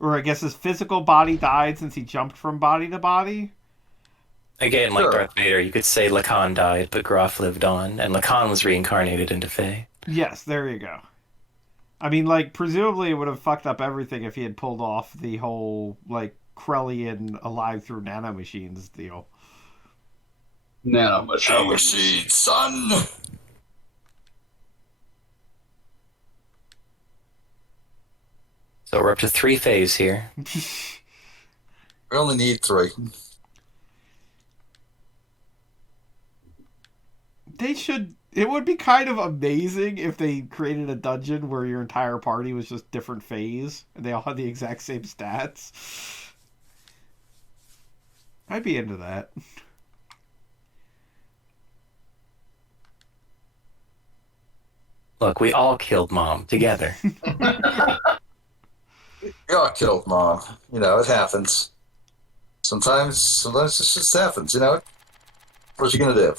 Or I guess his physical body died since he jumped from body to body. Again, like Darth Vader, you could say Lacan died, but Graf lived on, and Lacan was reincarnated into Faye. Yes, there you go. I mean, like, presumably it would have fucked up everything if he had pulled off the whole, like, Krellian alive through nanomachines deal. Nanomachine, son! So we're up to 3 Fays here. We only need 3. They should. It would be kind of amazing if they created a dungeon where your entire party was just different Fays and they all had the exact same stats. I'd be into that. Look, we all killed Mom together. We all killed Mom. You know, it happens. Sometimes it just happens, you know? What you gonna do?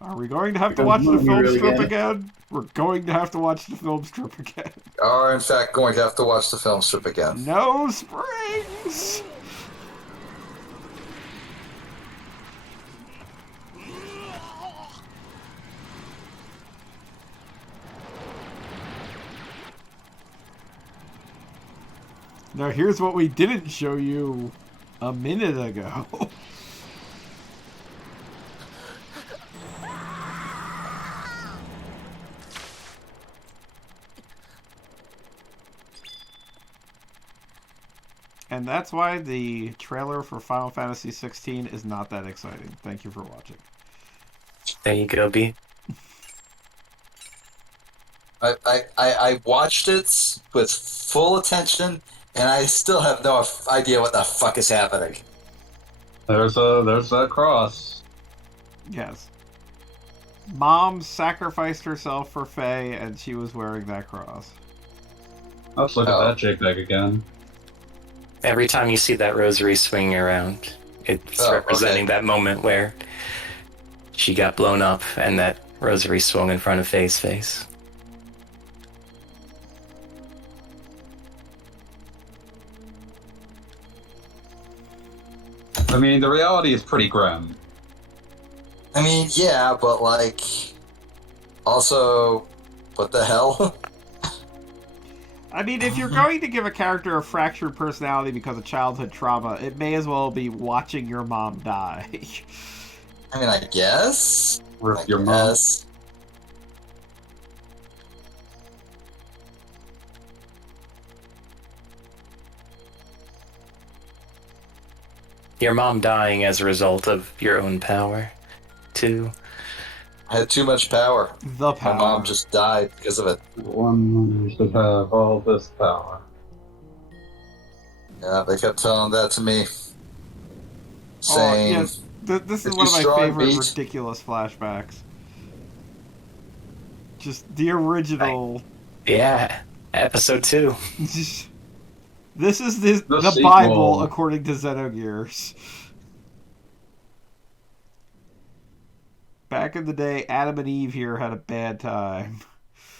Are we going to have to Because watch the movie film really strip good. again? We're going to have to watch the film strip again. Are in fact going to have to watch the film strip again. No springs! Now here's what we didn't show you a minute ago. And that's why the trailer for Final Fantasy 16 is not that exciting. Thank you for watching. There you go, B. I watched it with full attention, and I still have no idea what the fuck is happening. There's that cross. Yes. Mom sacrificed herself for Faye, and she was wearing that cross. Let's look at that JPEG again. Every time you see that rosary swinging around, it's representing that moment where she got blown up and that rosary swung in front of Faye's face. I mean, the reality is pretty grim. I mean, yeah, but like, also, what the hell? I mean, if you're going to give a character a fractured personality because of childhood trauma, it may as well be watching your mom die. I mean, I guess. Rip your mom. Guess. Your mom dying as a result of your own power, too. I had too much power. The power. My mom just died because of it. One should have all this power. Yeah, they kept telling that to me. Saying, Oh, yes. This is "If one you of my strong favorite beat." ridiculous flashbacks. Just the original. Yeah, episode 2. This is the sequel. Bible according to Xenogears. Back in the day, Adam and Eve here had a bad time.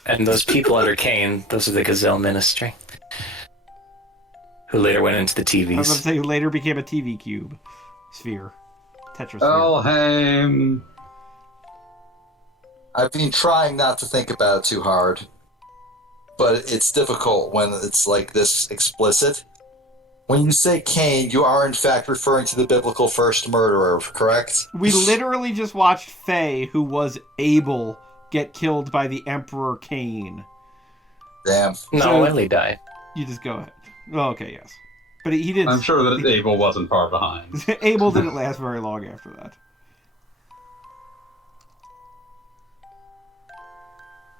And those people under Cain, those are the Gazelle Ministry, who later went into the I was going to TVs. say who later became a TV cube. Sphere. Tetrasphere. Elheim. I've been trying not to think about it too hard, but it's difficult when it's like this explicit. When you say Cain, you are in fact referring to the biblical first murderer, correct? We literally just watched Faye, who was Abel, get killed by the Emperor Cain. Damn. No, So- Ellie died. You just go ahead. Oh, okay, yes. But he didn't... I'm sure that Abel wasn't far behind. Abel didn't last very long after that.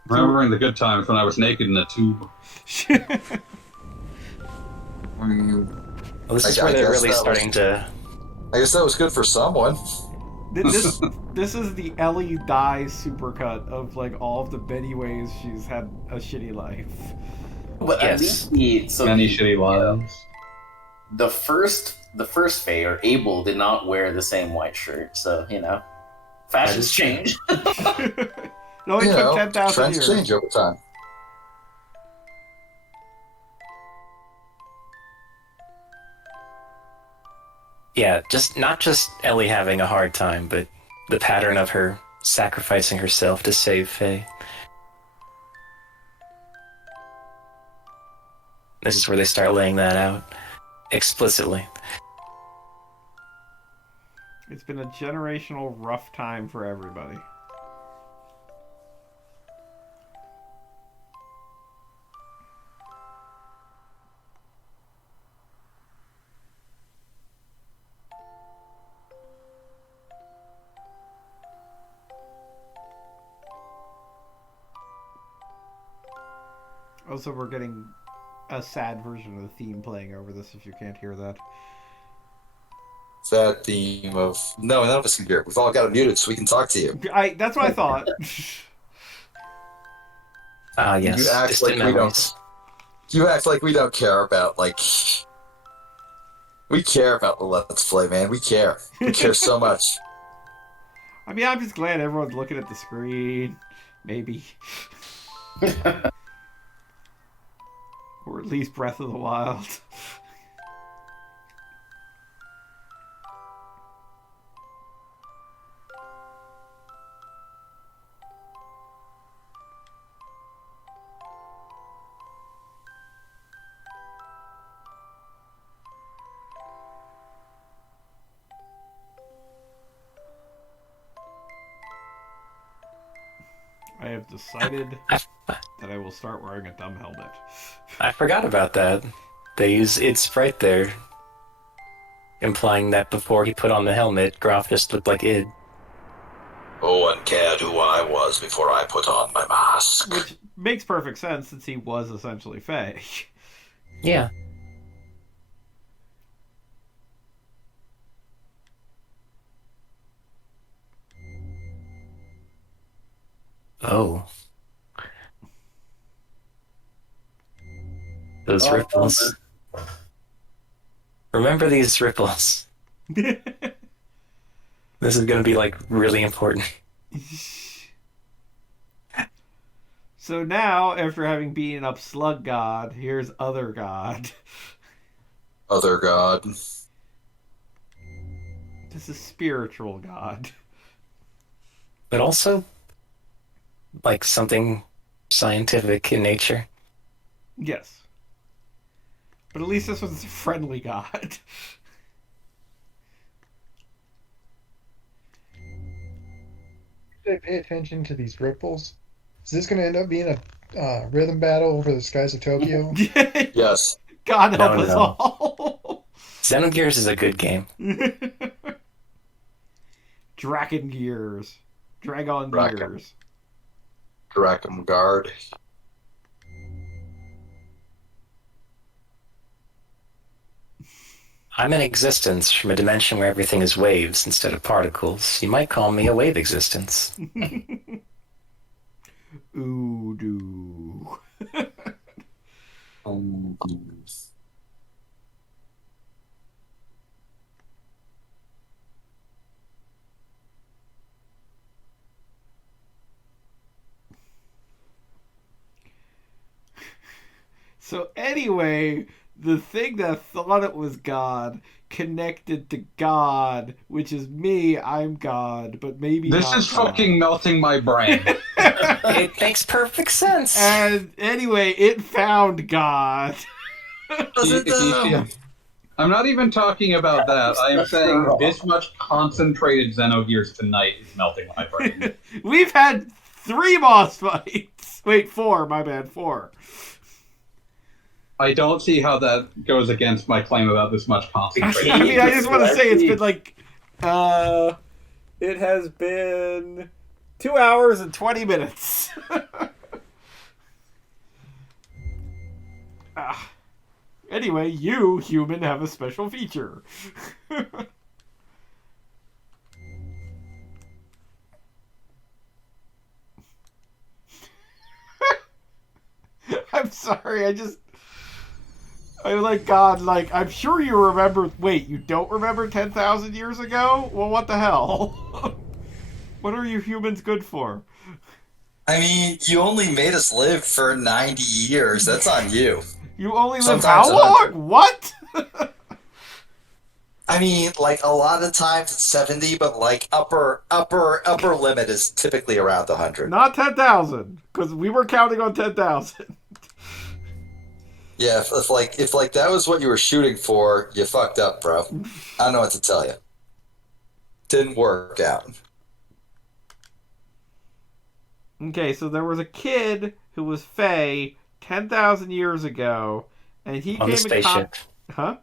Remembering the good times when I was naked in a tube. Well, this is I where they're guess really that starting to... I guess that was good for someone. This is the Ellie dies supercut of like all of the many ways she's had a shitty life. But at Yes. least Many shitty lives. the first Fae or Abel did not wear the same white shirt, so you know, fashions change. It only You took know, 10,000 trends years. change over time. Yeah, not just Ellie having a hard time, but the pattern of her sacrificing herself to save Faye. This is where they start laying that out explicitly. It's been a generational rough time for everybody. Also, we're getting a sad version of the theme playing over this. If you can't hear that. That theme of no, none of us can hear it. We've all got it muted so we can talk to you. That's what I thought. Yes. You act Distant like we memories. You act like we don't care about we care about the Let's Play, man. We care. We care so much. I mean, I'm just glad everyone's looking at the screen. Maybe. Or at least Breath of the Wild. I have decided that I will start wearing a dumb helmet. I forgot about that. They use it's right there, implying that before he put on the helmet, Groff just looked like id. No one cared who I was before I put on my mask. Which makes perfect sense since he was essentially Faye. Yeah. Oh. Those ripples. Remember these ripples. This is going to be, like, really important. So now, after having beaten up Slug God, here's Other God. Other God. This is Spiritual God. But also, like, something scientific in nature. Yes. But at least this one's a friendly God. Did I pay attention to these ripples? Is this going to end up being a rhythm battle over the skies of Tokyo? Yes. God help No, us no. all. Xenogears is a good game. Dragon Gears. Dragon Dragon. Gears. Draken Guard. I'm in existence from a dimension where everything is waves instead of particles. You might call me a wave existence. Ooh, doo. So anyway, the thing that thought it was God connected to God, which is me. I'm God, but maybe This not is God. fucking melting my brain. It makes perfect sense. And anyway, it found God. I'm not even talking about that. I am saying this much concentrated Xenogears tonight is melting my brain. We've had 3 boss fights. Wait, 4. My bad, 4. I don't see how that goes against my claim about this much concentration. I mean, I just want to say it's been like, it has been 2 hours and 20 minutes. Anyway, you, human, have a special feature. I'm sorry, I'm like, God, like, I'm sure you remember. Wait, you don't remember 10,000 years ago? Well, what the hell? What are you humans good for? I mean, you only made us live for 90 years. That's on you. You only live Sometimes how long? What? I mean, like, a lot of times it's 70, but, like, upper limit is typically around 100. Not 10,000, because we were counting on 10,000. Yeah, if that was what you were shooting for, you fucked up, bro. I don't know what to tell you. Didn't work out. Okay, so there was a kid who was Faye 10,000 years ago, and he On came the spaceship. Huh?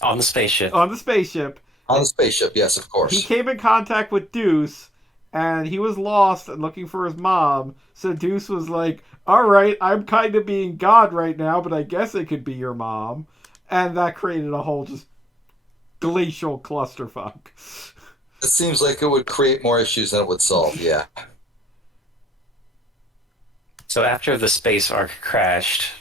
On the spaceship. On the spaceship. On the spaceship, yes, of course. He came in contact with Deuce, and he was lost and looking for his mom. So Deuce was like, "Alright, I'm kind of being God right now, but I guess it could be your mom." And that created a whole just glacial clusterfuck. It seems like it would create more issues than it would solve, yeah. So after the space ark crashed,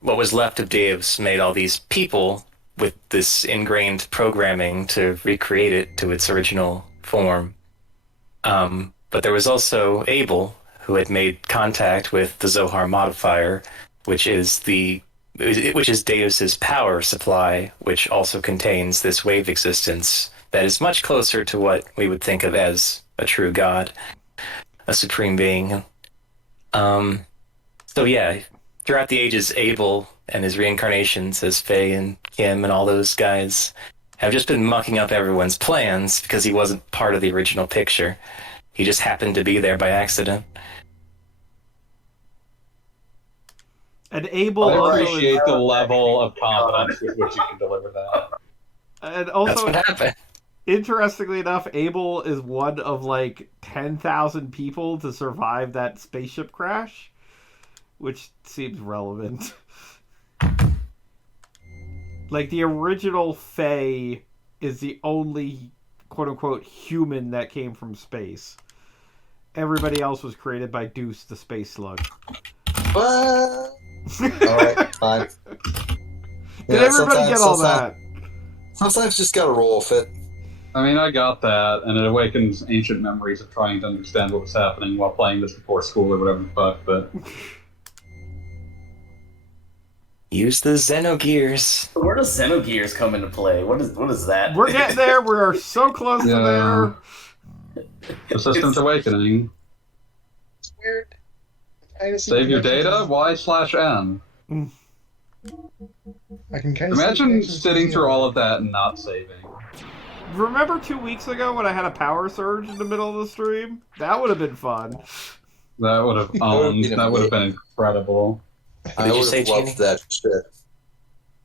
what was left of Deus made all these people with this ingrained programming to recreate it to its original form. But there was also Abel, who had made contact with the Zohar modifier, which is Deus's power supply, which also contains this wave existence that is much closer to what we would think of as a true god, a supreme being. So yeah, throughout the ages, Abel and his reincarnations as Faye and Kim and all those guys have just been mucking up everyone's plans because he wasn't part of the original picture. He just happened to be there by accident. And Abel I also appreciate the level of confidence with which you can deliver that. and That's also what happened. interestingly enough, Abel is one of like 10,000 people to survive that spaceship crash, which seems relevant. Like, the original Faye is the only quote-unquote human that came from space. Everybody else was created by Deuce, the space slug. What? Alright, fine. Did everybody get all that? Sometimes you just gotta roll with it. I mean, I got that, and it awakens ancient memories of trying to understand what was happening while playing this before school or whatever the fuck, but... Use the Xenogears. Where does Xenogears come into play? What is that? We're getting there. We're so close to there. The system's awakening. It's weird. Save your data, Y/N. I can kind of Imagine sitting through all of that and not saving. Remember 2 weeks ago when I had a power surge in the middle of the stream? That would have been fun. That would have that would have been incredible. I would have loved that shit.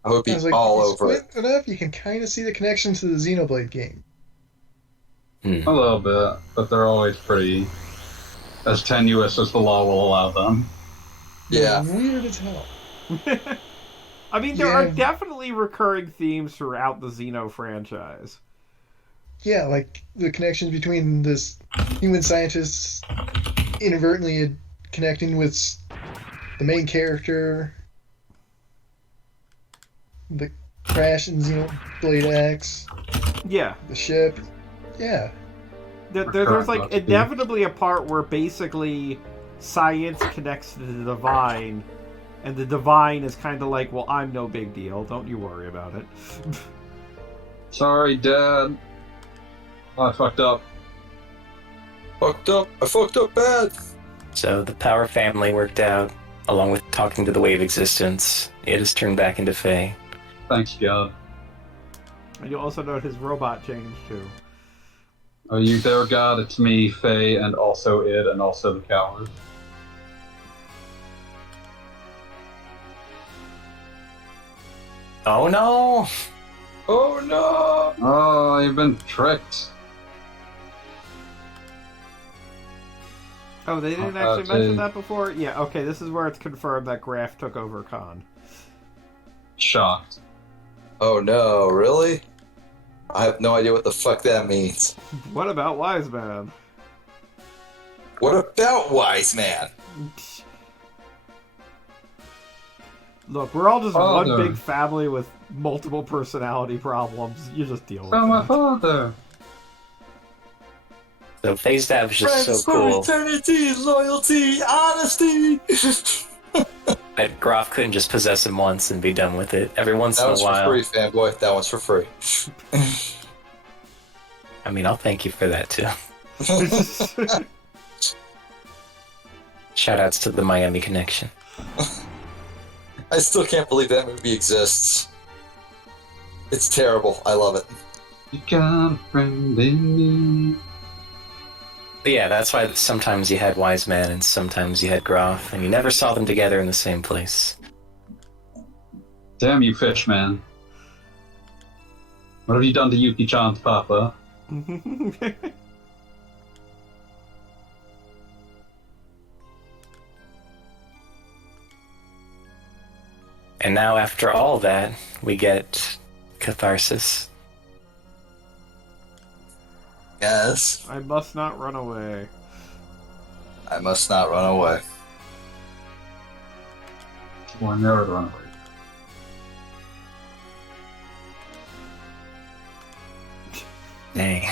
I would be all over it. Enough, you can kind of see the connection to the Xenoblade game. A little bit, but they're always pretty as tenuous as the law will allow them. Yeah. Weird as hell. I mean, there are definitely recurring themes throughout the Xeno franchise. Yeah, like the connections between this human scientists inadvertently connecting with the main character, the crash in Xenoblade X, Yeah. the ship. Yeah. There's like inevitably a part where basically science connects to the divine, and the divine is kind of like, well, I'm no big deal. Don't you worry about it. Sorry, Dad. I fucked up. I fucked up bad. So the Power family worked out, along with talking to the wave existence. It has turned back into Faye. Thanks, God. And you'll also note his robot changed too. Are you there, God? It's me, Faye, and also it, and also the coward. Oh no! Oh no! Oh, you've been tricked. Oh, they didn't actually mention that before? Yeah, okay, this is where it's confirmed that Graf took over Khan. Shocked. Oh no, really? I have no idea what the fuck that means. What about Wise Man? What about Wise Man? Look, we're all just one Father. big family with multiple personality problems. You just deal with Oh, my it. father. So Faye's dad was just so cool Eternity, loyalty, honesty. that Groff couldn't just possess him once and be done with it. Every once That in a one's while. for free, fanboy. That one's for free. I mean, I'll thank you for that too. Shoutouts to the Miami connection. I still can't believe that movie exists. It's terrible. I love it. You got a friend in me. But yeah, that's why sometimes you had Wise Man and sometimes you had Groff, and you never saw them together in the same place. Damn you, fish man. What have you done to Yuki-chan's papa? And now, after all that, we get catharsis. Yes. I must not run away. I must not run away. Or never run away. Dang.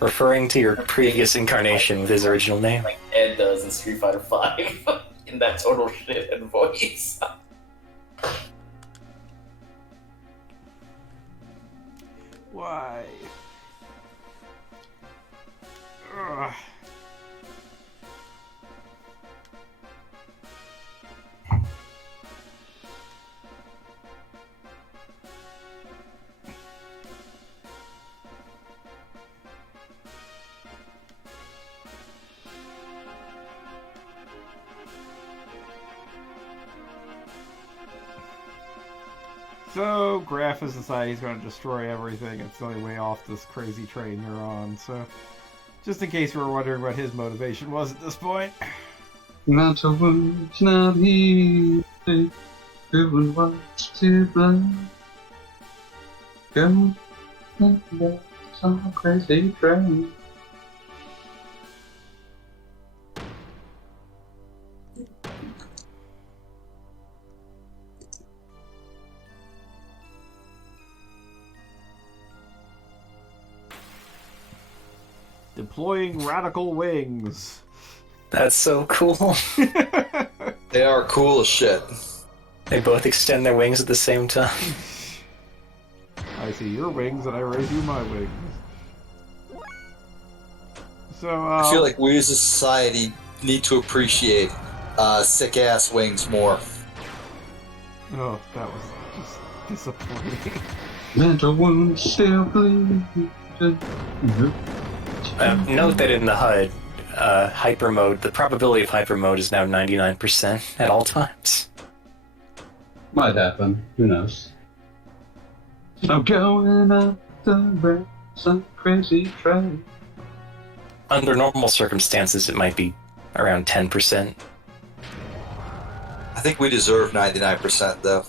Referring to your previous incarnation with his original name. Like Ed does in Street Fighter V in that total shit and voice. Why? Ugh. So, Graf has decided he's going to destroy everything. It's the only way off this crazy train you're on. So, just in case you were wondering what his motivation was at this point. Not a wound's not here. Doing what to blame. Go on some crazy train. Deploying radical wings. That's so cool. They are cool as shit. They both extend their wings at the same time. I see your wings and I raise you my wings. So, I feel like we as a society need to appreciate sick-ass wings more. Oh, that was just disappointing. Mental wounds still bleed. Note that in the HUD, hyper mode, the probability of hyper mode is now 99% at all times. Might happen. Who knows? I'm going up the road, some crazy train. Under normal circumstances, it might be around 10%. I think we deserve 99%, though.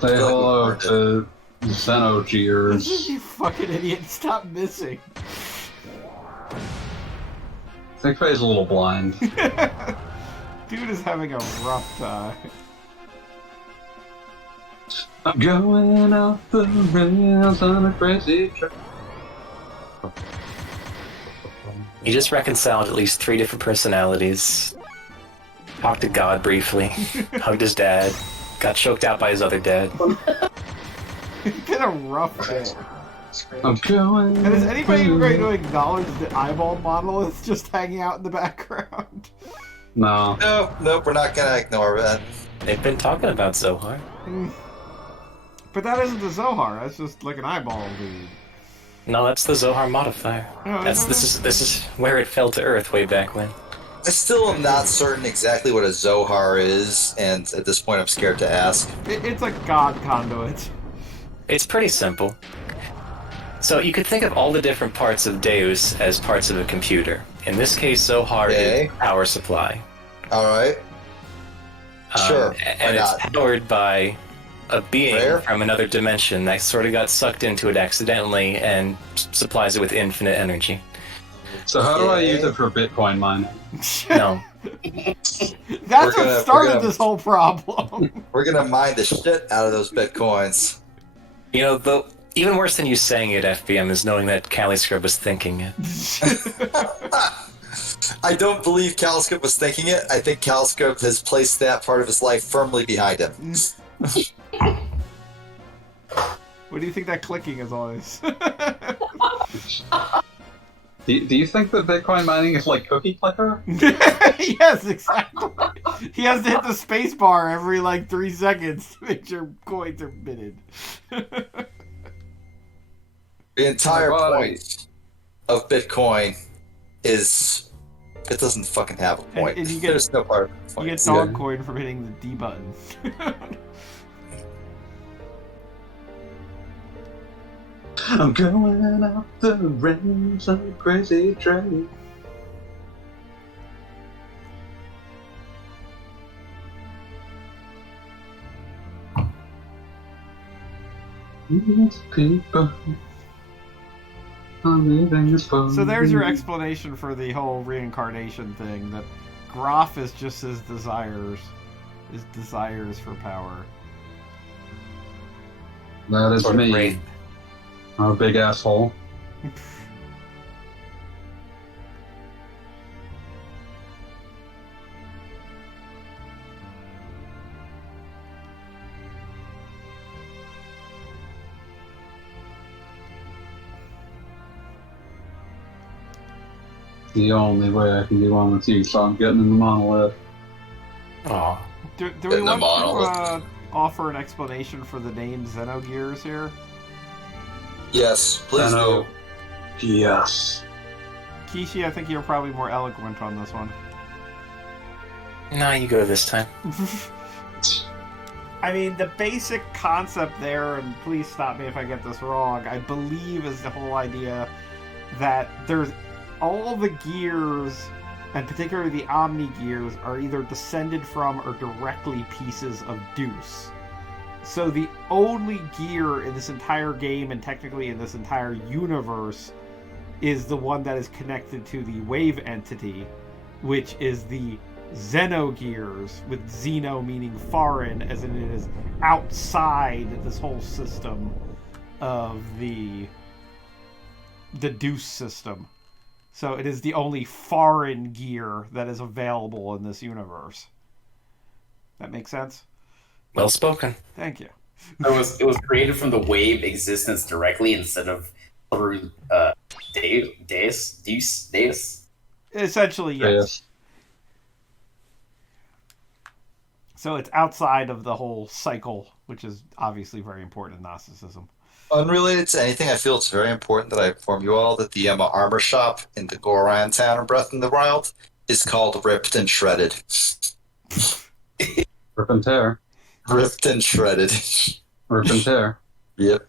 Say hello to Xenogears. You fucking idiot, stop missing. I think Faye's a little blind. Dude is having a rough time. I'm going off the rails on a crazy train. He just reconciled at least 3 different personalities. Talked to God briefly. Hugged his dad. Got choked out by his other dad. It's been a rough day. I'm going. And is anybody going to acknowledge the eyeball model is just hanging out in the background? No. Nope, we're not gonna ignore that. They've been talking about Zohar. But that isn't the Zohar. That's just like an eyeball dude. No, that's the Zohar modifier. Oh, This is where it fell to Earth way back when. I still am not certain exactly what a Zohar is, and at this point I'm scared to ask. It's a god conduit. It's pretty simple. So you could think of all the different parts of Deus as parts of a computer. In this case, Zohar is power supply. Alright. Sure. And it's powered by a being from another dimension that sort of got sucked into it accidentally and supplies it with infinite energy. So how do I use it for Bitcoin mining? No. That's what started this whole problem. We're gonna mine the shit out of those bitcoins. You know, even worse than you saying it, FBM, is knowing that CaliScript was thinking it. I don't believe CaliScript was thinking it. I think CaliScript has placed that part of his life firmly behind him. What do you think that clicking is always? Do you think that Bitcoin mining is like cookie clicker? Yes, exactly. He has to hit the space bar every like 3 seconds to make sure coins are minted. The entire point of Bitcoin is it doesn't fucking have a point. And you get, There's no part of it. You get dog coin from hitting the D button. I'm going up the range on a crazy train. So there's your explanation for the whole reincarnation thing. That Groff is just his desires for power. That is Sort of me. great. I'm a big asshole. The only way I can do one with you, so I'm getting in the monolith. Aw. Do we In the want to offer an explanation for the name Xenogears here? Yes, please Xeno- do. Yes. Kishi, I think you're probably more eloquent on this one. Nah, you go this time. I mean, the basic concept there, and please stop me if I get this wrong, I believe is the whole idea that there's all the gears, and particularly the Omni gears, are either descended from or directly pieces of Deuce. So the only gear in this entire game, and technically in this entire universe, is the one that is connected to the wave entity, which is the Xenogears, with Xeno meaning foreign, as in it is outside this whole system of the Deuce system. So it is the only foreign gear that is available in this universe. That makes sense? Well spoken. Thank you. It was created from the wave existence directly instead of through Deus. Essentially, yes. So it's outside of the whole cycle, which is obviously very important in Gnosticism. Unrelated to anything, I feel it's very important that I inform you all that the armor shop in the Goran town of Breath in the Wild is called Ripped and Shredded. Rip and tear. Ripped and Shredded. Rip and tear. Yep.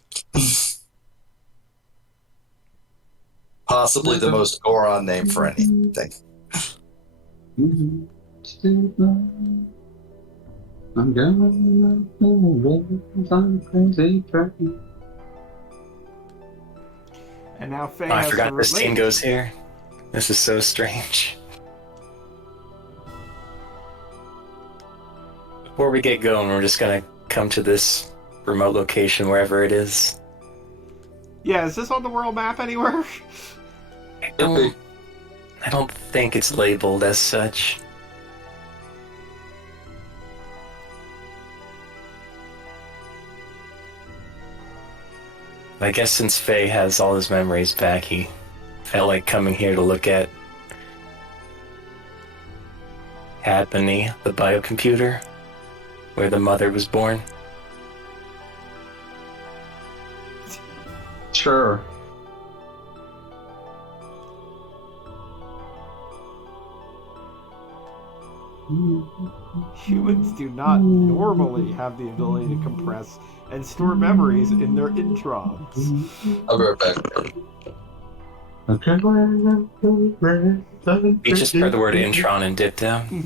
Possibly the most Goron name for anything. I'm going on crazy train. And now Faye Oh, I has forgot to this relate. scene goes here. This is so strange. Before we get going, we're just gonna come to this remote location, wherever it is. Yeah, is this on the world map anywhere? I don't think it's labeled as such. I guess since Faye has all his memories back, he felt like coming here to look at Hadmony, the biocomputer, where the mother was born. Sure. Humans do not normally have the ability to compress and store memories in their introns. I'll be right back. He just heard the word intron and dipped down.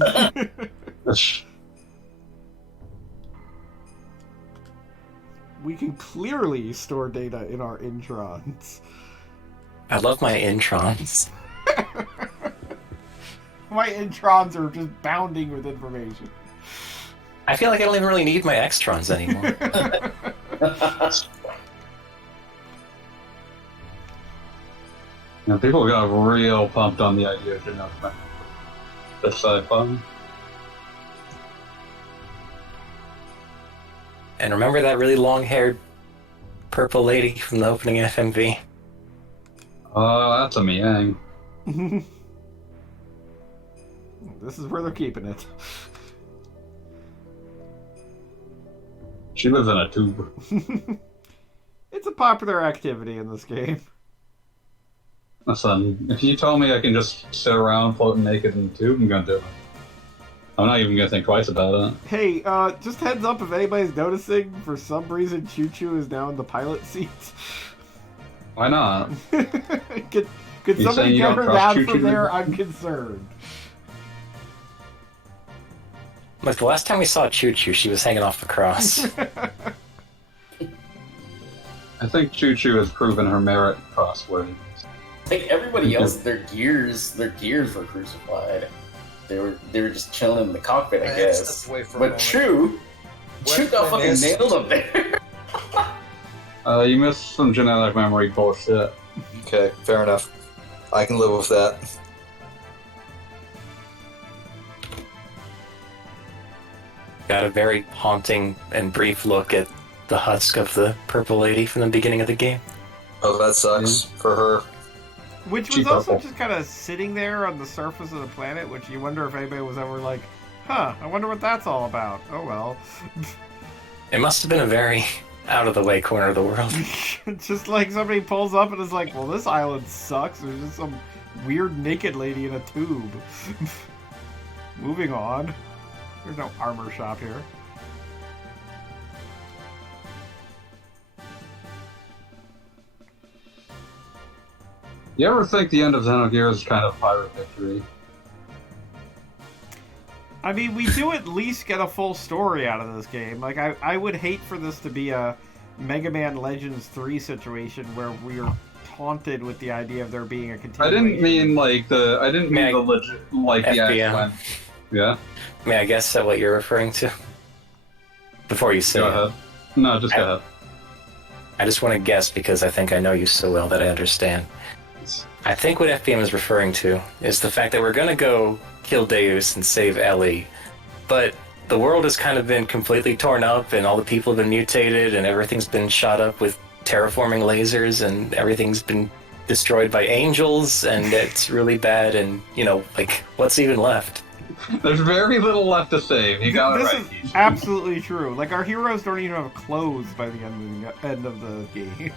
We can clearly store data in our introns. I love my introns. My introns are just bounding with information. I feel like I don't even really need my extrons anymore. Now, people got real pumped on the idea of Genetic. That's fun. And remember that really long-haired purple lady from the opening FMV? Oh, that's a Miang. This is where they're keeping it. She lives in a tube. It's a popular activity in this game. Listen, if you tell me I can just sit around floating naked in a tube, I'm gonna do it. I'm not even gonna think twice about it. Hey, just heads up if anybody's noticing, for some reason Choo Choo is now in the pilot seat. Why not? Could You somebody saying you get don't her trust down Choo from Choo? there? I'm concerned. Look, the last time we saw Choo Choo, she was hanging off the cross. I think Choo Choo has proven her merit crossword. Like everybody else, their gears were crucified. They were just chilling in the cockpit, I guess. Step away for a But moment. Choo got fucking missed. nailed up there. You missed some genetic memory bullshit. Okay, fair enough. I can live with that. Got a very haunting and brief look at the husk of the purple lady from the beginning of the game. Oh, that sucks for her. Which was Cheap also purple. just kind of sitting there on the surface of the planet, which you wonder if anybody was ever like, huh, I wonder what that's all about. Oh well. It must have been a very out-of-the-way corner of the world. Just like somebody pulls up and is like, well, this island sucks. There's just some weird naked lady in a tube. Moving on. There's no armor shop here. You ever think the end of Xenogears is kind of pirate victory? I mean, we do at least get a full story out of this game. Like, I would hate for this to be a Mega Man Legends 3 situation where we're taunted with the idea of there being a I continuation. didn't mean like the. I didn't mean the legit like the FBM. actual one. Yeah. May I guess at what you're referring to? Before you say Go it. ahead. No, just go ahead. I just want to guess because I think I know you so well that I understand. I think what FBM is referring to is the fact that we're going to go kill Deus and save Ellie, but the world has kind of been completely torn up and all the people have been mutated and everything's been shot up with terraforming lasers and everything's been destroyed by angels and it's really bad and, you know, like, what's even left? There's very little left to save. You got it This right. is Keisha. absolutely true. Like, our heroes don't even have clothes by the end of the game.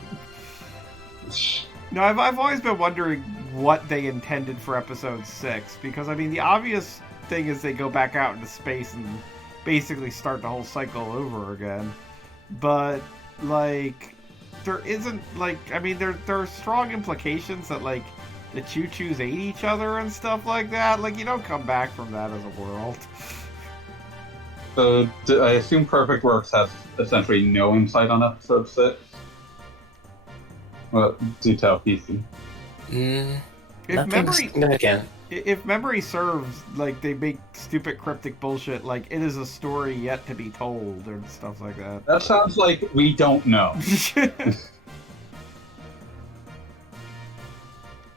No, I've always been wondering what they intended for episode 6, because, I mean, the obvious thing is they go back out into space and basically start the whole cycle over again. But, like, there isn't, like, I mean, there are strong implications that, like, the Choo-Choos ate each other and stuff like that. Like, you don't come back from that as a world. So I assume Perfect Works has essentially no insight on episode 6. Well, do tell PC. If memory serves, like, they make stupid cryptic bullshit, like, it is a story yet to be told, and stuff like that. That sounds like we don't know.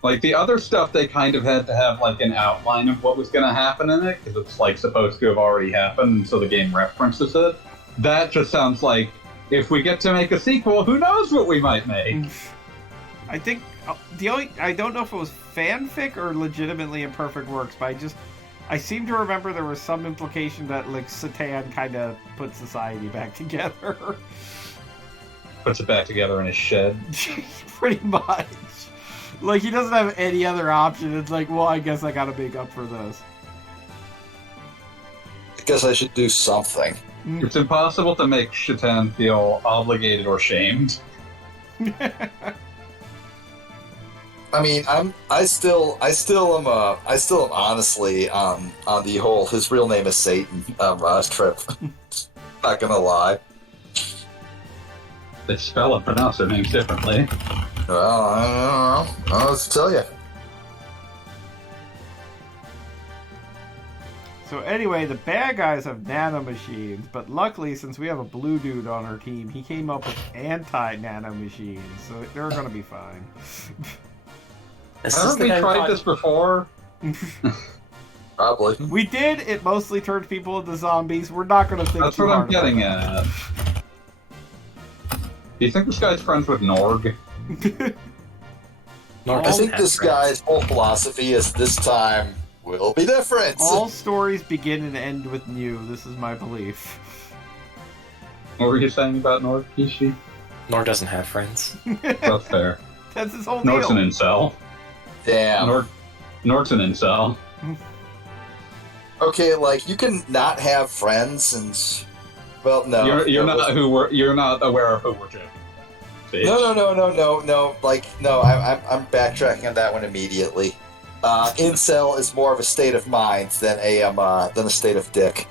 Like, the other stuff, they kind of had to have, like, an outline of what was going to happen in it, because it's, like, supposed to have already happened, so the game references it. That just sounds like, if we get to make a sequel, who knows what we might make? I think, I don't know if it was fanfic or legitimately in Perfect Works, but I seem to remember there was some implication that, like, Satan kind of put society back together. Puts it back together in his shed. Pretty much. Like, he doesn't have any other option. It's like, well, I guess I gotta make up for this. I guess I should do something. It's impossible to make Shatan feel obligated or shamed. I mean, I still am honestly on the whole his real name is Satan trip. Not gonna lie. They spell and pronounce their names differently. Well, I don't know. I don't know what to tell you. So anyway, the bad guys have nanomachines, but luckily, since we have a blue dude on our team, he came up with anti-nanomachines, so they're gonna be fine. Haven't we tried this before? Probably. We did. It mostly turned people into zombies. We're not gonna think That's too what I'm hard about getting that. at. Do you think this guy's friends with Norg? I think this guy's whole philosophy is this time will be different. All stories begin and end with new. This is my belief. What were you saying about Norg, Kishi? Nor doesn't have friends. That's fair. That's his whole Norg's an deal. incel. Damn. Norg's an incel. Okay, like you can not have friends and well, no. You're not aware of who we're joking. No. Like no, I'm backtracking on that one immediately. Incel is more of a state of mind than a state of dick.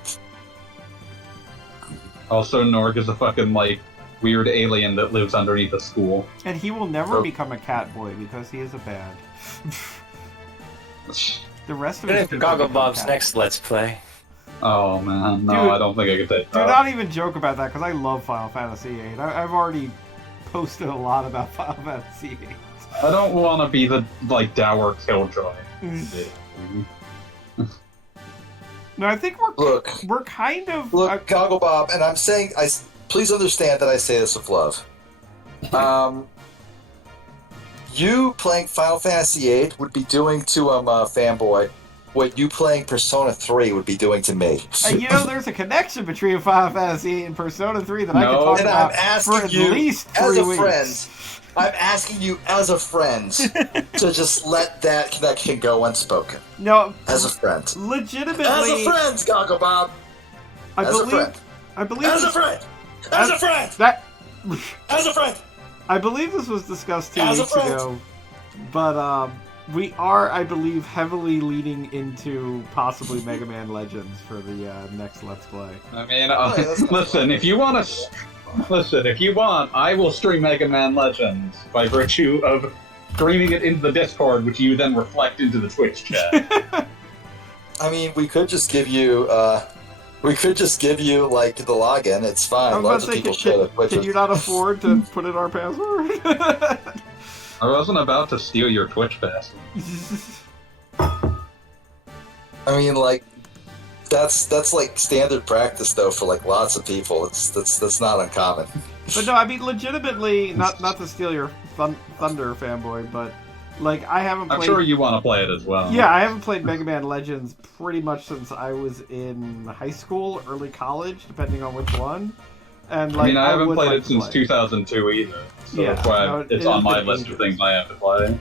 Also, Norg is a fucking, like, weird alien that lives underneath a school. And he will never become a cat boy because he is a bad. The rest of it. Gogglebob's next Let's Play. Oh man, no, Dude, I don't think I could take Do that. not even joke about that because I love Final Fantasy VIII. I've already posted a lot about Final Fantasy VIII. I don't want to be the dour killjoy. No, I think we're kind of Gogglebob, and I'm saying, please understand that I say this with love. You playing Final Fantasy VIII would be doing to fanboy what you playing Persona 3 would be doing to me. And there's a connection between Final Fantasy VIII and Persona 3 that I can talk and about I'm asking for at you least 3 as a weeks. friend. I'm asking you as a friend to just let that connection go unspoken. No, as a friend. Legitimately, as a friend, Gogglebob. I believe. As a friend. I believe this was discussed 2 weeks ago, but we are, I believe, heavily leading into possibly Mega Man Legends for the next Let's Play. I mean, listen, if you want, I will stream Mega Man Legends by virtue of streaming it into the Discord, which you then reflect into the Twitch chat. I mean, we could just give you, the login. It's fine. Lots of people can you not afford to put in our password? I wasn't about to steal your Twitch password. I mean, that's like standard practice though for lots of people. That's not uncommon. But no, I mean legitimately, not to steal your Thunder fanboy, but I haven't played. I'm sure you want to play it as well. Yeah, I haven't played Mega Man Legends pretty much since I was in high school, early college, depending on which one. And I haven't played it since 2002 either, so that's why it's on my list of things I have to play.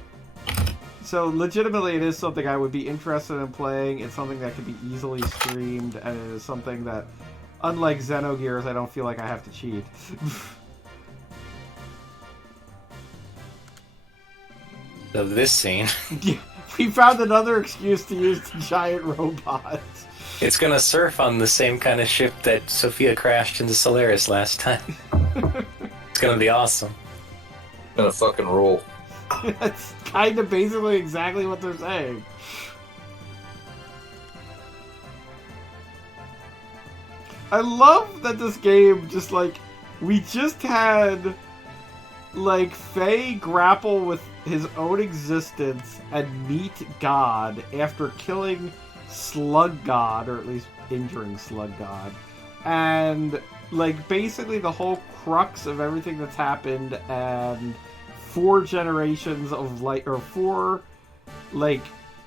So legitimately, it is something I would be interested in playing. It's something that could be easily streamed, and it is something that, unlike Xenogears, I don't feel like I have to cheat. So this scene. We found another excuse to use the giant robot. It's gonna surf on the same kind of ship that Sophia crashed into Solaris last time. It's gonna be awesome. It's gonna fucking rule. That's kind of basically exactly what they're saying. I love that this game just we just had Faye grapple with his own existence and meet God after killing Slug God, or at least injuring Slug God. And basically the whole crux of everything that's happened and 4 generations of 4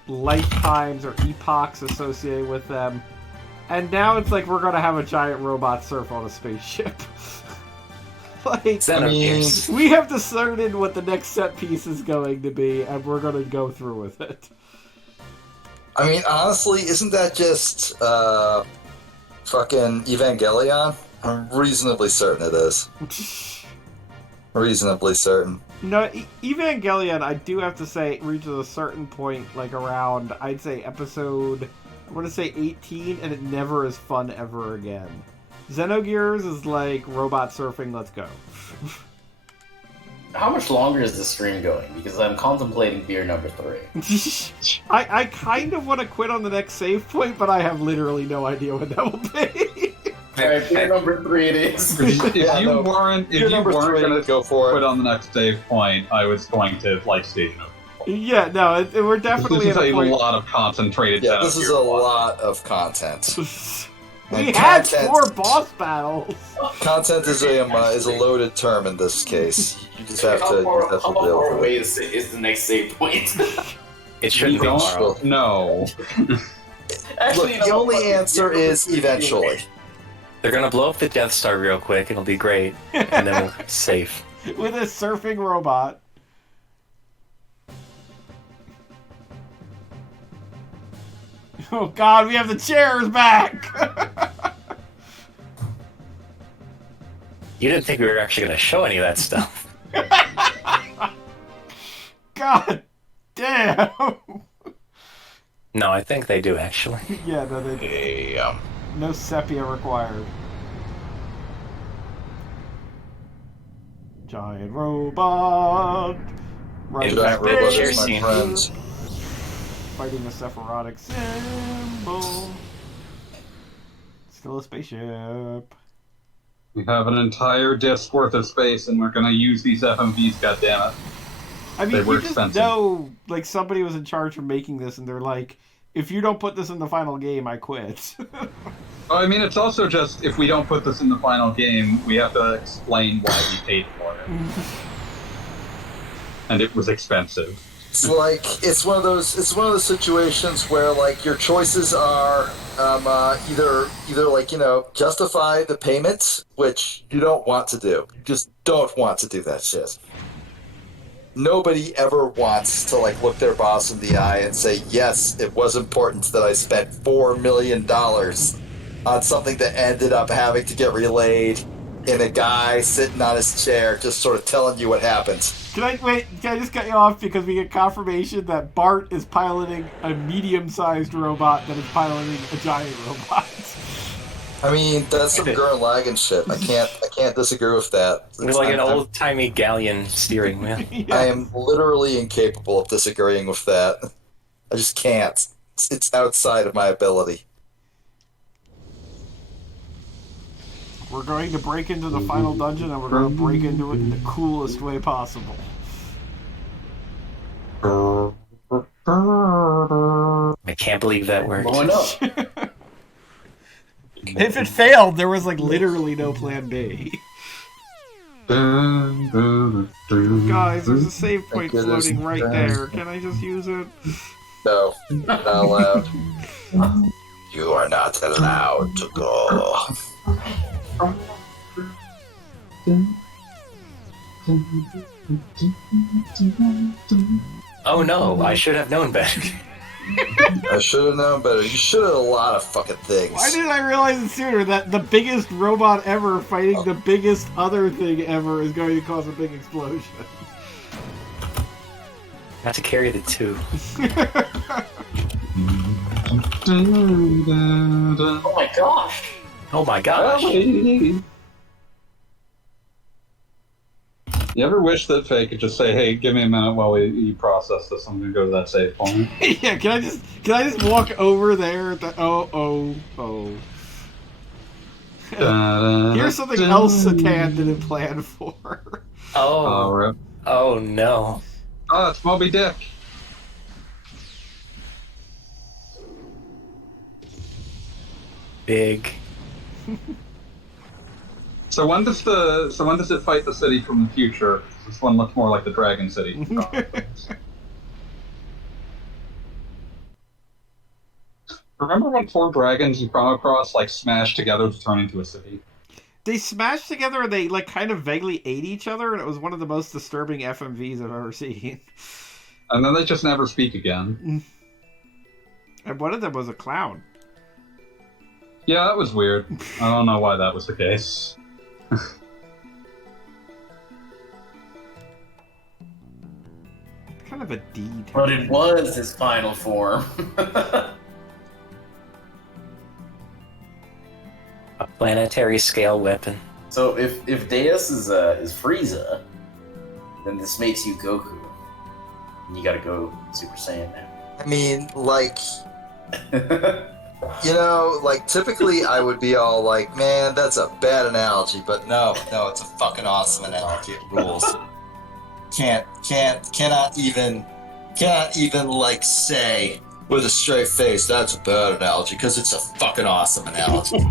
lifetimes or epochs associated with them, and now it's we're gonna have a giant robot surf on a spaceship. We have decided what the next set piece is going to be, and we're gonna go through with it. I mean, honestly, isn't that just fucking Evangelion? I'm reasonably certain it is. Reasonably certain. No, Evangelion, I do have to say, reaches a certain point, around, I'd say, episode, I want to say 18, and it never is fun ever again. Xenogears is robot surfing, let's go. How much longer is the stream going? Because I'm contemplating beer number 3. I kind of want to quit on the next save point, but I have literally no idea what that will be. Alright, beer number 3 it is. If you weren't going to go for quit on the next save point, I was going to stage over. Yeah, no, we're definitely This is at a point. lot of concentrated. Yeah, this is a lot of content. We had 4 boss battles. Content is a loaded term in this case. You just have to. How far away is the next save point? It shouldn't be tomorrow. No. Actually, Look, the only answer is eventually. They're gonna blow up the Death Star real quick. It'll be great, and then we'll safe. With a surfing robot. Oh God, we have the chairs back. You didn't think we were actually gonna show any of that stuff. God damn. No, I think they do actually. Yeah, no, they do. Damn. No sepia required. Giant robot. Right In Giant fact, robot share is my scene. friend. Fighting a Sephirotic symbol. Still a spaceship. We have an entire disk worth of space, and we're gonna use these FMVs. Goddammit! I mean, They were you just expensive. know, like, somebody was in charge of making this, and they're like, if you don't put this in the final game, I quit. Oh, I mean, it's also just if we don't put this in the final game, we have to explain why we paid for it, and it was expensive. It's like it's one of those situations where like your choices are either like justify the payment, which you don't want to do. You just don't want to do that shit. Nobody ever wants to like look their boss in the eye and say, yes, it was important that I spent $4 million on something that ended up having to get relayed in a guy sitting on his chair just sort of telling you what happened. Can I just cut you off because we get confirmation that Bart is piloting a medium-sized robot that is piloting a giant robot. I mean, that's some Gurren Lagann shit. I can't disagree with that. With like an old-timey galleon steering wheel. Yes. I am literally incapable of disagreeing with that. I just can't. It's outside of my ability. We're going to break into the final dungeon, and we're going to break into it in the coolest way possible. I can't believe that worked. Blowing up. If it failed, there was like literally no plan B. Guys, there's a save point floating right there. Can I just use it? No, not allowed. You are not allowed to go. Oh no, I should have known better. I should have known better. You should have a lot of fucking things. Why didn't I realize it sooner that the biggest robot ever fighting the biggest other thing ever is going to cause a big explosion? Not to carry the two. Oh my gosh. Oh my gosh. You ever wish that Faye could just say, "Hey, give me a minute while you process this. I'm gonna go to that save point." Yeah, can I just walk over there? Oh. Here's something else Satan didn't plan for. Oh. Rip. Oh no. Oh, it's Moby Dick. Big. So when does it fight the city from the future? This one looks more like the Dragon City. Remember when 4 dragons you come across like smashed together to turn into a city? They smashed together and they like kind of vaguely ate each other, and it was one of the most disturbing FMVs I've ever seen. And then they just never speak again. And one of them was a clown. Yeah, that was weird. I don't know why that was the case. Kind of a D. But it was his final form. A planetary scale weapon. So if Deus is Frieza, then this makes you Goku. And you gotta go Super Saiyan now. I mean, like, like typically I would be all like, man, that's a bad analogy, but no, it's a fucking awesome analogy. It rules. Cannot even like say with a straight face that's a bad analogy because it's a fucking awesome analogy.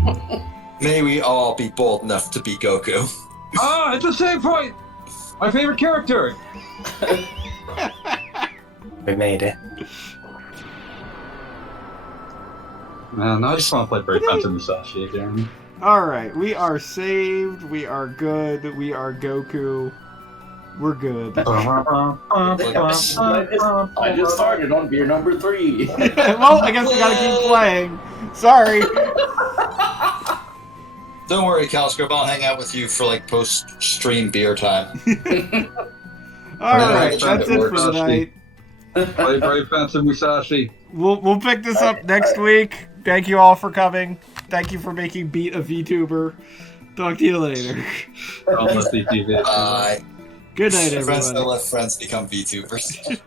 May we all be bold enough to be Goku. Ah, it's a save point! My favorite character! We made it. Man, I just want to play Brave Fencer Musashi again. Alright, we are saved, we are good, we are Goku. We're good. I just started on beer number 3. Well, I guess we gotta keep playing. Sorry. Don't worry, Calscrib, I'll hang out with you for like post-stream beer time. Alright, that's it for tonight. Play Brave Fencer Musashi. We'll pick this up next week. Thank you all for coming. Thank you for making Beat a VTuber. Talk to you later. Bye. Good night, Friends that everybody. let friends become VTubers.